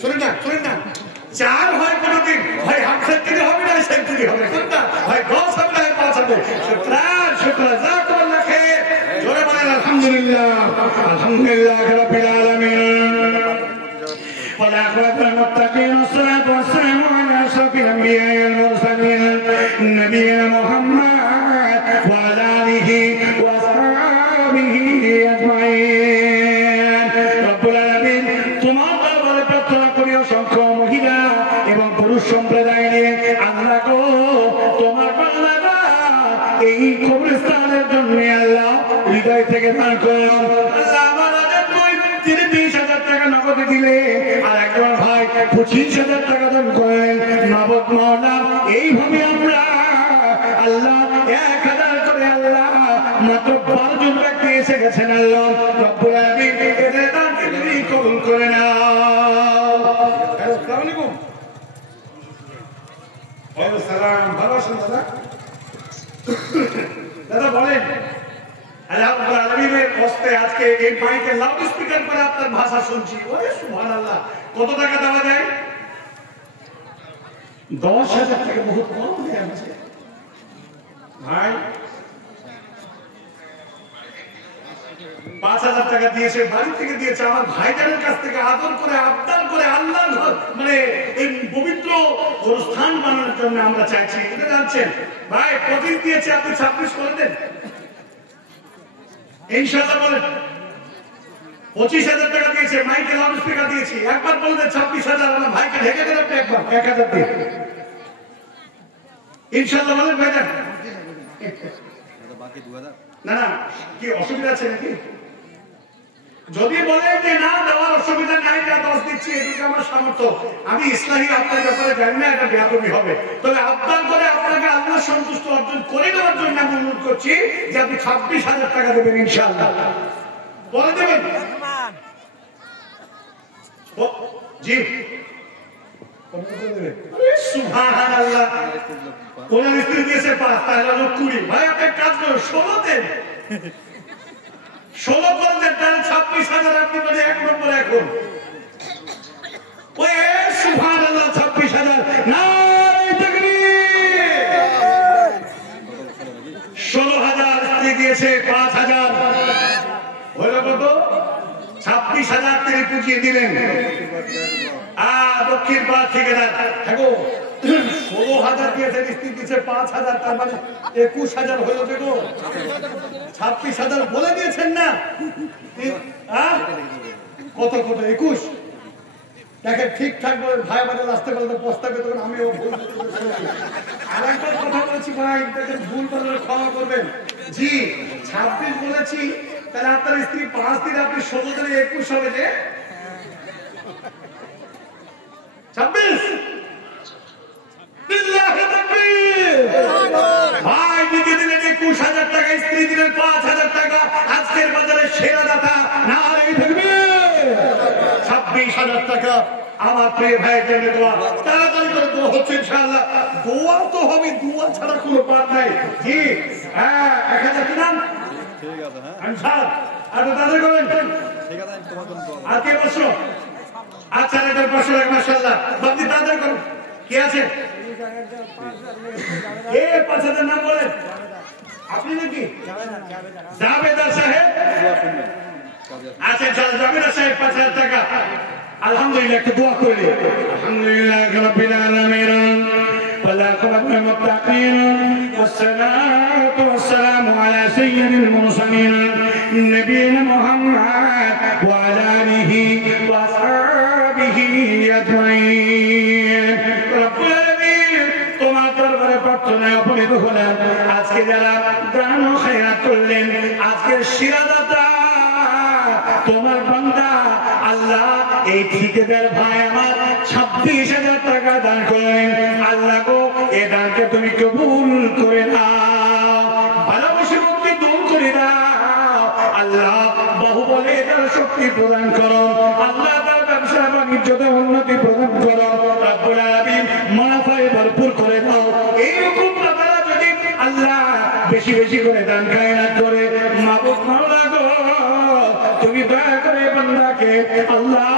শুনেন না 4 হয় কোনদিন, হয় হাফ সেঞ্চুরি হবে না, সেঞ্চুরি হবে কোনটা, হয় 10 হবে না, 5 হবে। শুকরান জাযাকাল্লাহ খাইর। জোরে বলেন আলহামদুলিল্লাহ রাব্বিল আলামিন। والعاقبة للمتقين والصلاة والسلام على أشرف الأنبياء والمرسلين نبينا محمد وعلى آله وأصحابه أجمعين। রব্বুল আলামিন তোমার দরবারে প্রার্থনা করি অসংখ্য মহিলা এবং পুরুষ সম্প্রদায় নিয়ে, আল্লাহ গো তোমার বান্দারা এই কবরস্থানের জন্য আল্লাহ হৃদয় থেকে দান করো। আল্লাহ আমার তিনি 20,000 টাকা নগদে দিলে, আর একজন ভাই 25,000 টাকা দান করেন। নগদ মাওলা এইভাবে আমরা আল্লাহ 1000 করে আল্লাহ মাত্র 5 জন ব্যক্তি এসে গেছেন। আল্লাহ রব্বুল আলামিন এদের দানকে তুমি কবুল করে নাও। আসসালামু আলাইকুম। ওয়া সালাম। ভালো আছেন দাদা? দাদা বলেন আল্লাহ আলমিনের হস্তে আজকে এই মাইকে লাউড স্পিকার করে আপনার ভাষা শুনছি। ওরে সুবহানাল্লাহ। কত টাকা দেওয়া যায়? 10,000 টাকা বহুত কম হয়ে যাচ্ছে ভাই। 5,000 টাকা দিয়েছে, বাড়ি থেকে দিয়েছে, আমার ভাইজানের কাছ থেকে আদর করে আবদার করে আল্লাহ মানে এই পবিত্র স্থান বানানোর জন্য আমরা চাইছি। এটা জানছেন ভাই, 25 দিয়েছে, আপনি 26 করে দেন ইনশাআল্লাহ। বলেন 25,000 টাকা দিয়েছে, মাইকে লাউড স্পিকার দিয়েছি, একবার বললেন 26,000, আমার ভাইকে ঢেকে দেন আপনি একবার 1,000 দিয়ে ইনশাআল্লাহ। বলেন ভাইজান, না না কি অসুবিধা আছে নাকি? যদি বলে যে না দেওয়ার অসুবিধা নাই, যা 10 দিচ্ছি, এদিকে আমার সামর্থ্য, আমি ইসলামী আপনার ব্যাপারে জানি না, এটা বেয়াদবি হবে। তবে আবদার করে আপনাকে আল্লাহ সন্তুষ্ট অর্জন করে দেওয়ার জন্য আমি অনুরোধ করছি যে আপনি 26,000 টাকা দেবেন ইনশাআল্লাহ। বলে দেবেন জি, সুবহানাল্লাহ। কোন স্ত্রী দিয়েছে 5, তাহলে 20। ভাই আপনি কাজ করুন 16 দেন, 16 করে দেন, তাহলে 26,000 আপনি বলে 1 নম্বর। এখন ওই সুবহানাল্লাহ 26,000 নারে তাকবীর। 16,000 স্ত্রী দিয়েছে, 5,000 হলো কত? 26,000 তিনি পুজিয়ে দিলেন। দক্ষিণ পাড় ঠিকাদার থাকো 16,000 দিয়েছে, স্ত্রী দিয়েছে 5,000, তার মানে 21,000 হলো। দেখো 26,000 বলে দিয়েছেন না, কত কত 21 দেখেন ঠিকঠাক বলে ভাই আমাদের আসতে পারলে পস্তাবে, তখন আমিও ভুল। আর একবার কথা বলেছি ভাই, দেখেন ভুল করলে ক্ষমা করবেন। জি 26 বলেছি, তাহলে আপনার স্ত্রী 5 দিন, আপনি 16 দিনে 21 হবে যে 26। ভাই নিজে দিলেন 21,000 টাকা, স্ত্রী দিলেন 5,000 টাকা, আজকের বাজারে সেরা দাতা নারে তাকবীর। 26,000 টাকা আমার প্রিয় ভাইয়ের জন্য দোয়া, তাড়াতাড়ি করে দোয়া হচ্ছে ইনশাআল্লাহ। দোয়া তো হবে, দোয়া ছাড়া কোনো পার নাই। জি হ্যাঁ, 1,000 কি নাম? ঠিক আছে, হ্যাঁ আনসার। আর তাদের করেন, ঠিক আছে, তোমার জন্য আর কে বসো? আচ্ছা এটার পাশে রাখ, মাশাআল্লাহ। বাকি তাদের করুন, কে আছে? কে 5,000 নাম বলেন? আপনি নাকি জাবেদা সাহেব? আচ্ছা চল, জাবেদা সাহেব 5,000 টাকা। আলহামদুলিল্লাহ, একটু দোয়া করে দিন। আলহামদুলিল্লাহ রাব্বিল আলামিন, ওয়ালাকুমুল মুত্তাকিন, ওয়াসসালাতু ওয়াসসালামু আলা সাইয়্যিদিল মুরসালিন নবিয়িনা মুহাম্মদ ওয়া আলা আলিহি ওয়া আসহাবিহি আজমাইন। রব্বুল আলামিন, তোমার দরবারে প্রার্থনায় উপনীত হলাম, আজকে যারা দান ও খায়রাত করলেন, আজকের শিরাদাতা তোমার বান্দা আল্লাহ, এই ঠিকাদার ভাই আমার 26,000 টাকা দান করেন। আল্লাহ গো, এই দানকে তুমি কবুল করে নাও, ভালোবাসি মুক্তি দূর করে দাও আল্লাহ। বাহুবলে তার শক্তি প্রদান করো আল্লাহ, তার ব্যবসা বাণিজ্যতে উন্নতি প্রদান করো রব্বুল আলামিন, মুনাফায় ভরপুর করে দাও। এইরকম টাকা যদি আল্লাহ বেশি বেশি করে দান খায়রাত করে, মাবুদ মাওলা গো, তুমি দয়া করে বান্দাকে আল্লাহ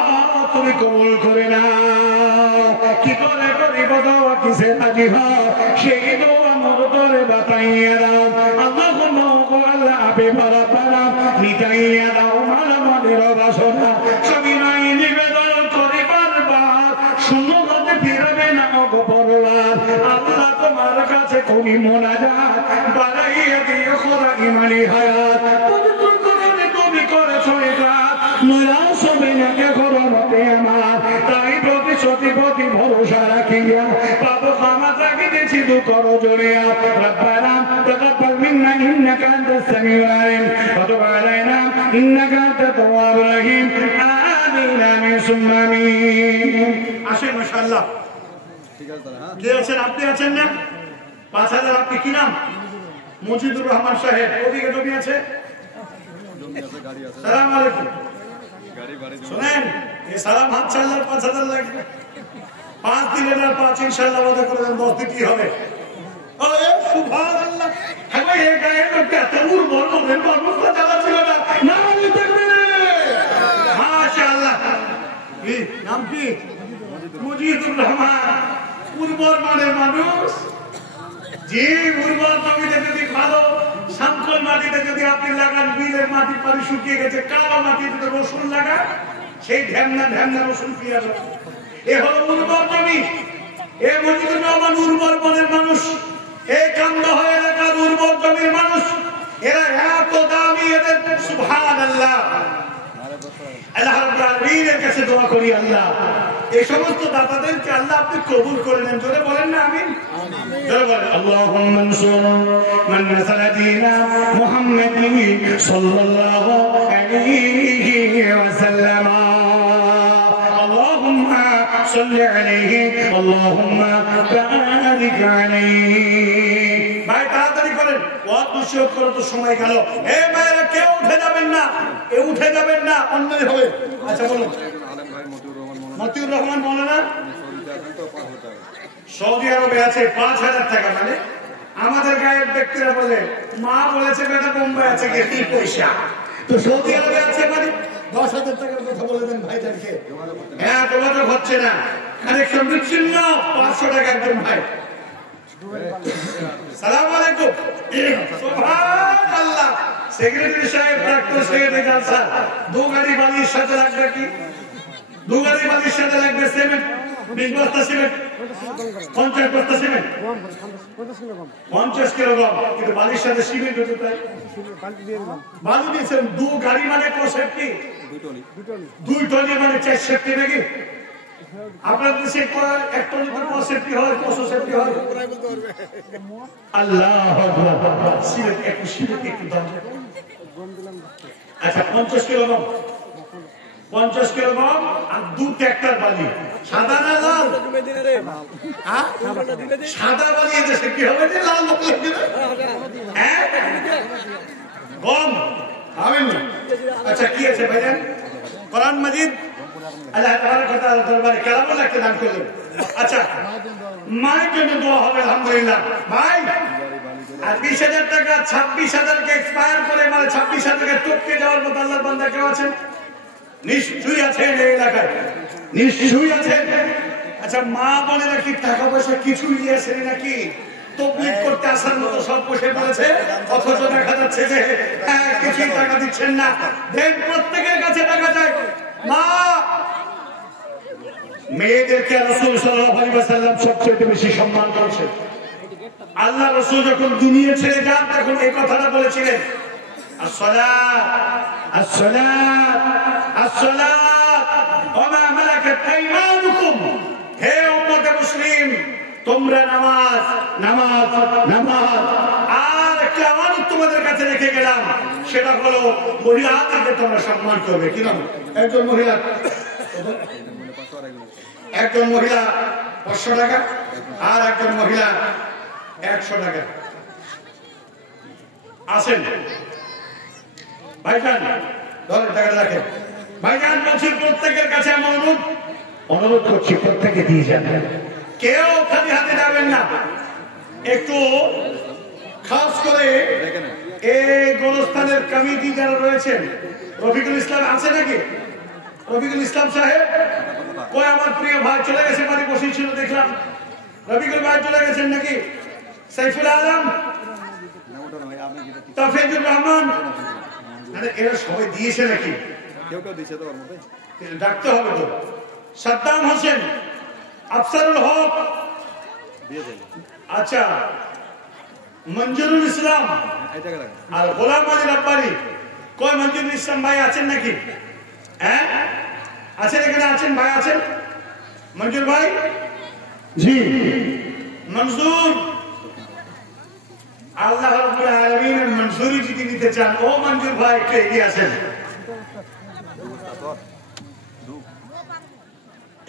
তুমি কবুল করে নাও। কি করে করিব দোয়া, কিসে রাজি হও, সেই দোয়া মোর তোরে বাতাইয়া দাও। আল্লাহুম্মা আল্লাহ আবে বারাবারা মিটাইয়া দাও মাল মনের বাসনা, সবিনয় নিবেদন করি বারবার, শূন্য হাতে ফিরবে না গো পরবার। আল্লাহ তোমার কাছে করি মোনাজাত, বাড়াইয়া দিও খোদা ইমানি হায়াত। তুমি করেছো ইবাদত, নিরাশ হবে না করো মতে আমার, তাই প্রতিশ্রুতি প্রতি ভরসা রাখিয়া পাবো ক্ষমা চাইতেছি দু করো জোরিয়া। রব্বানা তাকাব্বাল মিন্না ইন্নাকা আনতাস সামিউল আলিম ওয়া তুব আলাইনা ইন্নাকা আনতাত তাওয়াবুর রহিম। আমিন আমিন সুম্মা আমিন। আসেন মাশাআল্লাহ। ঠিক আছে, কে আছেন? আপনি আছেন না? 5,000। আপনি কি নাম? মজিদুর রহমান সাহেব। ওদিকে জমি আছে, সালাম আলাইকুম। শুনেন, এই সালাম হাত চাল্লার 5,000 লাগবে। 5 দিলেন আর 5 ইনশাআল্লাহ ওয়াদা করে দেন 10 দিতেই হবে। আরে সুবহানাল্লাহ, ভাই এই গায়ের লোকটা এত উর্বর বলেন, কর্মস্থা চালা ছিল না। নারে তাকবীর, মাশাআল্লাহ। কি নাম? কি? মজিদুর রহমান। উর্বর মানে মানুষ, যে উর্বর জমিতে যদি ভালো সাঙ্কল মাটিতে যদি আপনি লাগান, বিলের মাটি পানি শুকিয়ে গেছে, কালো মাটিতে যদি রসুন লাগান, সেই ঢ্যামনা ঢ্যামনা রসুন পেয়ে যাবে। এ হলো উর্বর জমি। এ মজিদুর রহমান উর্বর বনের মানুষ, এই কামদহ এলাকার উর্বর জমির মানুষ। এরা এত দামি, এদের সুবহানাল্লাহ। আল্লাহ রাব্বুল আলামিনের কাছে দোয়া করি, আল্লাহ এই সমস্ত দাতাদেরকে আল্লাহ আপনি কবুল করে নেন। জোরে বলেন না আমিন। জোরে বলেন আল্লাহুম্মা আনসুর মান নাসারা দীনা মুহাম্মাদিন সাল্লাল্লাহু আলাইহি ওয়াসাল্লাম। আল্লাহুম্মা সাল্লি আলাইহি আল্লাহুম্মা বারিক আলাইহি। ভাই তাড়াতাড়ি করেন, ওয়াজ নসিহত করে তো সময় গেল। এ ভাইরা কেউ উঠে যাবেন না, কেউ উঠে যাবেন না, অন্যায় হবে। আচ্ছা বলুন। মতিউর রহমান বলে না, সৌদি আরবে আছে 5,000 টাকা। মানে আমাদের গায়ের ব্যক্তিরা বলে, মা বলেছে বেটা বোম্বাই আছে কি পয়সা, তো সৌদি আরবে আছে মানে 10,000 টাকার কথা বলে দেন ভাইদেরকে। হ্যাঁ, যোগাযোগ হচ্ছে না, কানেকশন বিচ্ছিন্ন। 500 টাকা একজন ভাই। সালাম আলাইকুম। সুবহানাল্লাহ। সেক্রেটারি সাহেব, ডাক্তার সেক্রেটারি জালসা, 2 গাড়ি বালির সাথে লাগবে কি? 2 গাড়ি বালির সাথে লাগবে সিমেন্ট, 20 বস্তা সিমেন্ট, 50 বস্তা সিমেন্ট, 50 কিলোগ্রাম। কিন্তু বালির সাথে সিমেন্ট হতে পারে, বালু দিয়েছেন 2 গাড়ি মানে কত সেফটি? 2 টনি মানে 4 সেফটি নাকি? আপনার দেশে 1 টনি কত সেফটি হয়? 500 সেফটি হয়? আল্লাহু আকবার। সিমেন্ট একটু দাম। আচ্ছা 50 কিলোগ্রাম, 50 কিলোগ্রাম আর 2 ট্রাক্টর বালি। সাদা না লাল? সাদা বালি এসে কি হবে? লাল বালি হ্যাঁ কম আমিন। আচ্ছা কি আছে ভাইজান? কোরআন মাজিদ আল্লাহ তাআলার কথা দরবারে কেরামত একটা দান করলেন। আচ্ছা মায়ের জন্য দোয়া হবে আলহামদুলিল্লাহ। ভাই আর 20,000 টাকা 26,000 কে এক্সপায়ার করে, মানে 26,000 টাকা টপকে যাওয়ার মতো আল্লাহর বান্দা কেউ আছেন? নিশ্চয়ই আছেন এই এলাকায়, নিশ্চয়ই আছেন। আচ্ছা মা বলে নাকি টাকা পয়সা কিছুই দিয়েছে নাকি? তবলিগ করতে আসার মতো সব বসে পড়েছে, অথচ দেখা যাচ্ছে যে কিছুই টাকা দিচ্ছেন না। দেন প্রত্যেকের কাছে টাকা যায়। মা মেয়েদেরকে রাসূল সাল্লাল্লাহু আলাইহি ওয়াসাল্লাম সবচেয়ে বেশি সম্মান করেছেন। আল্লাহ রাসূল যখন দুনিয়া ছেড়ে যান তখন এই কথাটা বলেছিলেন, আসসালাত আসসালাত আসসালাত ওয়া মা মালাকাত আইমানুকুম। হে উম্মতে মুসলিম, তোমরা নামাজ নামাজ নামাজ। আর একটা আমানত তোমাদের কাছে রেখে গেলাম, সেটা হলো মহিলাদেরকে তোমরা সম্মান করবে। কি নাম? একজন মহিলা 500 টাকা আর একজন মহিলা 100 টাকা। আসেন ভাইজান, ধরেন টাকাটা রাখেন। ভাইজান বলছি প্রত্যেকের কাছে আমি অনুরোধ করছি, প্রত্যেকে দিয়ে যান, কেউ খালি হাতে যাবেন না। একটু খাস করে এই গোরস্থানের কমিটি যারা রয়েছেন, রফিকুল ইসলাম আছে নাকি? রফিকুল ইসলাম সাহেব কই? আমার প্রিয় ভাই চলে গেছে, বাড়ি বসেই ছিল দেখলাম। রফিকুল ভাই চলে গেছেন নাকি? সাইফুল আলম, তাফিজুর রহমান, এরা সবাই দিয়েছে নাকি? কেউ কেউ দিয়েছে তো, ডাকতে হবে তো। সাদ্দাম হোসেন, আফসারুল হক, আচ্ছা মঞ্জুরুল ইসলাম আর গোলাম আলী রব্বানি। কই মঞ্জুরুল ইসলাম ভাই আছেন নাকি? হ্যাঁ আছেন, এখানে আছেন ভাই, আছেন মঞ্জুর ভাই? জি মনজুর। আল্লাহ রাব্বুল আলামিনের মনজুরি যদি নিতে চান, ও মঞ্জুর ভাই একটু এগিয়ে আসেন।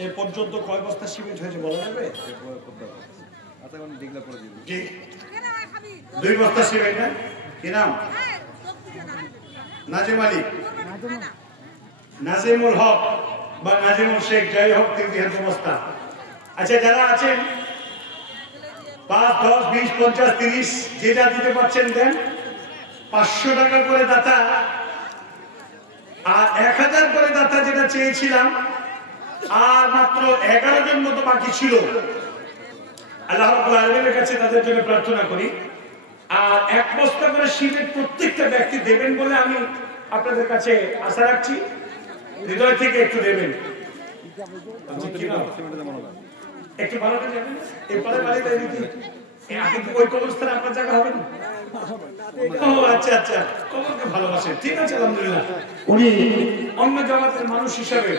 এ পর্যন্ত কয় বস্তা সিমেন্ট হয়েছে বলা যাবে? 2 বস্তা সিমেন্ট। না কি নাম? নাজিম আলী, নাজিমুল হক বা নাজিমুল শেখ, যাই হোক 3 বস্তা। আচ্ছা যারা আছেন 5, 10, 20, 50, 30 যে যা দিতে পারছেন দেন। 500 টাকা করে দাতা আর 1000 করে দাতা যেটা চেয়েছিলাম, আর মাত্র 11 জন মতো বাকি ছিল। আল্লাহ রাব্বুল আলামিনের কাছে তাদের জন্য প্রার্থনা করি, আর 1 বস্তা করে সিমেন্ট প্রত্যেকটা ব্যক্তি দেবেন বলে আমি আপনাদের কাছে আশা রাখছি। হৃদয় থেকে একটু দেবেন। একটু ভালো করে যাবেন। এরপরে বাড়িতে ওই কবরস্থানে আপনার জায়গা হবে না? ও আচ্ছা আচ্ছা, কবরকে ভালোবাসেন, ঠিক আছে আলহামদুলিল্লাহ। উনি অন্য জগতের মানুষ হিসাবে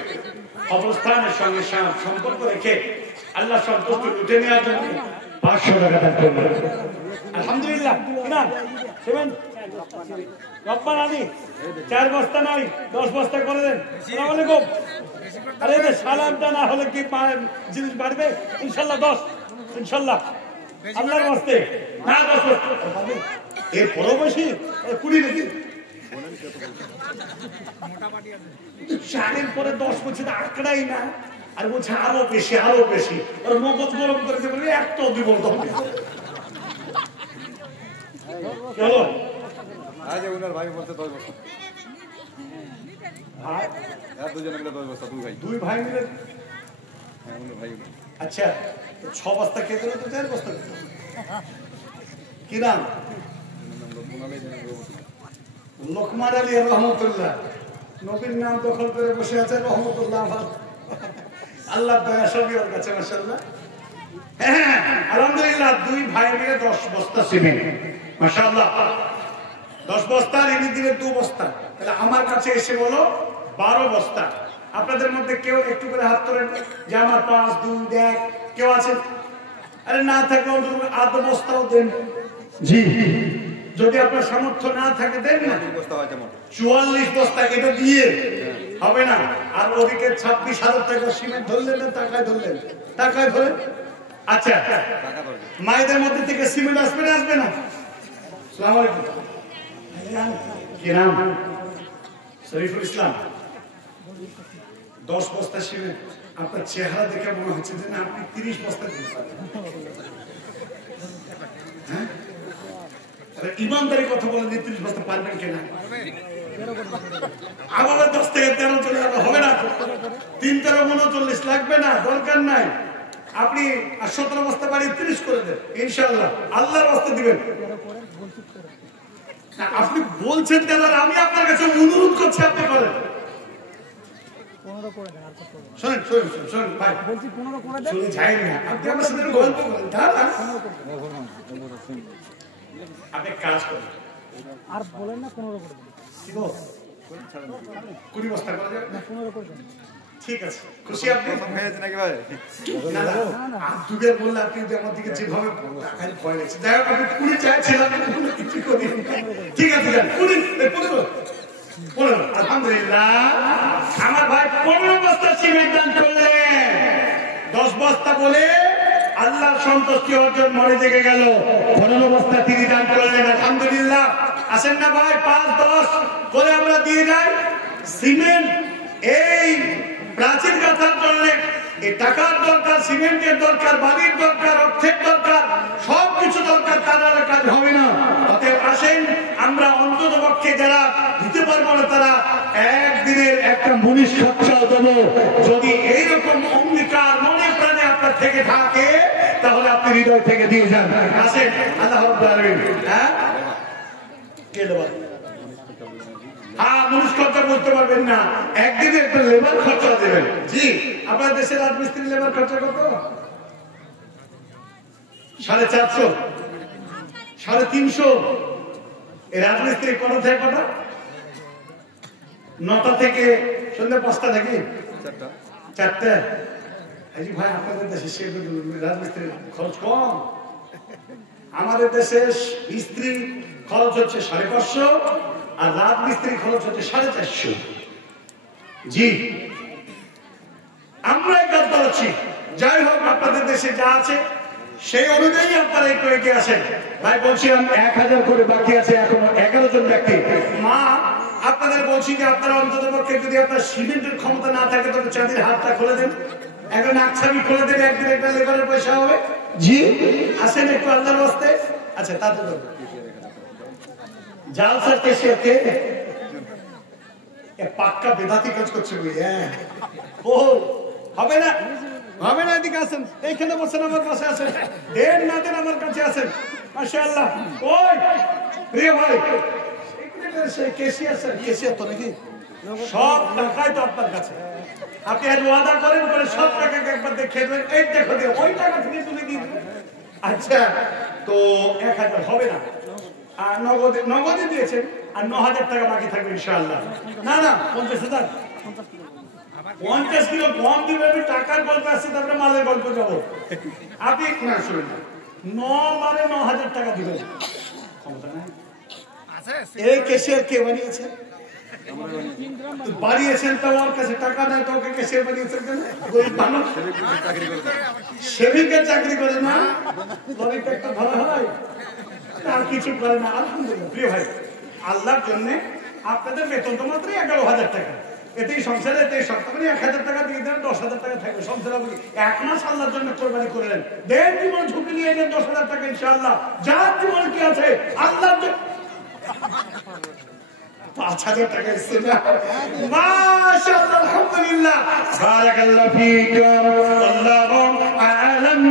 অবস্থানের সঙ্গে সম্পর্ক রেখে আল্লাহ সন্তুষ্টি উঠে নেওয়ার জন্য 500 টাকা দান করবেন। আলহামদুলিল্লাহ। না সেভেন রব্বান আলী 4 বস্তা নয় 10 বস্তা করে দেন। আসসালামু আলাইকুম। আরে সালামটা না হলে কি জিনিস বাড়বে? ইনশাল্লাহ 10, ইনশাল্লাহ আল্লাহর ওয়াস্তে। না 10 বস্তা এর পরও বেশি 20 নাকি? 4 পরে 10 বলছে আঁকড়াই না, আর বলছে আরো বেশি আরো বেশি। ওর মগজ গরম করে দেবে, একটা দিব হবে। চলো আজ ওনার ভাই বলতে 10 বছর ভাই আর দুজনে মিলে 10 বছর, দুই ভাই মিলে। হ্যাঁ ওনার ভাই। আচ্ছা 6 বস্তা খেতে হলে তো 4 বস্তা কি নাম? লোকমান আলী রহমতুল্লাহ। নবীর নাম দখল করে বসে আছে রহমতুল্লাহ। আল্লাহ দয়া সবই ওর কাছে মাশাআল্লাহ। হ্যাঁ আলহামদুলিল্লাহ 2 ভাই মিলে 10 বস্তা সিমেন্ট মাশাআল্লাহ। 10 বস্তা আর ইনি দিলে 2 বস্তা, তাহলে আমার কাছে এসে বলো 12 বস্তা। আপনাদের মধ্যে কেউ একটু করে হাত তোলেন যে আমার 5, 2, 1 কেউ আছে? আরে না থাকলে অন্তত 8 বস্তাও দেন। জি যদি আপনার সামর্থ্য না থাকে দেন না। 44 বস্তা এটা দিয়ে হবে না। আর ওদিকে 26,000 টাকা সিমেন্ট ধরলেন না টাকায় ধরলেন? টাকায় ধরেন। আচ্ছা মায়েদের মধ্যে থেকে সিমেন্ট আসবে না আসবে না? আসসালামু আলাইকুম। কি নাম? শরীফুল ইসলাম। 10 বস্তা সিমেন্ট। আপনার চেহারা দেখে মনে হচ্ছে যে না আপনি 30 বস্তা দিতে পারেন। হ্যাঁ ইমানদারি কথা বলেন, 30 বস্তা পারবেন কিনা? আবার 10 থেকে 13 চলে যাবে, হবে না। 3, 13, 39 লাগবে না, দরকার নাই। আপনি 17 বস্তা বাড়ি 30 করে দেন ইনশাআল্লাহ, আল্লাহর রাস্তা দিবেন। আপনি বলছেন তেলার, আমি আপনার কাছে অনুরোধ করছি আপনি করেন। 15 করে দেন। আর কত? শুনুন শুনুন শুনুন ভাই বলছি 15 করে দেন। শুনে যাই না, আপনি আমার সাথে গল্প করেন। আপনি কাজ করেন আর বলেন না 15 করে দেন। কি গো 20 বস্তা করে দেন না 15 করে দেন। ঠিক আছে, খুশি আপনি? হয়েছে নাকি ভাই? না না আর দুবার বললে আপনি যদি আমার দিকে যেভাবে তাকাই ভয় লাগছে। যাই হোক আমি 20 চাইছিলাম কিন্তু কিছু করি। ঠিক আছে যান 15 আলহামদুলিল্লাহ। আমার ভাই 15 বস্তা সিমেন্ট দান করলেন। 10 বস্তা বলে আল্লাহর সন্তুষ্টি অর্জন মনে জেগে গেল। 15 বস্তা তিনি দান করলেন আলহামদুলিল্লাহ। আসেন না ভাই 5, 10 করে আমরা দিয়ে যাই। সিমেন্ট এই প্রাচীর গাথার জন্য এই টাকার দরকার, সিমেন্টের দরকার, বাড়ির দরকার, অর্থের দরকার, সবকিছু দরকার, তারা কাজ হবে না। অতএব আসেন আমরা অন্তত পক্ষে যারা দিতে পারবো না তারা একদিনের একটা মুনিশ খরচাও দেবো। যদি এইরকম অঙ্গীকার মনে প্রাণে আপনার থেকে থাকে তাহলে আপনি হৃদয় থেকে দিয়ে যান। আসেন আল্লাহ রাব্বুল আলামিন। হ্যাঁ কে দেবো? হ্যাঁ মুনিশ খরচা বলতে পারবেন না, একদিনের একটা লেবার খরচা দেবেন। জি আপনার দেশের রাজমিস্ত্রি লেবার খরচা কত? 450, 350। এই রাজমিস্ত্রি কটা থেকে কটা? 9টা থেকে সন্ধ্যা 5টা থেকে 4টা। এই যে ভাই আপনাদের দেশে সে রাজমিস্ত্রির খরচ কম। আমাদের দেশে মিস্ত্রি খরচ হচ্ছে 550 আর রাজমিস্ত্রি খরচ হচ্ছে 450। জি আমরা কাজ করছি। যাই হোক আপনাদের দেশে যা আছে সেই অনুযায়ী আপনারা একটু এগিয়ে আসেন। ভাই বলছিলাম 1000 করে বাকি আছে, এখন 11 জন ব্যক্তি। মা আপনাদের বলছি যে আপনারা অন্তত পক্ষে যদি আপনার সিমেন্টের ক্ষমতা না থাকে তবে চাঁদির হাতটা খুলে দেন, এখন আকছাবি খুলে দেবে, একদিন একটা লেবারের পয়সা হবে। জি আসেন একটু আল্লাহর রাস্তায়। আচ্ছা তাতে জালসার কেসে পাক্কা বেদাতি কাজ করছে বই। হ্যাঁ ও হবে না, হবে না, এদিকে আসেন, এইখানে বসেন, আমার পাশে আসেন, দেন না দেন আমার কাছে আসেন। মাশাআল্লাহ। ওই প্রিয় ভাই, সেই কেশিয়ার তো নাকি সব টাকাই তো আপনার কাছে, আপনি আজ ওয়াদা করেন করে সব টাকাকে একবার দেখে দেবেন, এই দেখো দিয়ে ওই টাকা থেকে তুলে দিয়ে দেবেন। আচ্ছা, তো 1000 হবে না, আর নগদে দিয়েছেন, আর 9000 টাকা বাকি থাকবে ইনশাআল্লাহ। না না 50,000, 50 কিলো কম দিবে, আমি টাকার গল্প আসছে, তারপরে মালের গল্প যাবো। আপনি না শুনুন, 9 মানে 9000 টাকা দিবেন, ক্ষমতা নাই। এই কেশিয়ার কে বানিয়েছে? বানিয়েছেন তো ওর কাছে টাকা নেই, তো ওকে কেশিয়ার বানিয়েছেন কেন? গরিব মানুষ সেভিংয়ের চাকরি করে না, গরিব একটা ভালো হয়, আর কিছু করে না। আলহামদুলিল্লাহ প্রিয় ভাই, আল্লাহর জন্য আপনাদের বেতন তো মাত্র 11,000 টাকা, এতেই সংসারে এতেই সপ্তাহে 1,000 টাকা দিয়ে দেন, 10,000 টাকা থাকবে সংসার। আপনি 1 মাস আল্লাহর জন্য কোরবানি করলেন, দেড় জীবন ঝুঁকি নিয়ে নেন 10,000 টাকা ইনশাআল্লাহ। যার জীবন কি আছে আল্লাহর জন্য 5,000 টাকা এসছে না, মাশাআল্লাহ আলহামদুলিল্লাহ। বারাকাল্লাহু ফীকুম, আল্লাহু আ'লাম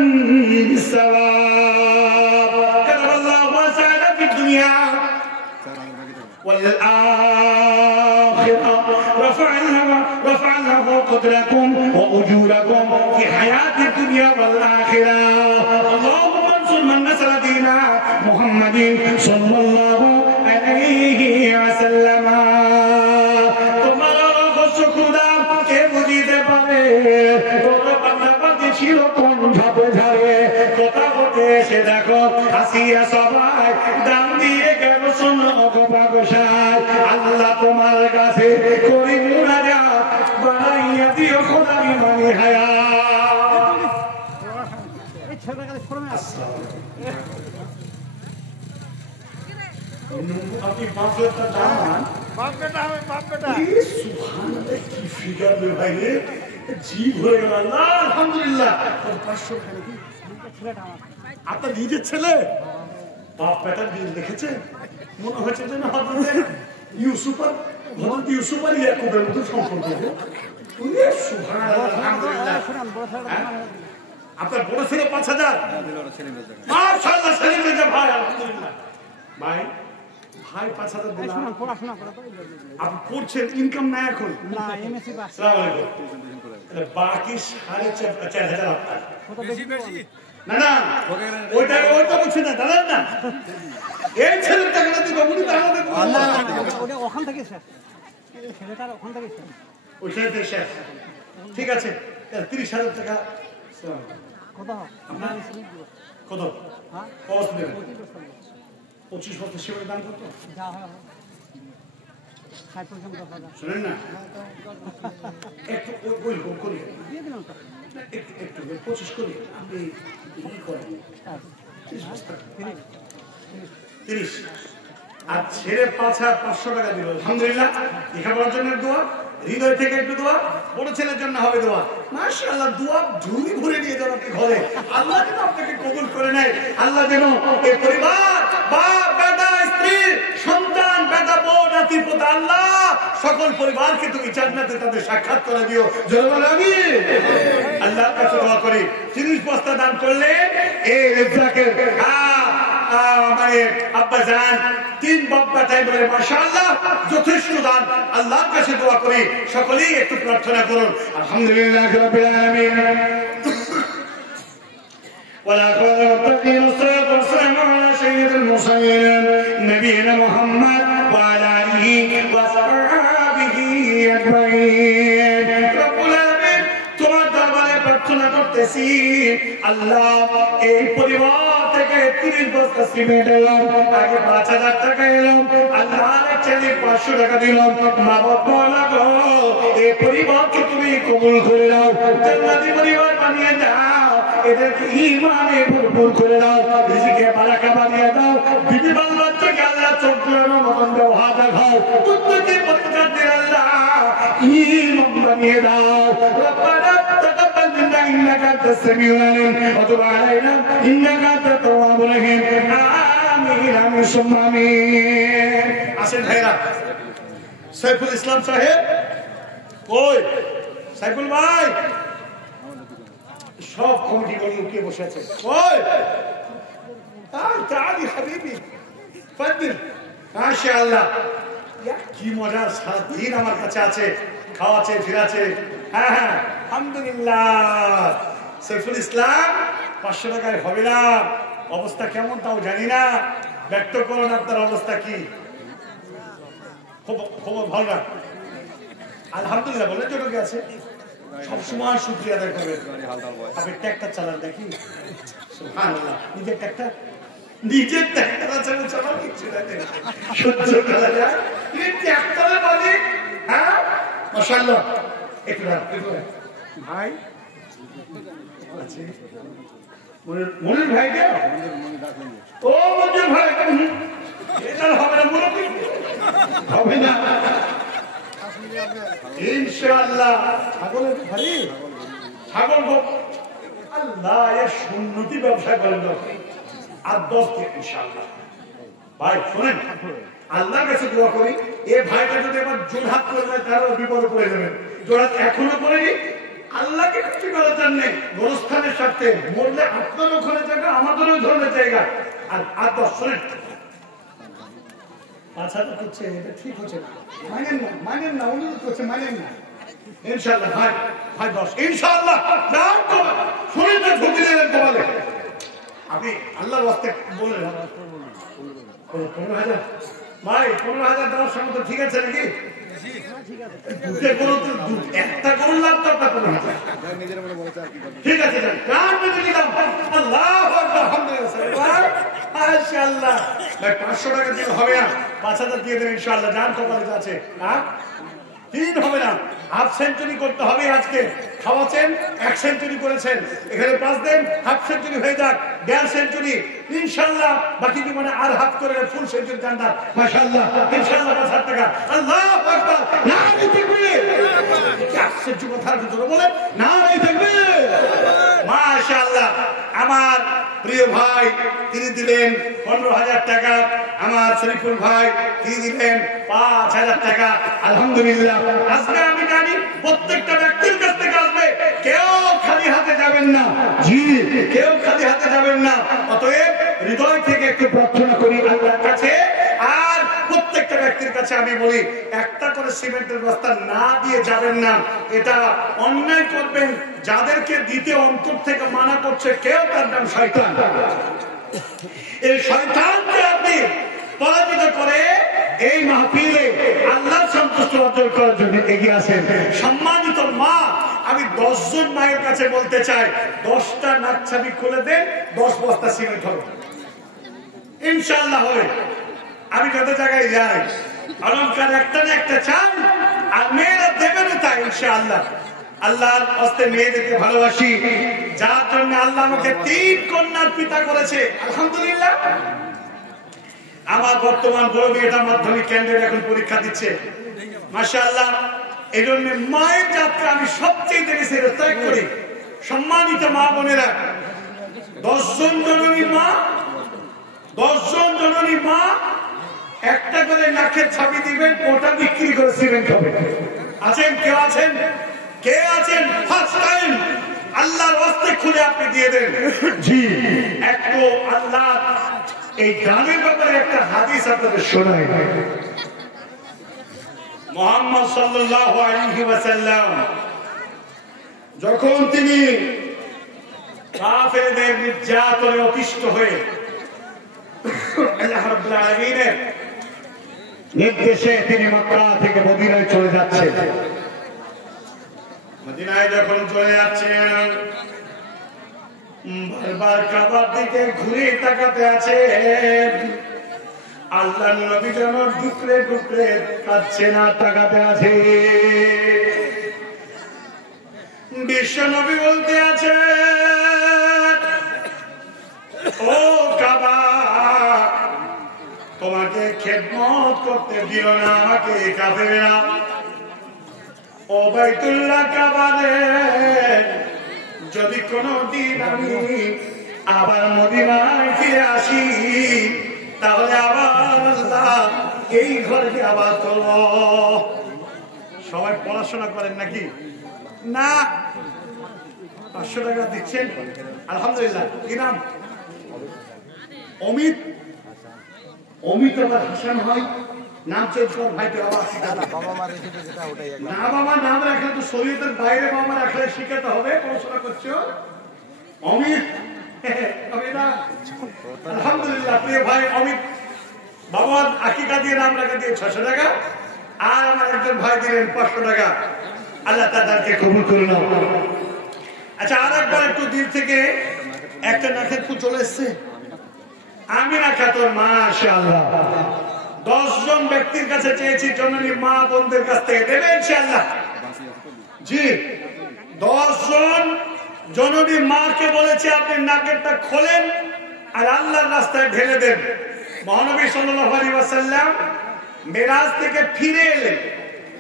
বিস-সাওয়াব। কাতাবাল্লাহু মা সাআদা ফিদ দুনিয়া ওয়াল আখিরাহ, رفع الله قدركم وأجوركم في حياة الدنيا والآخرة. اللهم انصر من نصر دين محمد صلى الله عليه وسلم. তোমার কষ্ট খুদা কে বুঝিতে পারে, তোর বান্দাবান্দি ছিল কোন ঝাপে ঝাড়ে, কথা হতে এসে দেখো হাসিয়া সবাই দাম দিয়ে গেল শোনো গোপাগোসাই। আল্লাহ তোমার কাছে করি মুনাজাত, বানাইয়া দিও খোদা ইমানি হায়াত। আপনি 5 লাখ টাকা দাম, বাপ বেটা হবে, বাপ বেটা। সুবহানাল্লাহ, কি ফিগার রে ভাই রে, জীব হয়ে গেল। আল্লাহ আলহামদুলিল্লাহ। 500 টাকা কি আপনার নিজের ছেলে? বাপ বেটার বিল দেখেছে, মনে হচ্ছে যেন হযরত ইউসুফ আর ইয়াকুবের মতো সম্পর্ক। সুবহানাল্লাহ আলহামদুলিল্লাহ। আপনার বড় ছেলে 5,000, মাশাআল্লাহ সেলিম রেজা ভাই আলহামদুলিল্লাহ। ভাই 5,000 দিলাম, পড়াশোনা করে আপনি পড়ছেন, ইনকাম নাই এখন না, এমএসসি পাস। আসসালামু আলাইকুম। বাকি 4,500 আপনার, বেশি বেশি না না, ওইটা বলছি না দাদা, না এই ছেলের টাকাটা দিব, উনি তো আমাদের আল্লাহ ওটা ওখান থেকে স্যার, ছেলেটার ওখান থেকে স্যার, ওই ছেলেটা স্যার। ঠিক আছে, 30,000 টাকা কত আপনার কত? হ্যাঁ কত দেবেন? 25 বছর সেবার দাম কত? যা হয় 60% 10,000 শুনেন না, একটু ওই করি দিয়ে দিলাম তো, একটু 25 করি আপনি কি করেন? 30 আর ছেড়ে 5,500 টাকা দিল। আলহামদুলিল্লাহ, লেখাপড়ার জন্য দোয়া, হৃদয় থেকে একটু দোয়া, বড় ছেলের জন্য হবে দোয়া। মাশাআল্লাহ, দোয়া ঝুলি ভরে নিয়ে যান আপনি ঘরে। আল্লাহ যেন আপনাকে কবুল করে নেয়, আল্লাহ যেন এই পরিবার, বাপ বেটা, স্ত্রী সন্তান, বেটা বউ, নাতি পোতা, আল্লাহ সকল পরিবারকে তুমি জান্নাতে তাদের সাক্ষাৎ করে দিও। জোরে বলো আমিন। আল্লাহর কাছে দোয়া করি, 30 বস্তা দান করলে এই রেজাকের মানে আব্বা জান 3 বাপ্পা তাই বলে মাশাআল্লাহ যথেষ্ট দান। আল্লাহর কাছে দোয়া করি, সকলেই একটু প্রার্থনা করুন। আলহামদুলিল্লাহ রাব্বিল আলামিন, ওয়ালা والصلاة والسلام على سيد المرسلين نبينا محمد وعلى آله وصحبه أجمعين। رب العالمين, তোমার দরবারে প্রার্থনা করতেছি আল্লাহ, এই পরিবার থেকে 30 বস্তা সিমেন্ট এলাম, আগে 5,000 টাকা এলাম, আল্লাহ ছেলে 500 টাকা দিলাম। মা বাবা লাগো, এই পরিবারকে তুমি কবুল করে দাও, জান্নাতি পরিবার বানিয়ে দাও, এদেরকে ঈমানে ভরপুর করে দাও, রিজিকে বারাকা বানিয়ে দাও, বিবি বাল বাচ্চাকে আল্লাহ চোখ জোড়ানোর মতন ব্যবহার দেখাও, প্রত্যেকে প্রত্যেকের আল্লাহ ঈমান বানিয়ে দাও। রব্বানা তাকাব্বাল মিন্না ইন্নাকা আনতাস সামিউল আলিম ওয়া তুব আলাইনা ইন্নাকা আনতাত তাওয়াবুর রহিম। আমিন আমিন সুম্মা আমিন। আসেন ভাইরা, সাইফুল ইসলাম সাহেব কই? সাইফুল ভাই, সব কমিটি লুকিয়ে বসে আছে, কই? تعالي حبيبي تفضل ما شاء الله কি মজা সারাদিন আমার কাছে আছে খাওয়াছে ফিরাছে হ্যাঁ হ্যাঁ আলহামদুলিল্লাহ সাইফুল ইসলাম 500 টাকায় হবে না অবস্থা কেমন তাও জানি না ব্যক্ত করুন আপনার অবস্থা কি খবর ভালো না আলহামদুলিল্লাহ বলে জন্য কি আছে সবসময় শুকরিয়া আদায় করবেন আপনি ট্র্যাক্টর চালান দেখি সুবহানাল্লাহ নিজের ট্র্যাক্টর চালানো কিছু না সহ্য করা যায় ট্র্যাক্টরে বলি হ্যাঁ মাশাআল্লাহ একটু ভাই আছে মনির ভাই কে ও মনির ভাই এটা হবে না মুরব্বি হবে না ইনশাআল্লাহ ছাগলের ভাই ছাগল আল্লাহ এর সুন্নতি ব্যবসা করেন আর 10 দিন ইনশাআল্লাহ ভাই শুনেন আল্লাহর কাছে দোয়া করি এই ভাইটা যদি এবার জোড়হাত করে যায় তারও বিপদে পড়ে যাবেন জোড়হাত এখনো করেনি আল্লাহকে খুশি করার জন্য গোরস্থানের স্বার্থে মরলে আপনার ওখানে জায়গা আমাদেরও ধরনের জায়গা আর 10 শুনেন 5000 করছে এটা ঠিক হচ্ছে না মানেন না অনুরোধ করছে মানেন না ইনশাআল্লাহ ভাই 10 ইনশাআল্লাহ নাম তো শুনেন না ঝুঁকি নেবেন তোমাদের আপনি আল্লাহর ওয়াস্তে বলেন 15000 ভাই 15000 দেওয়ার সময় তো ঠিক আছে নাকি একটা করুন লাভ তো আপনার 15000 ঠিক আছে কার মধ্যে দিলাম আল্লাহু আকবার আলহামদুলিল্লাহ মাশাআল্লাহ ভাই 500 টাকা দিয়ে হবে না 5000 দিয়ে দেন ইনশাআল্লাহ জান কপালে আছে হ্যাঁ তিন হবে না হাফ সেঞ্চুরি করতে হবে আজকে খাওয়াছেন 1 সেঞ্চুরি করেছেন এখানে 5 দেন হাফ সেঞ্চুরি হয়ে যাক 1.5 সেঞ্চুরি ইনশাআল্লাহ বাকি কি মানে আর হাফ করে ফুল সেঞ্চুরি জান্নাত মাশাআল্লাহ ইনশাআল্লাহ 5000 টাকা আল্লাহু আকবার নারে তাকবীর কি আশ্চর্য কথা জোরে বলেন নারে তাকবীর মাশাআল্লাহ আমার প্রিয় ভাই তিনি দিলেন 15000 টাকা আমার শরীফুল ভাই তিনি দিলেন 5000 টাকা আলহামদুলিল্লাহ আজকে আমি জানি প্রত্যেকটা ব্যক্তির কাছ থেকে আসবে কেউ খালি হাতে যাবেন না জি কেউ খালি হাতে যাবেন না অতএব হৃদয় থেকে একটু প্রার্থনা করি আল্লাহর কাছে আর প্রত্যেকটা ব্যক্তির কাছে আমি বলি একটা করে সিমেন্টের বস্তা না দিয়ে যাবেন না এটা অন্যায় করবেন যাদেরকে দিতে অন্তর থেকে মানা করছে কেউ তার নাম শয়তান এই শয়তানকে আপনি পরাজিত করে এই মাহফিলে আল্লাহ সন্তুষ্ট অর্জন করার জন্য এগিয়ে আসেন সম্মানিত মা আমি 10 জন মায়ের কাছে বলতে চাই 10টা নাকছাবি খুলে দেন 10 বস্তা সিমেন্ট হবে ইনশাআল্লাহ হবে আমি যত জায়গায় যাই অলংকার একটা না একটা চাই আর মেয়েরা দেবেন তাই ইনশাআল্লাহ আল্লাহর হস্তে মেয়েদেরকে ভালোবাসি যার জন্য আল্লাহ আমাকে 3 কন্যার পিতা করেছে আলহামদুলিল্লাহ আমার বর্তমান বড় মেয়েটা মাধ্যমিক কেন্দ্রে এখন পরীক্ষা দিচ্ছে মাশাআল্লাহ এই জন্য মায়ের জাতকে আমি সবচেয়ে বেশি রেসপেক্ট করি সম্মানিত মা বোনেরা 10 জন জননী মা 10 জন জননী মা একটা করে নাকের ছাবি দিবেন ওটা বিক্রি করে সিমেন্ট হবে আছেন কেউ আছেন কে আছেন ফার্স্ট টাইম আল্লাহর ওয়াস্তে খুলে আপনি দিয়ে দেন জি একটু আল্লাহ এই গানের ব্যাপারে একটা হাদিস আপনাদের শোনাই মুহাম্মদ সাল্লাল্লাহু আলাইহি ওয়াসাল্লাম যখন তিনি কাফেরদের নির্যাতনে অতিষ্ঠ হয়ে আল্লাহ রাব্বুল আলামিনের নির্দেশে তিনি মক্কা থেকে মদিনায় চলে যাচ্ছেন মদিনায় যখন চলে যাচ্ছেন বারবার কাবার দিকে ঘুরে তাকাতে আছেন আল্লাহর নবী যেন ডুকরে ডুকরে কাঁদছেন আর তাকাতে আছে বিশ্ব নবী বলতে আছে ও কাবা তোমাকে খেদমত করতে দিও না আমাকে কাফেররা ও বাইতুল্লাহ কাবারে যদি কোনদিন আমি আবার মদিনায় ফিরে আসি তাহলে আবার আল্লাহ এই ঘরকে আবার করব সবাই পড়াশোনা করেন নাকি না 500 টাকা দিচ্ছেন আলহামদুলিল্লাহ কি নাম অমিত অমিত আবার হাসান হয়, নাম চেঞ্জ কর ভাই তো আবার বাবা মা রেখেছে যেটা ওটাই একদম। না বাবা নাম রাখলে তো শরীরের বাইরে বাবা রাখলে শিখাতে হবে, পড়াশোনা করছো অমিত হবে না। আলহামদুলিল্লাহ প্রিয় ভাই অমিত বাবা আকিকা দিয়ে নাম রাখা দিয়ে 600 টাকা, আর আমার একজন ভাই দিলেন 500 টাকা। আল্লাহ তাদেরকে কবুল করে নাও। আচ্ছা আর একবার একটু দিল থেকে একটা নাকের ফুল চলে এসছে আমিনা খাতুন মাশাআল্লাহ। 10 জন ব্যক্তির কাছে চেয়েছি জননী মা বোনদের কাছ থেকে দেবে ইনশাআল্লাহ। জি 10 জন জননী মাকে বলেছে আপনি নাকেরটা খোলেন আর আল্লাহর রাস্তায় ঢেলে দেন। মহানবী সাল্লাল্লাহু আলাইহি ওয়াসাল্লাম মেরাজ থেকে ফিরে এলেন,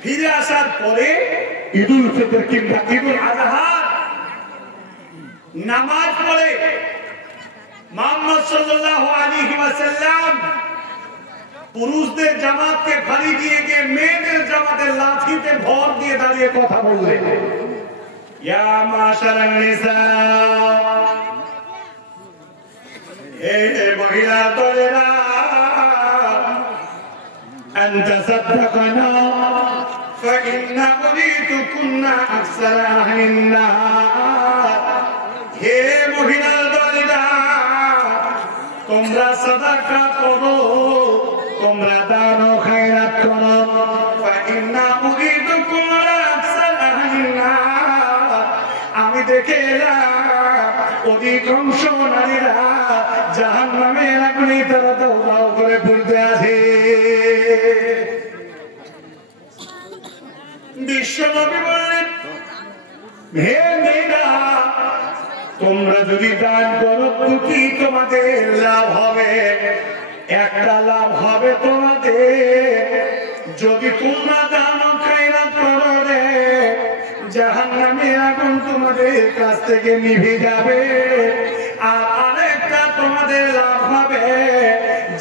ফিরে আসার পরে ঈদুল ফিতর কিংবা ঈদুল আযহা নামাজ পড়ে মুহাম্মদ সাল্লাল্লাহু আলাইহি ওয়াসাল্লাম পুরুষদের জামাতকে ফালি দিয়ে গিয়ে মেয়েদের জামাতের লাঠিতে ভর দিয়ে দাঁড়িয়ে কথা বললেন, ইয়া মাশারান নিসা, হে মহিলা দলেরা, আনতা সাদদাকানা ফাইন্না উরিতুকুন্না আকসারা আহলিন নার। হে মহিলা দলেরা তোমরা সাদাকা করো, তোমরা দান ও খায়রাত করো, ফাইন্না উরিতুকুন্না আকসারা আহলিন নার। আমি দেখে এলাম অধিকাংশ নারীরা জাহান্নামের আগুনে তারা দাউ করে পুড়তে আছে। বিশ্বনবী বললেন, হে মেয়েরা তোমরা যদি দান করো দুটি তোমাদের লাভ হবে। একটা লাভ হবে তোমাদের, যদি তোমরা দান ও খায়রাত করো রে জাহান্নামের আগুন তোমাদের কাছ থেকে নিভে যাবে। আর আরেকটা তোমাদের লাভ হবে,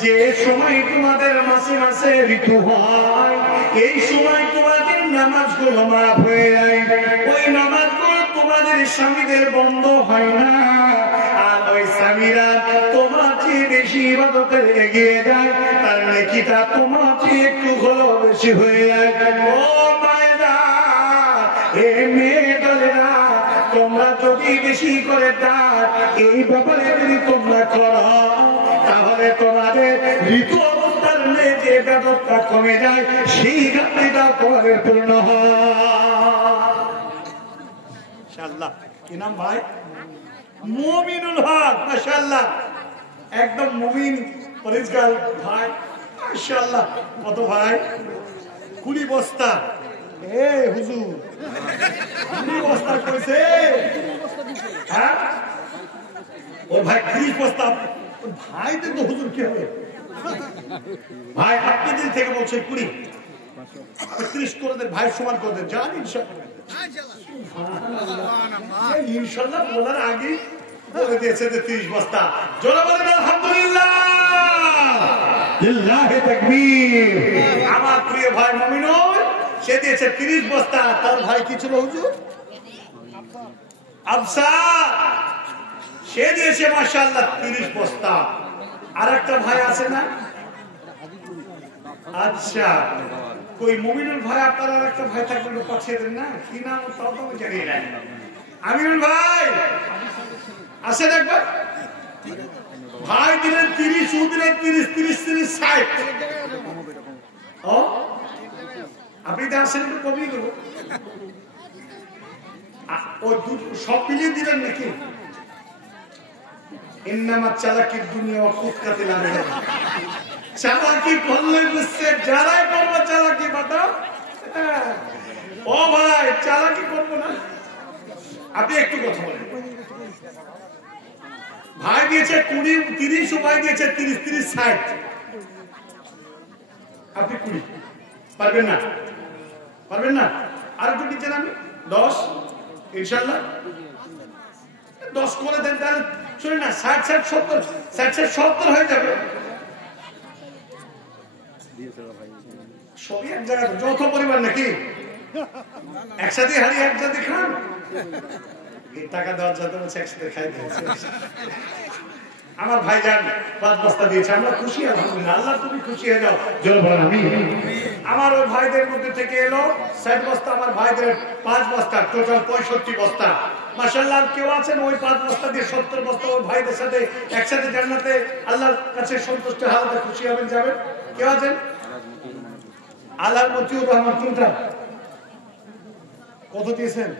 যে সময় তোমাদের মাসে মাসে ঋতু হয় এই সময় তোমাদের নামাজগুলো মাফ হয়ে যায়। ওই নামাজগুলো তোমাদের স্বামীদের বন্ধ হয় না, আর ওই স্বামীরা তোমার চেয়ে বেশি ইবাদতে এগিয়ে যায়, তার নেকিটা তোমার চেয়ে একটু হলেও বেশি হয়ে যায়। ও মায়েরা, এ মেয়েরা, তোমরা যদি বেশি করে দান এই ব্যাপারে যদি তোমরা করো তাহলে তোমাদের ঋতু অবস্থার যে ব্যাপারটা কমে যায় সেই ঘাটতিটা তোমাদের পূর্ণ হয়। মাশাআল্লাহ, কি নাম ভাই? মুমিনুল হক। মাশাআল্লাহ, একদম মুমিন পরিষ্কার ভাই। মাশাআল্লাহ, কত ভাই? 20 বস্তা। এ হুজুর 20 বস্তা কইছে? হ্যাঁ ও ভাই 30 বস্তা। ভাই তো হুজুর কি হবে ভাই? আপনি দিল থেকে বলছে 20 30 করে দেন ভাই, সমান করে দেন। জান ইনশাআল্লাহ বলার আগে বলে দিয়েছে যে 30 বস্তা। জোরে বলেন আলহামদুলিল্লাহ, লিল্লাহি তাকবীর। আমার প্রিয় ভাই মুমিনুল সে দিয়েছে 30 বস্তা। তার ভাই কি ছিল হুজুর? আফসা, সে দিয়েছে মাশাআল্লাহ 30 বস্তা। আর একটা ভাই আছে না? আচ্ছা, কই মুমিনুল ভাই আপনার আর একটা ভাই থাকলে পাঠিয়ে দেন না, কি নাম তাও তো আমি জানি না। আমিনুল ভাই আসেন একবার। ভাই দিলেন 30, ও দিলেন 30, 30, 30, 60। ও আপনি তো আসেন একটু কমিয়ে দেবো। ওই সব মিলিয়ে দিলেন নাকি? ইন্নামা চালাকির দুনিয়া কুৎকাতে লাগে। চালাকি করলে বুঝছে, যারাই করবো চালাকি বাতাও। ও ভাই চালাকি করবো না। আপনি একটু কথা বলেন। ভাই দিয়েছে 20, 30, ভাই দিয়েছে 30, 30, 60। আপনি 20 পারবেন না? পারবেন না? আর একটু নিচে নামি 10 ইনশাল্লাহ 10 করে দেন। তাহলে শুনে না 60, 60, 70, 60, 70 হয়ে যাবে। সবই এক জায়গায়, যৌথ পরিবার নাকি? একসাথে হারিয়ে একসাথে খান। টাকা দেওয়ার জন্য একসাথে খাই দিয়েছে। আমার ভাইজান 5 বস্তা দিয়েছে, আমরা খুশি আলহামদুলিল্লাহ। আল্লাহ তুমি খুশি হয়ে যাও, জোরে বলেন আমিন। আমার ওই ভাইদের মধ্যে থেকে এলো 60 বস্তা, আমার ভাইদের 5 বস্তা, টোটাল 65 বস্তা। মাশাআল্লাহ। কেউ আছেন ওই 5 বস্তা দিয়ে 70 বস্তা ওই ভাইদের সাথে একসাথে জান্নাতে আল্লাহর কাছে সন্তুষ্ট হালতে খুশি হবেন, যাবেন? কেউ আছেন? আল্লাহর মতিউর রহমান কোনটা কত দিয়েছেন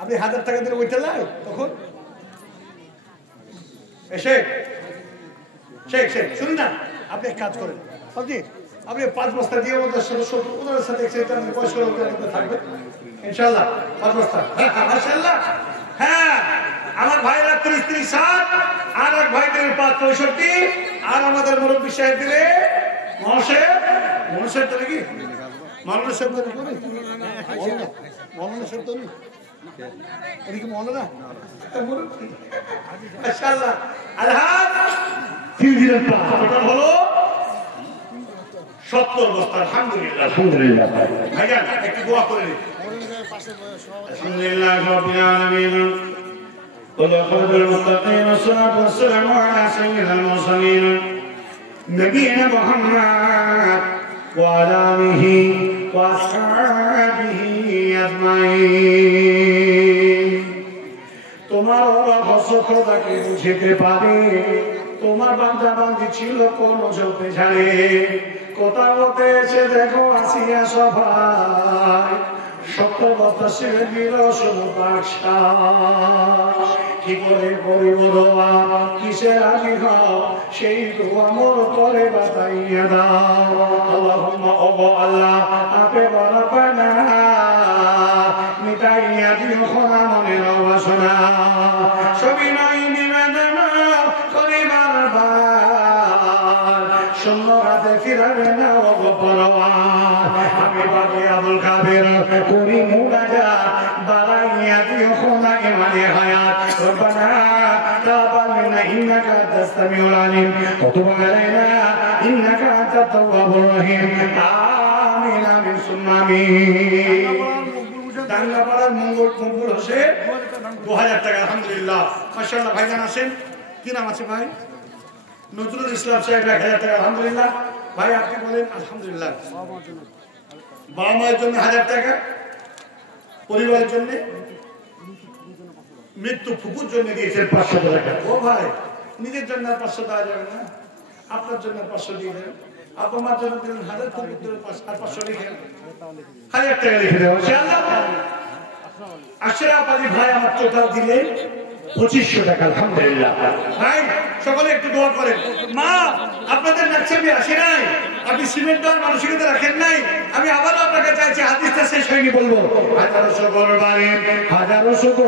আপনি? 1000 টাকা দিয়ে ওইটা লাই তখন শেখ শেখ শেখ শুনুন না, আপনি এক কাজ করেন, আপনি 5 বস্তা দিয়ে ওদের সদস্য ওদের সাথে বয়স্ক লোকদের মধ্যে থাকবে ইনশাআল্লাহ। 5 বস্তা মাশাআল্লাহ। হ্যাঁ, আমার ভাইরা 30 60, আর এক ভাই দিলেন 5 65, আর আমাদের মুরব্বী সাহেব দিলে মহাশয় তো নাকি মাওলানা সাহেব তো নাকি মৌলানা সাহেব তো নাকি এদিকে মৌলানা মাশাআল্লাহ। আলহামদুলিল্লাহ ফিউজিলের টোটাল হলো 70 বস্তা। আলহামদুলিল্লাহ আলহামদুলিল্লাহ। ভাইজান একটু দোয়া করে দিন। আলহামদুলিল্লাহ রাব্বিল আলামিন ওয়া লাকুল মুত্তাকিন ওয়াসসালাতু ওয়াসসালামু আলা সাইয়্যিদিল মুরসালিন নবিয়িনা মুহাম্মদ ওয়া আলা আলিহি ওয়া আসহাবিহি আজমাইন। তোমার রহস্য খোদাকে বুঝতে পারে, তোমার বান্দা বান্দি ছিল কোন চলতে ছাড়ে, কোথাও হতে এসে দেখো আসিয়া সবাই, সত্য কথা সে দিল শুধু বাক্সা। কি করে করিব দোয়া, কিসে রাজি হও, সেই দোয়া মোর করে বাতাইয়া দাও। আল্লাহুম্মা ওগো আল্লাহ আপে বরবানা মিটাইয়া দিও খোদা মনের বাসনা, সবিনয় নিবেদন করিবার বার, শূন্য হাতে ফিরাবে না ওগো পরওয়ার। আমি বাকি আবুল কাদের করি মুনাজাত, বাড়াইয়া দিও খোদা ইমানে হায়াত। রব্বানা তাকাব্বাল মিন্না ইন্নাকা আনতাস সামিউল আলিম ওয়া তুব আলাইনা ইন্নাকা আনতাত তাওয়াবুর রহিম। আমিন আমিন সুম্মা আমিন। দাঙ্গাপাড়ার মঙ্গল হোসেন 2000 টাকা। আলহামদুলিল্লাহ মাশাআল্লাহ। ভাইজান আসেন, কি নাম আছে ভাই? নজরুল ইসলাম সাহেব 1000 টাকা। আলহামদুলিল্লাহ। ভাই আপনি বলেন আলহামদুলিল্লাহ। বাবা মায়ের জন্য 1000 টাকা, পরিবারের জন্য, মৃত্যু ফুকুর জন্য দিয়েছেন 500 টাকা। ও ভাই নিজের জন্য 500 দেওয়া যাবে না, আপনার জন্য 500 দিয়ে দেন, আপনার জন্য দিলেন 1000, ফুকুর জন্য 500 লিখে 1000 টাকা লিখে দেওয়া। আশরাফ আলী ভাই আমার টোটাল দিলেন 2500 টাকা। আলহামদুলিল্লাহ। ভাই সকলে একটু দোয়া করেন। মা আপনাদের নাকছাবি আসে নাই, আপনি সিমেন্ট দেওয়ার মানসিকতা রাখেন নাই। আমি আবারও আপনাকে চাইছি, হাদিসটা শেষ হয়নি বলবো। 1100 গরু বাড়ি 1100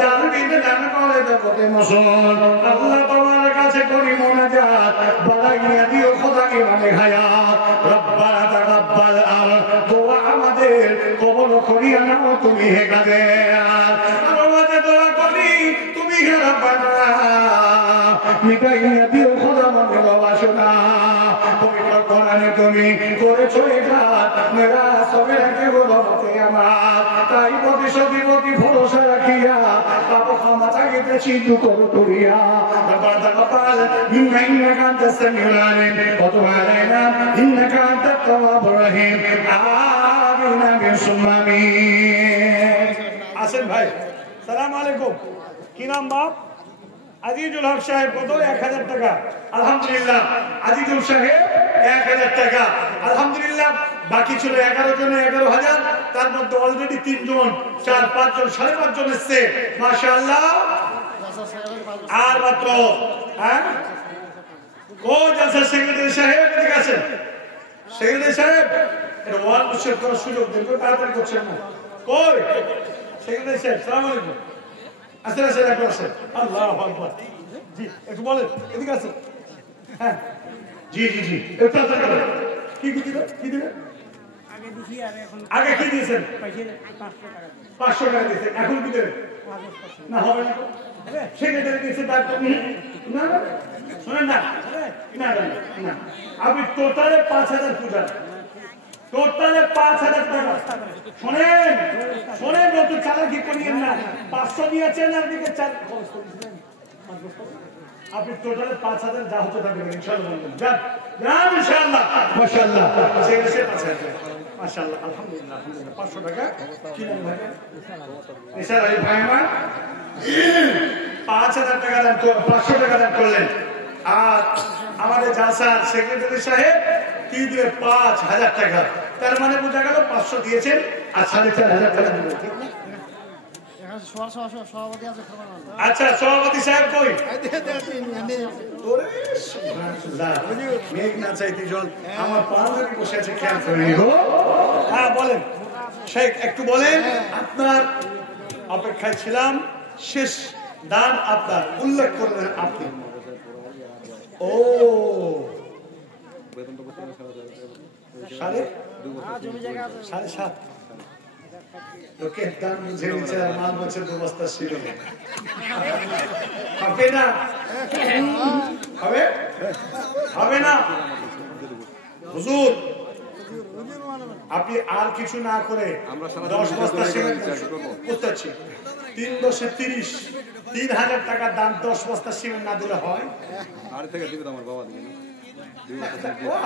দান দিতে দান করে দেখতে মসল। আল্লাহ তোমার কাছে করি মোনাজাত, বাড়াইয়া দিও খোদা ইমানে হায়াত। রব্বানা তাকাব্বাল আর দোয়া আমাদের কবুল করিয়া নাও তুমি হে কাদের। আমাদের দোয়া করি তুমি হে রব্বানা মিটাইয়া দিও খোদা মনের বাসনা। পবিত্র কোরআনে তুমি করেছো ইঘাত, মেরা সবে রাখে বলতে আমার, তাই প্রতিশোধী প্রতি ভরসা রাখিয়া পাপ ক্ষমা চাইতেছি দুঃখ করিয়া। রব্বানা তাকাব্বাল মিন্না ইন্নাকা আনতাস সামিউল আলিম ওয়া তুব আলাইনা ইন্নাকা আনতাত তাওয়াবুর রহিম। আমিন আমিন সুম্মা আমিন। আসেন ভাই। সালামু আলাইকুম। কি নাম বাপ? আজিজুল হক সাহেব। কত? 1000 টাকা। আলহামদুলিল্লাহ। আজিজুল সাহেব 1000 টাকা। আলহামদুলিল্লাহ। বাকি ছিল 11 জনে 11000, তার মধ্যে অলরেডি 3 জন 4 5 জন 5.5 জন এসেছে মাশাআল্লাহ। আর মাত্র ও জালসা সেক্রেটারি সাহেব এদিকে আসেন। সেক্রেটারি সাহেব এটা ওয়াল মুশরিক করার সুযোগ দেন, তাড়াতাড়ি করছেন না। কই সেক্রেটারি সাহেব? আসসালামু আলাইকুম। আসেন আসেন একটু আসেন। আল্লাহু আকবার। জি একটু বলেন, এদিকে আসেন। হ্যাঁ জি জি জি একটু আসেন। কি কি দিবেন? কি দিবেন? আগে কি দিয়েছেন? 500 টাকা দিয়েছেন। এখন কি দেবেন? না হবে না। সেক্রেটারি দিয়েছেন তার না না শুনেন না না না আপনি টোটালে 5000 পূজা, টোটালে 5000 টাকা। শোনেন শোনেন একটু চালাকি করিয়েন না। 500 দিয়েছেন আর দিকে 4 খরচ করেছেন। আপনি টোটালে 5,000 যা হচ্ছে তা দেবেন ইনশাআল্লাহ। যান যান ইনশাআল্লাহ। মাশাআল্লাহ শেষে 5,000 মাশাআল্লাহ আলহামদুলিল্লাহ আলহামদুলিল্লাহ 500 টাকা কি নাম ভাই এসা আলী ভাই আমার 5,000 টাকা দান 500 টাকা দান করলেন। আর আমাদের জালসার সেক্রেটারি সাহেব কি দিলেন 5,000 টাকা। তার মানে বোঝা গেল 500 দিয়েছেন আর 4,500 টাকা দিলেন। ঠিক না? সভাপতি আছে আচ্ছা সভাপতি সাহেব কই? মেঘ না চাইতে জল আমার পাড়ায় বসে আছে খেয়াল করেনি গো। হ্যাঁ বলেন শেখ একটু বলেন। আপনার অপেক্ষায় ছিলাম, শেষ দান আপনার উল্লেখ করলেন আপনি। ও 7.5 লোকের দাম বুঝে নিচ্ছে আর মাল বছর ব্যবস্থা ছিল হবে না হবে হবে না। হুজুর আপনি আর কিছু না করে 10 বস্তা সিমেন্ট করতেছি 3 10 30 3,000 টাকা দাম 10 বস্তা সিমেন্ট না দিলে হয়? আর থেকে দিবে আমার বাবা দিবে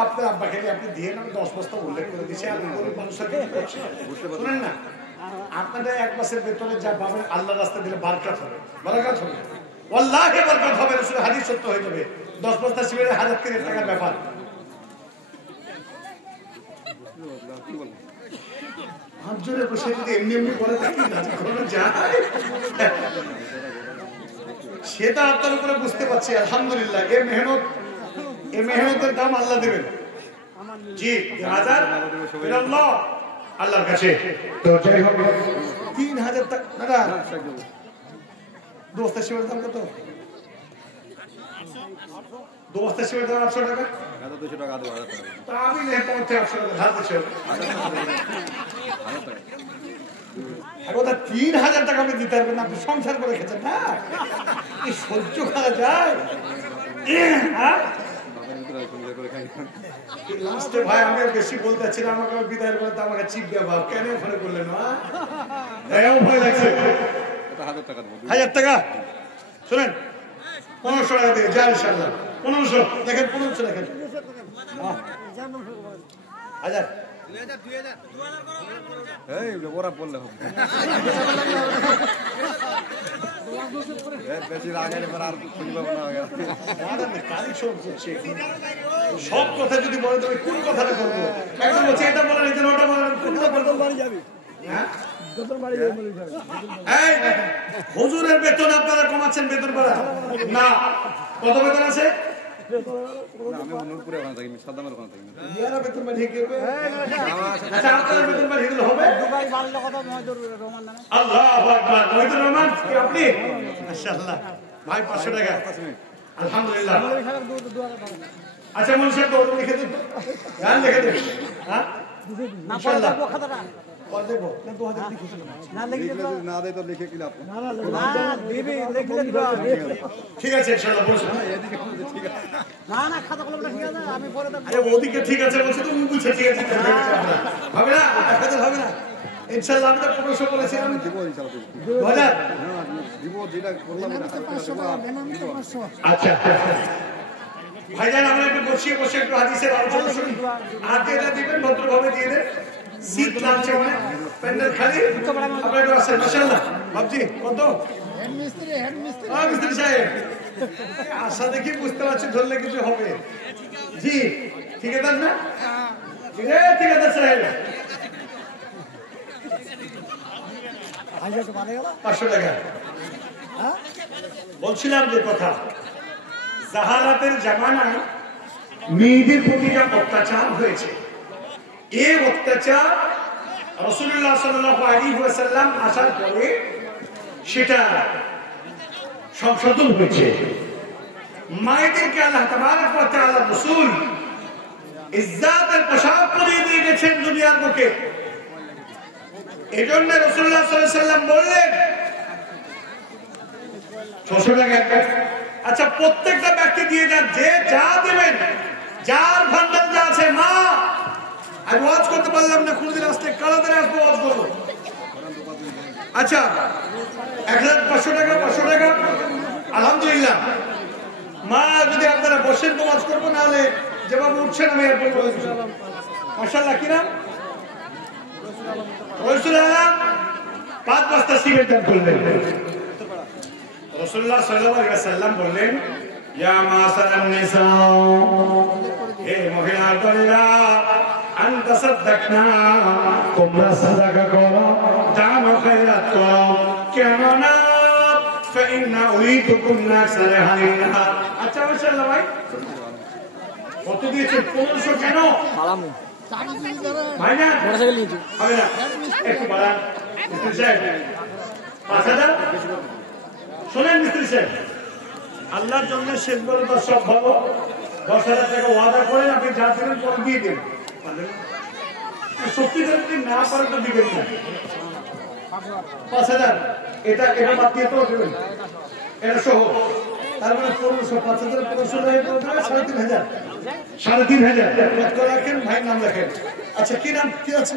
আপনার আব্বাকে আপনি দিয়ে না 10 বস্তা উল্লেখ করে দিচ্ছে। আপনি গরিব মানুষের কিছু করছেন শুনেন না। আপনাদের 1 মাসের বেতনে যা পাবেন আল্লাহর রাস্তায় দিলে বারকাত হবে, বারাকাত হবে, ওয়াল্লাহি বারকাত হবে। রাসূলের হাদিস সত্য হয়ে যাবে। 10 বস্তা সিমেন্টের 1,000 টাকার ব্যাপার। জোরে বসে যদি এমনি এমনি করে থাকি না যায় সেটা আপনার উপরে বুঝতে পারছি। আলহামদুলিল্লাহ এই মেহনতের দাম আল্লাহ দেবেন। জি 3,000 আল্লাহর কাছে। তো যাই হোক 3,000 টাকা দাদা দোস্তের শিবের দাম কত? দোস্তের শিবের দাম 800 টাকা। 200 টাকা দেবো। তা আমি নেই পৌঁছে 800 টাকা ধার দিচ্ছি। এখন 3,000 টাকা আপনি দিতে পারবেন না, আপনি সংসার করে খেতেন না, কি সহ্য করা যায়? লাস্টে ভাই আমি বেশি বলতে চাচ্ছি না, আমাকে বিদায়ের বলতে আমাকে চিপবে বাপ কেন ওখানে করলেন না? ভয় লাগছে। 1,000 টাকা শোনেন 1500 টাকা দিয়ে যান ইনশাআল্লাহ। 1500 দেখেন 1500 দেখেন 1,000 এই ওরা বললে হবে বেশি রাগের এবার আর খুঁজে পাবো না। সব কথা যদি বলে তুমি কোন কথাটা করবো? একদম বলছি এটা বলেন এটা ওটা বলেন কোনটা বাড়ি যাবে? হুজুরের বেতন আপনারা কমাচ্ছেন, বেতন বাড়া না। কত বেতন আছে? আমি অনুরপুরে ওখানে থাকি, সাদ্দামের ওখানে থাকি। ইয়ারা বেতন বাড়িয়ে কি হবে? আচ্ছা আপনারা বেতন বাড়িয়ে দিলে হবে? আল্লাহু আকবার। মহিদুর রহমান কি আপনি? মাশাআল্লাহ ভাই 500 টাকা আলহামদুলিল্লাহ। আচ্ছা মন সাহেব তো লিখে দিন, গান লিখে দিন। হ্যাঁ ইনশাআল্লাহ কর দেব না 2000 লিখে না লিখলে না দেয় তো লিখে কি লাভ? না দিবি লিখলে দিবা। ঠিক আছে ইনশাআল্লাহ বলছি না এদিকে ঠিক আছে না খাতা কলমটা ঠিক আছে আমি পরে দেব। আরে ওদিকে ঠিক আছে বলছি তো বুঝছে ঠিক আছে হবে না হবে না ইনশাআল্লাহ। আমরা 1500 বলেছি আমি দিব ইনশাআল্লাহ দিব। 2000 দিব যেটা করলাম না। আচ্ছা ভাইজান আমরা একটু বসে একটু হাদিসের আলোচনা শুনি। আর যেটা দিবেন ভদ্রভাবে দিয়ে দেন। শীত লাগছে অনেক, প্যান্ডেল খালি আপনার একটু আসেন মাশাআল্লাহ। বাবজি কত? মিস্ত্রি সাহেব আশা দেখি বুঝতে পারছি ধরলে কিছু হবে। জি ঠিকাদার না? ঠিকাদার সাহেব 500 টাকা। বলছিলাম যে কথা, জাহালাতের জামানায় মেয়েদের প্রতি যা অত্যাচার হয়েছে, এই অত্যাচার রাসূলুল্লাহ সাল্লাল্লাহু আলাইহি ওয়াসাল্লাম আসার পরে সেটা সংশোধন হয়েছে। মায়েদেরকে আল্লাহ তাবারক ওয়া তাআলা রাসূল ইজ্জতের পোশাক পরিয়ে দিয়ে গেছেন দুনিয়ার বুকে। এজন্য রাসূলুল্লাহ সাল্লাল্লাহু আলাইহি ওয়াসাল্লাম বললেন 600 টাকা। আচ্ছা প্রত্যেকটা ব্যক্তি দিয়ে যান, যে যা দেবেন, যার ভান্ডার যা আছে। মা আমি ওয়াজ করতে পারলাম না, কোনদিন আসতে কালাদারে আসবো ওয়াজ করবো। আচ্ছা 1,500 টাকা 500 টাকা আলহামদুলিল্লাহ মা যদি আপনারা বসেন তো ওয়াজ করবো, নাহলে যেভাবে উঠছেন আমি এরপর মাশাআল্লাহ। কি নাম? রসুল আলম 5 বস্তা সিমেন্ট দান করলেন। রাসূলুল্লাহ সাল্লাল্লাহু আলাইহি ওয়াসাল্লাম বললেন, ইয়া মাসারান নিসা, হে মহিলা দলেরা, আনতা সাদাকনা, তোমরা সাদাকা করো, দান ও খায়রাত করো, কেন না ফাইন্না উরিতুকুন্না সালাহালিনা। আচ্ছা মাশাআল্লাহ ভাই, কত দিয়েছেন? 1500। কেন ভাই না হবে না, একটু বাড়ান মিস্ত্রি সাহেব। 5000 শোনেন মিস্ত্রি সাহেব, আল্লাহর জন্য শেষ বলে তো সব ভালো। 10,000 টাকা ওয়াদা করেন, আপনি যা দেবেন পরে দিয়ে দেন। সত্যি যদি না পারে তো দিবেন না। 5000 এটা বাদ দিয়ে তো দেবেন, এটা সহ। তার মানে 1500, 5000, 1500 3,500। 3,500 রাখেন ভাই, নাম লেখেন। আচ্ছা কি নাম কি আছে?